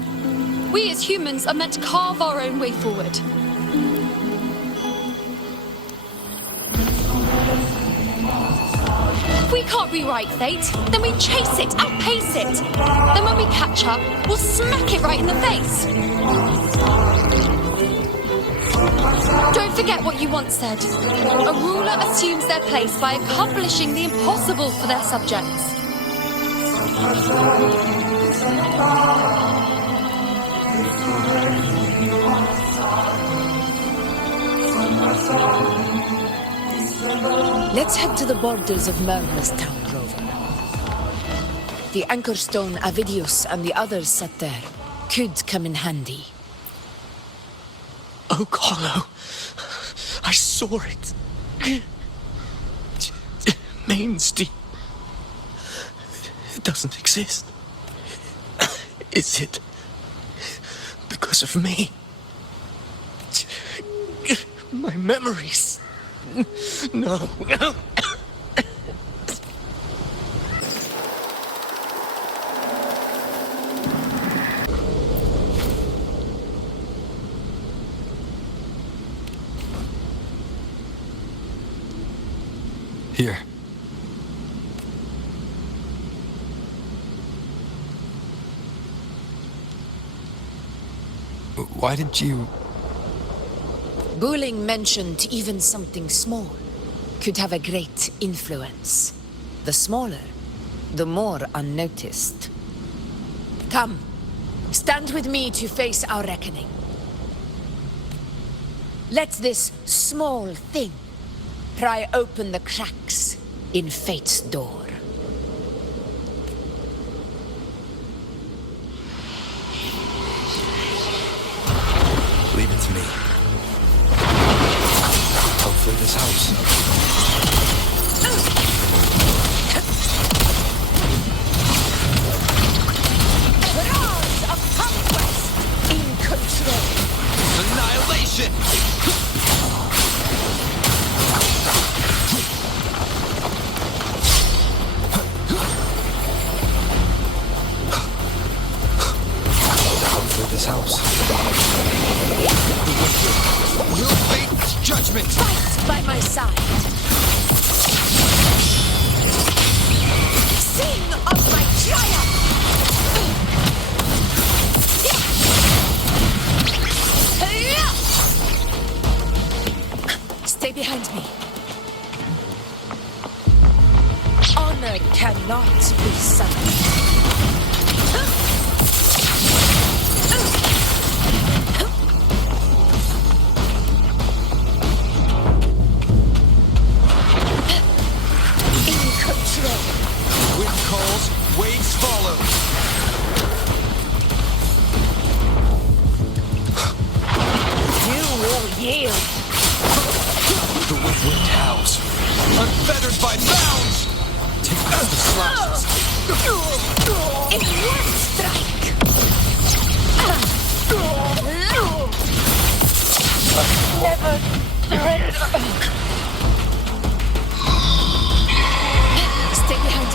We as humans are meant to carve our own way forward. If we can't rewrite fate, then we chase it, outpace it. Then when we catch up, we'll smack it right in the face. Don't forget what you once said. A ruler assumes their place by accomplishing the impossible for their subjects. Let's head to the borders of Merma's town, Rover. The anchor stone Avidius and the others set there could come in handy. Oak Hollow. I saw it. Main's deep. It doesn't exist. Is it because of me? My memories. No. Here. Why did you... Bulling mentioned even something small could have a great influence. The smaller, the more unnoticed. Come, stand with me to face our reckoning. Let this small thing pry open the cracks in fate's door. Leave it to me. Hopefully this helps. Barrage of conquest in control. Annihilation! tide. Sing of my triumph! Stay behind me. Honor cannot be summoned. In control. Wind calls, waves follow. You will yield. The wind howls. Unfettered by bounds! Take out the slashes. In one strike. Never surrender. Stay behind me.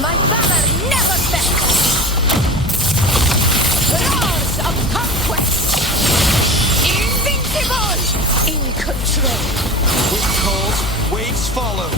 My valor never fails! Roars of conquest! Invincible! In control! Wind calls, waves follow.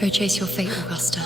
Go chase your fate, Augusta.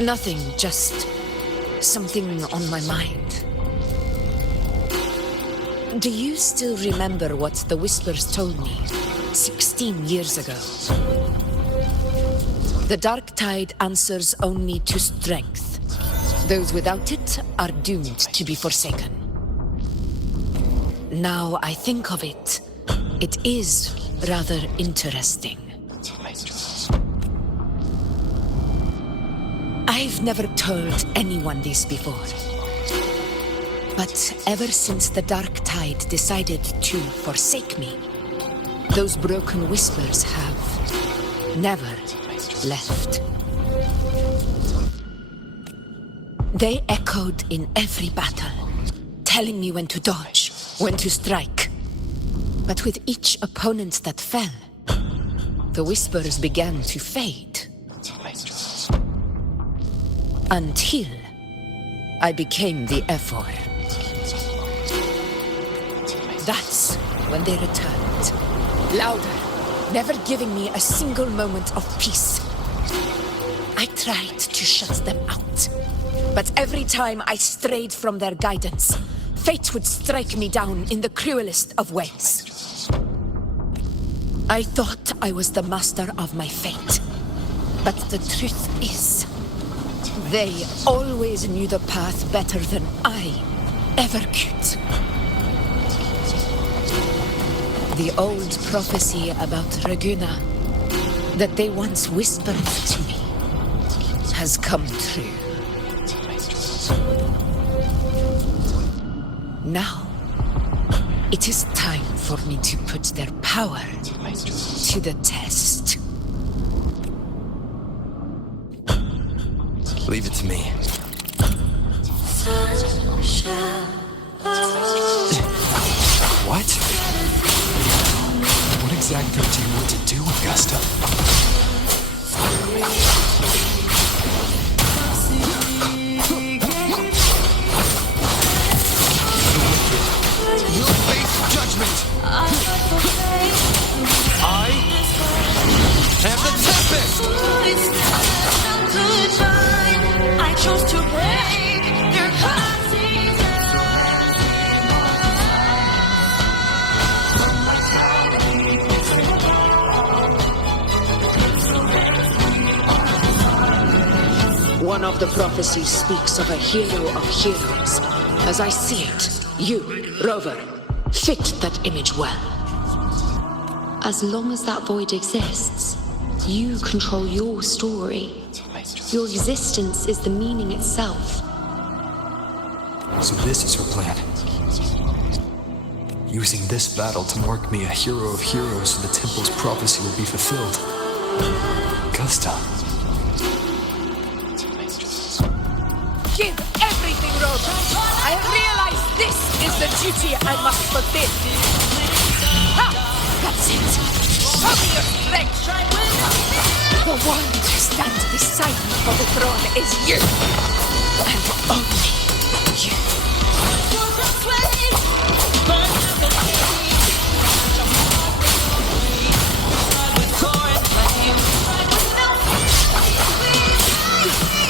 Nothing, just something on my mind. Do you still remember what the Whispers told me 16 years ago? The dark tide answers only to strength. Those without it are doomed to be forsaken. Now I think of it, it is rather interesting. I've never told anyone this before. But ever since the dark tide decided to forsake me, those broken whispers have never left. They echoed in every battle, telling me when to dodge, when to strike. But with each opponent that fell, the whispers began to fade. Until I became the Ephor. That's when they returned. Louder, never giving me a single moment of peace. I tried to shut them out. But every time I strayed from their guidance, fate would strike me down in the cruelest of ways. I thought I was the master of my fate. But the truth is, they always knew the path better than I ever could. The old prophecy about Raguna that they once whispered to me has come true. Now, it is time for me to put their power to the test. Leave it to me. What? What exactly do you want to do, Augusta? You'll face judgment! I am the Tempest! I chose to break their passing. One of the prophecies speaks of a hero of heroes. As I see it, you, Rover, fit that image well. As long as that void exists, you control your story. Your existence is the meaning itself. So this is her plan. Using this battle to mark me a hero of heroes so the temple's prophecy will be fulfilled. Augusta. Give everything, Rover. I have realized this is the duty I must fulfill. Ha! That's it. Show me your strength. The one to stand beside me for the throne is you. And only you.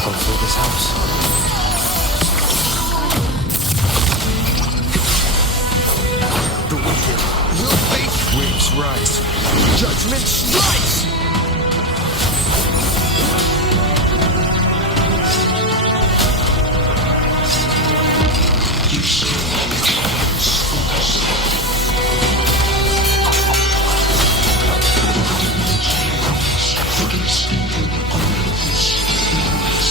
Hopefully this helps. The wicked will face waves rise. Judgment strikes! You still have a chance, Augusta. For this people are this glorious.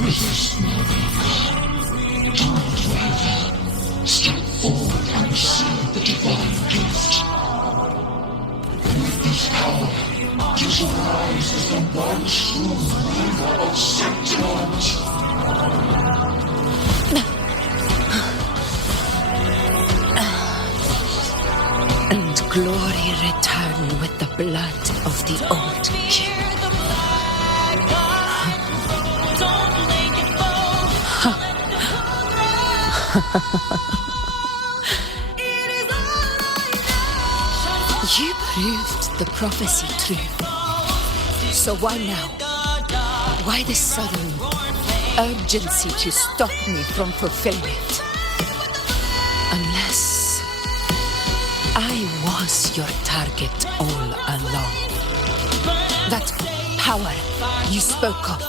Resist my anger. Don't waver. Step forward and receive the divine gift. With this power, you shall rise as the one true ruler of Septimont. And glory return with the blood of the old king. You proved the prophecy true. So why now? Why this sudden urgency to stop me from fulfilling it? Unless I was your target all along. That power you spoke of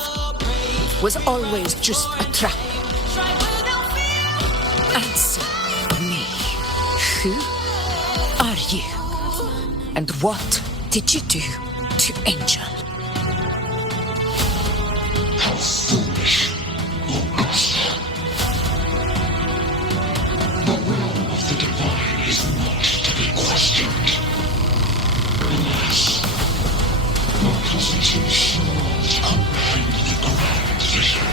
was always just a trap. Answer me. Who are you? And what did you do to Angel? How foolish, Augusta. The will of the divine is not to be questioned. Alas, mortals too small to comprehend the grand vision.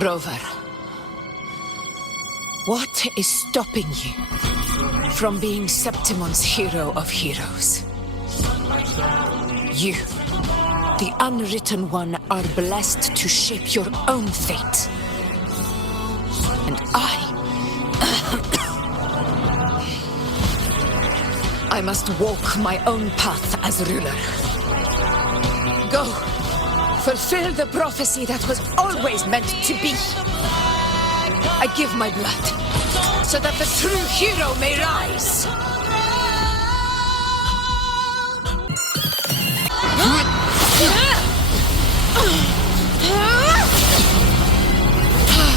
Rover, what is stopping you from being Septimon's hero of heroes? You, the unwritten one, are blessed to shape your own fate. And I must walk my own path as ruler. Go, fulfill the prophecy that was always meant to be. I give my blood so that the true hero may rise.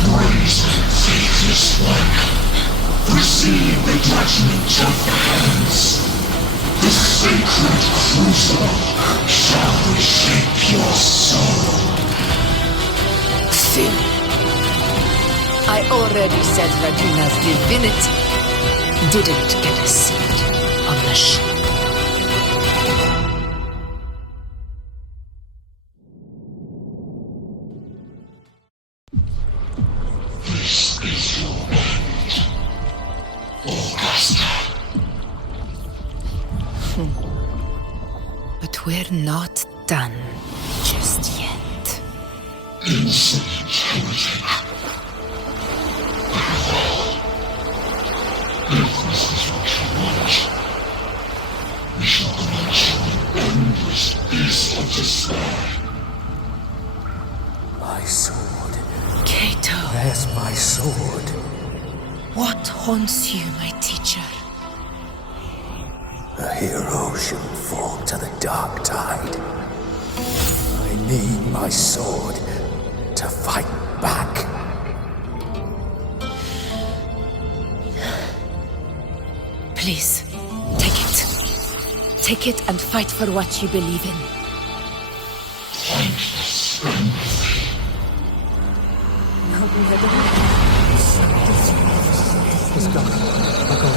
Brazen, faithless one, receive the judgment of the hands. The sacred crucible shall reshape your soul. Sin. I already said Raguna's divinity didn't get a seat on the ship. This is your end, Augusta. But we're not done just yet. Insolent heretic. If this is what you want, we shall grant you an endless beast of despair. My sword. Cato. Where's my sword? What haunts you, my teacher? A hero shouldn't fall to the dark tide. I need my sword to fight back. Please, take it. Take it and fight for what you believe in. Thankless empathy. Let's go. I'll go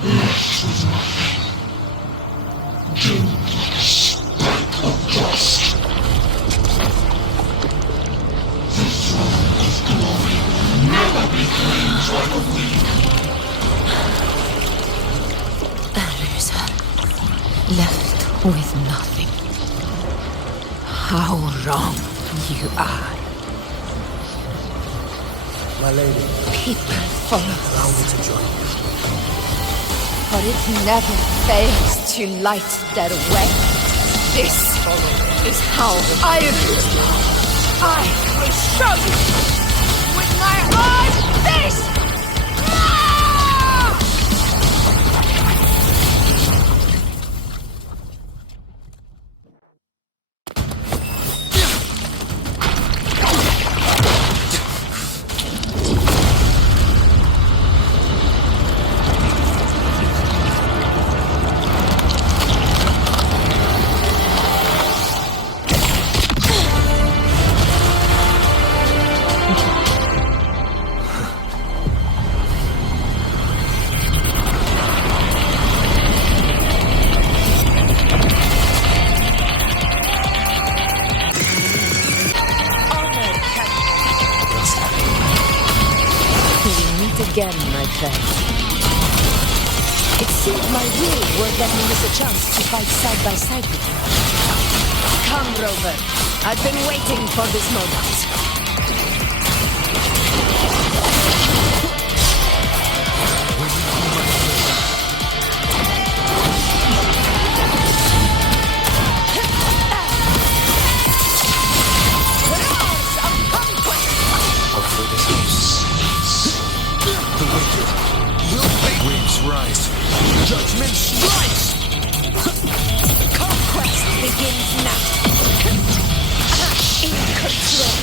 Left with nothing. Doomed like a speck of dust. The throne of glory will never be claimed by the weak. A loser. Left with nothing. How wrong you are. My lady. People follow Allow me to join you. For it never fails to light their way. This is how I will. I will show you with my own face! Again, my friend. It seemed my will won't let me miss a chance to fight side by side with you. Come, Rover. I've been waiting for this moment. Winds rise. Judgment strikes! Conquest begins now. In control.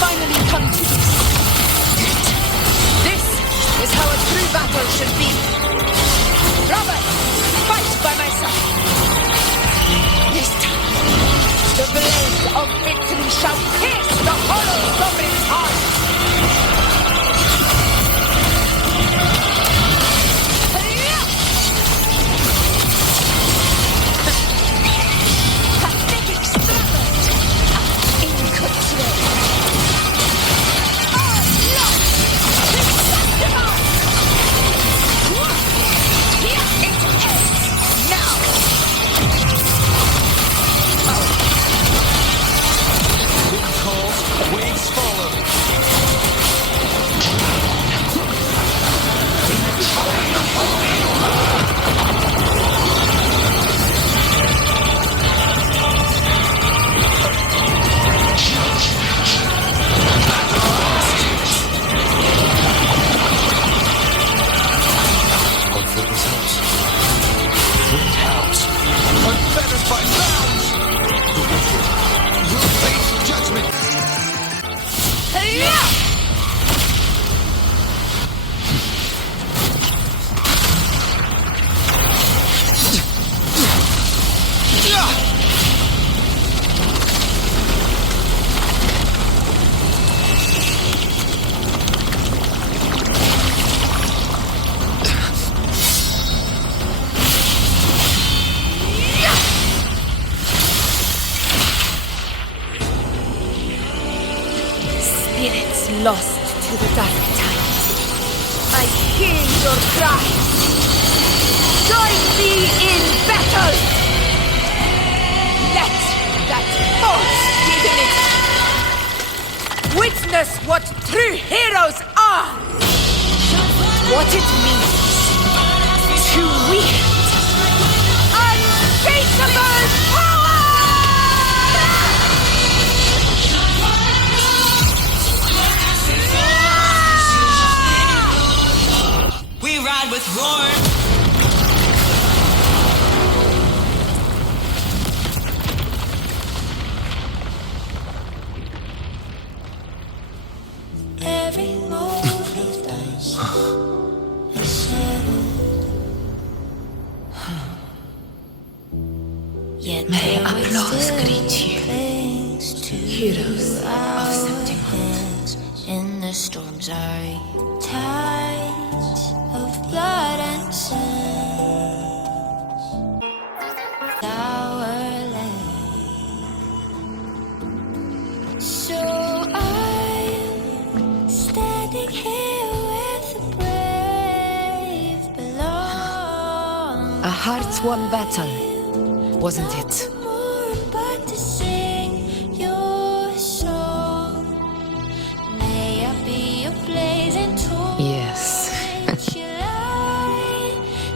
finally come to this. This is how a true battle should be. Robert, fight by my side. This time, the blade of victory shall pierce the hollows of its heart. Pathetic struggle. In control. Oh, no! Here it ends. Now. Wind calls, waves follow. What for this house? Wind house. Unfettered by bounds! The wicked will face judgment! Spirits lost to the dark tide. I hear your cries. Join me in battle! Let that false divinity witness what true heroes are! What it means to wield unshakable power! We ride with roar. Every move does is settled. Yet May there was applause still greet you, things to heroes of our Septimon. hands in the storm's eye. Tides of blood and sand. Our land. So I'm standing here where the brave belong. A hearts-won battle, wasn't it? More but to sing your song. May I be a blazing torch. Yes. You light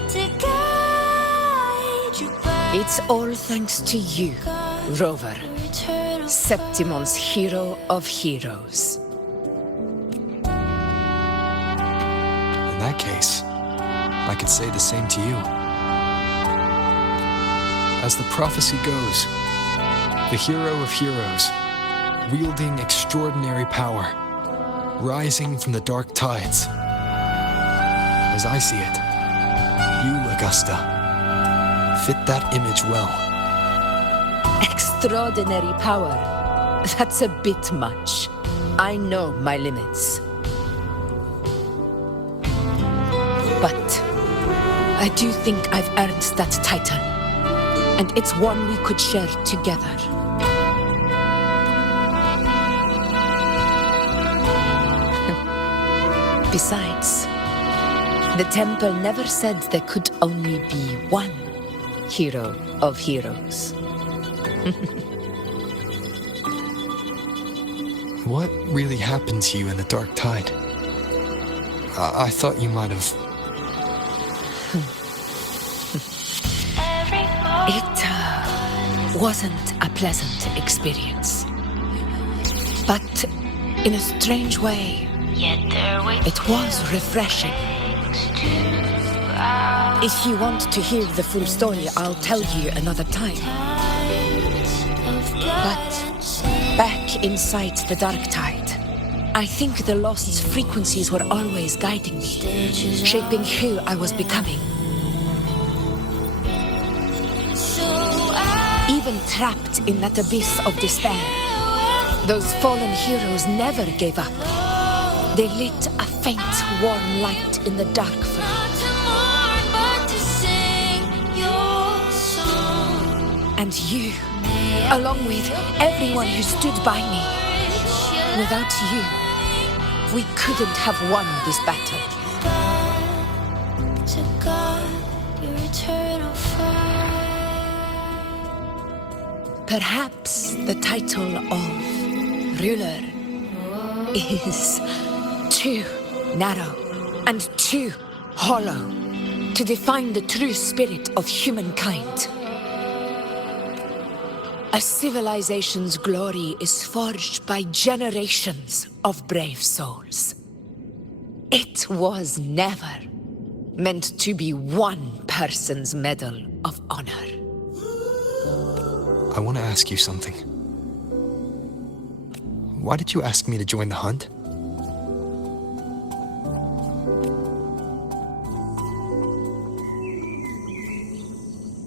to guide you back. It's all thanks to you, Rover, Septimon's hero of heroes. In that case, I could say the same to you. As the prophecy goes, the hero of heroes, wielding extraordinary power, rising from the dark tides. As I see it, you, Augusta, fit that image well. Extraordinary power. That's a bit much. I know my limits. But I do think I've earned that title. And it's one we could share together. Besides, the temple never said there could only be one hero of heroes. What really happened to you in the dark tide? I thought you might have... It wasn't a pleasant experience. But in a strange way, it was refreshing. If you want to hear the full story, I'll tell you another time. But back back inside the dark tide, I think the Lost's frequencies were always guiding me, shaping who I was becoming. Even trapped in that abyss of despair, those fallen heroes never gave up. They lit a faint, warm light in the dark for me. And you, along with everyone who stood by me. Without you, we couldn't have won this battle. Perhaps the title of ruler is too narrow and too hollow to define the true spirit of humankind. A civilization's glory is forged by generations of brave souls. It was never meant to be one person's medal of honor. I want to ask you something. Why did you ask me to join the hunt?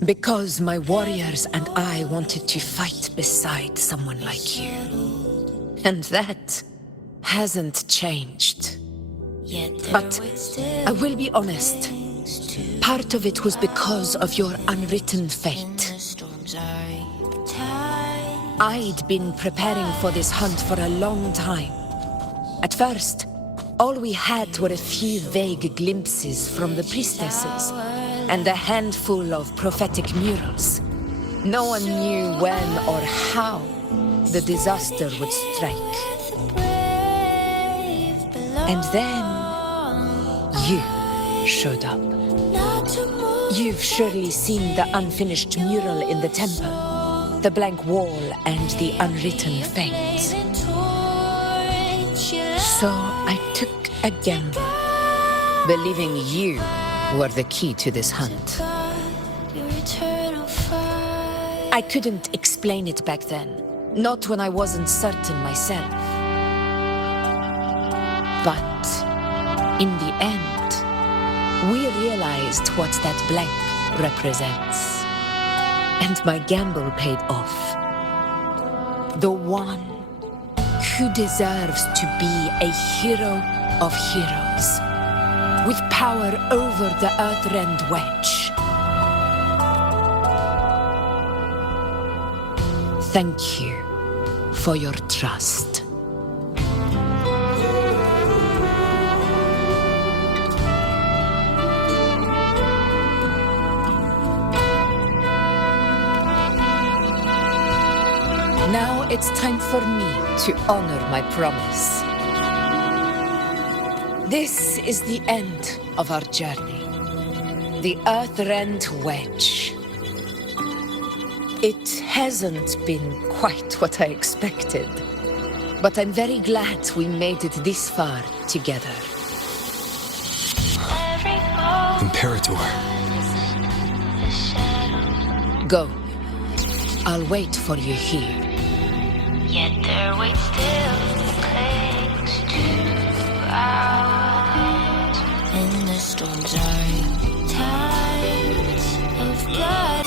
Because my warriors and I wanted to fight beside someone like you. And that hasn't changed. But I will be honest, part of it was because of your unwritten fate. I'd been preparing for this hunt for a long time. At first, all we had were a few vague glimpses from the priestesses and a handful of prophetic murals. No one knew when or how the disaster would strike. And then you showed up. You've surely seen the unfinished mural in the temple, the blank wall and the unwritten fate. So I took a gamble, believing you were the key to this hunt. I couldn't explain it back then, not when I wasn't certain myself. But in the end, we realized what that blank represents. And my gamble paid off. The one who deserves to be a hero of heroes, with power over the Earthrend Wedge. Thank you for your trust. Now it's time for me to honor my promise. This is the end of our journey. The Earthrend Wedge. It hasn't been quite what I expected, but I'm very glad we made it this far together. Imperator. Go. I'll wait for you here. Yet their weight still clings to ours. And the storms are tides of blood.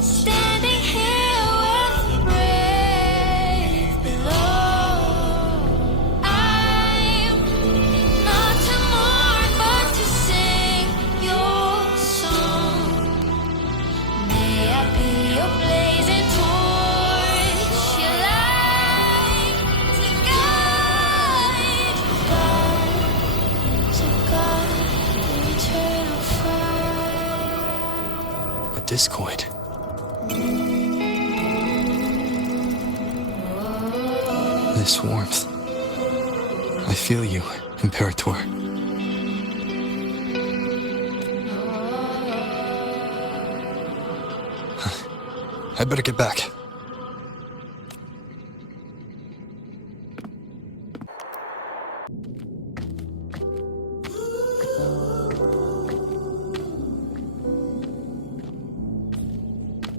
Standing here with brave below. I'm not to mourn, but to sing your song. May I be your blazing torch, your light to guide. To guide the eternal fire. A discord. This warmth. I feel you, Imperator. I'd better get back.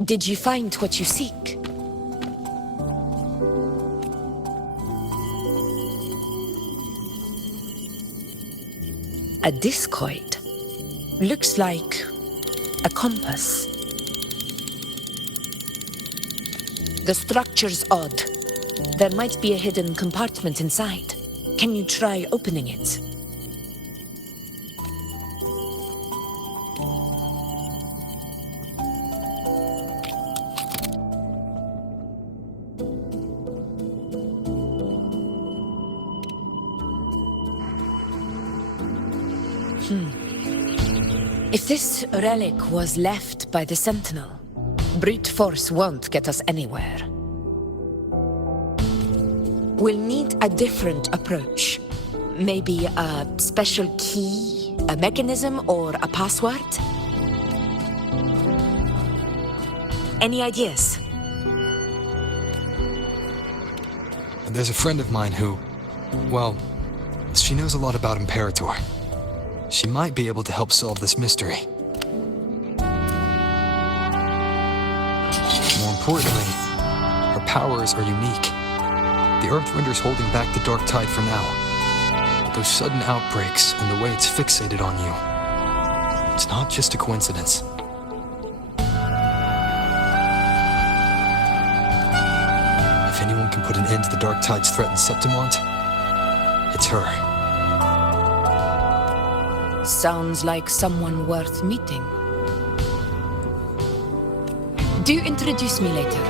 Did you find what you seek? A discoid. Looks like a compass. The structure's odd. There might be a hidden compartment inside. Can you try opening it? If this relic was left by the Sentinel, brute force won't get us anywhere. We'll need a different approach. Maybe a special key, a mechanism, or a password? Any ideas? There's a friend of mine who, well, she knows a lot about Imperator. She might be able to help solve this mystery. More importantly, her powers are unique. The Earthrender's holding back the Dark Tide for now. But those sudden outbreaks and the way it's fixated on you, it's not just a coincidence. If anyone can put an end to the Dark Tide's threat in Septimont, it's her. Sounds like someone worth meeting. Do introduce me later.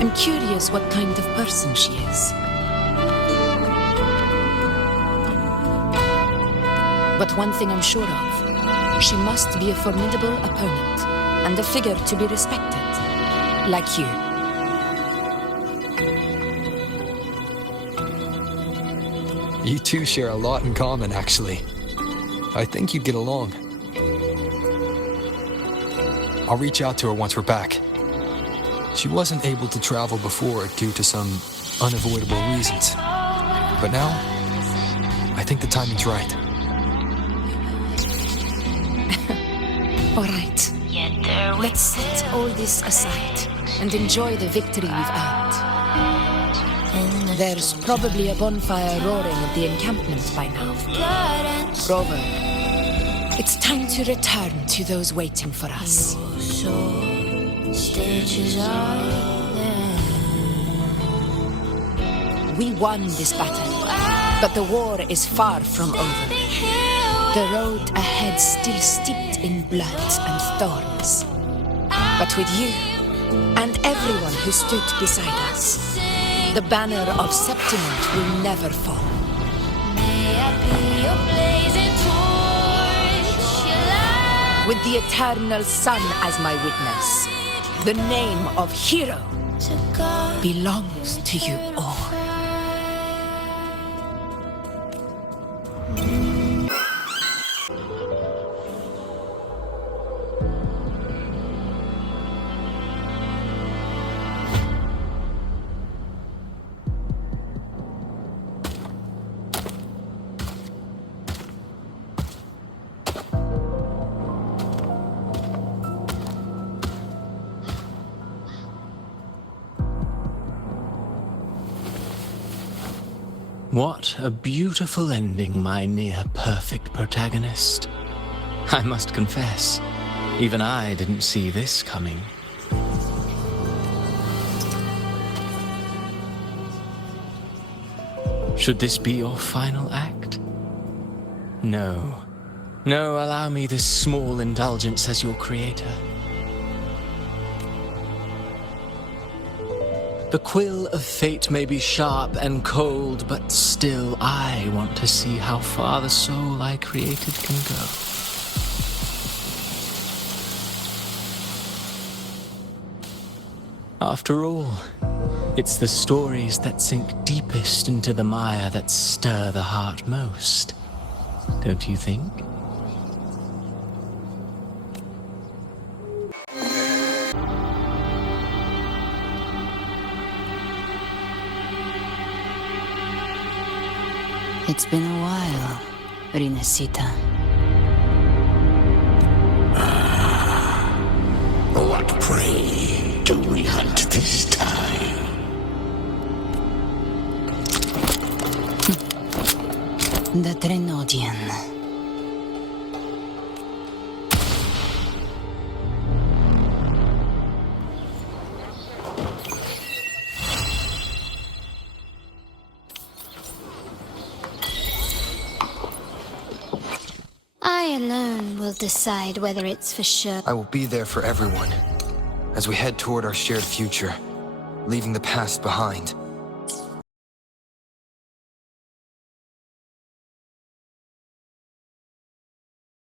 I'm curious what kind of person she is. But one thing I'm sure of, she must be a formidable opponent and a figure to be respected, like you. You two share a lot in common, actually. I think you'd get along. I'll reach out to her once we're back. She wasn't able to travel before due to some unavoidable reasons. But now, I think the timing's right. All right. Let's set all this aside and enjoy the victory we've earned. There's probably a bonfire roaring at the encampment by now. Rover, it's time to return to those waiting for us. We won this battle, but the war is far from over. The road ahead still steeped in blood and thorns. But with you, and everyone who stood beside us, the banner of Septimont will never fall. With the eternal sun as my witness, the name of hero belongs to you all. What a beautiful ending, my near-perfect protagonist. I must confess, even I didn't see this coming. Should this be your final act? No. No, allow me this small indulgence as your creator. The quill of fate may be sharp and cold, but still I want to see how far the soul I created can go. After all, it's the stories that sink deepest into the mire that stir the heart most, don't you think? It's been a while, Rinesita. What prey do we hunt this time? The Trenodian. alone will decide whether it's for sure. I will be there for everyone as we head toward our shared future, leaving the past behind.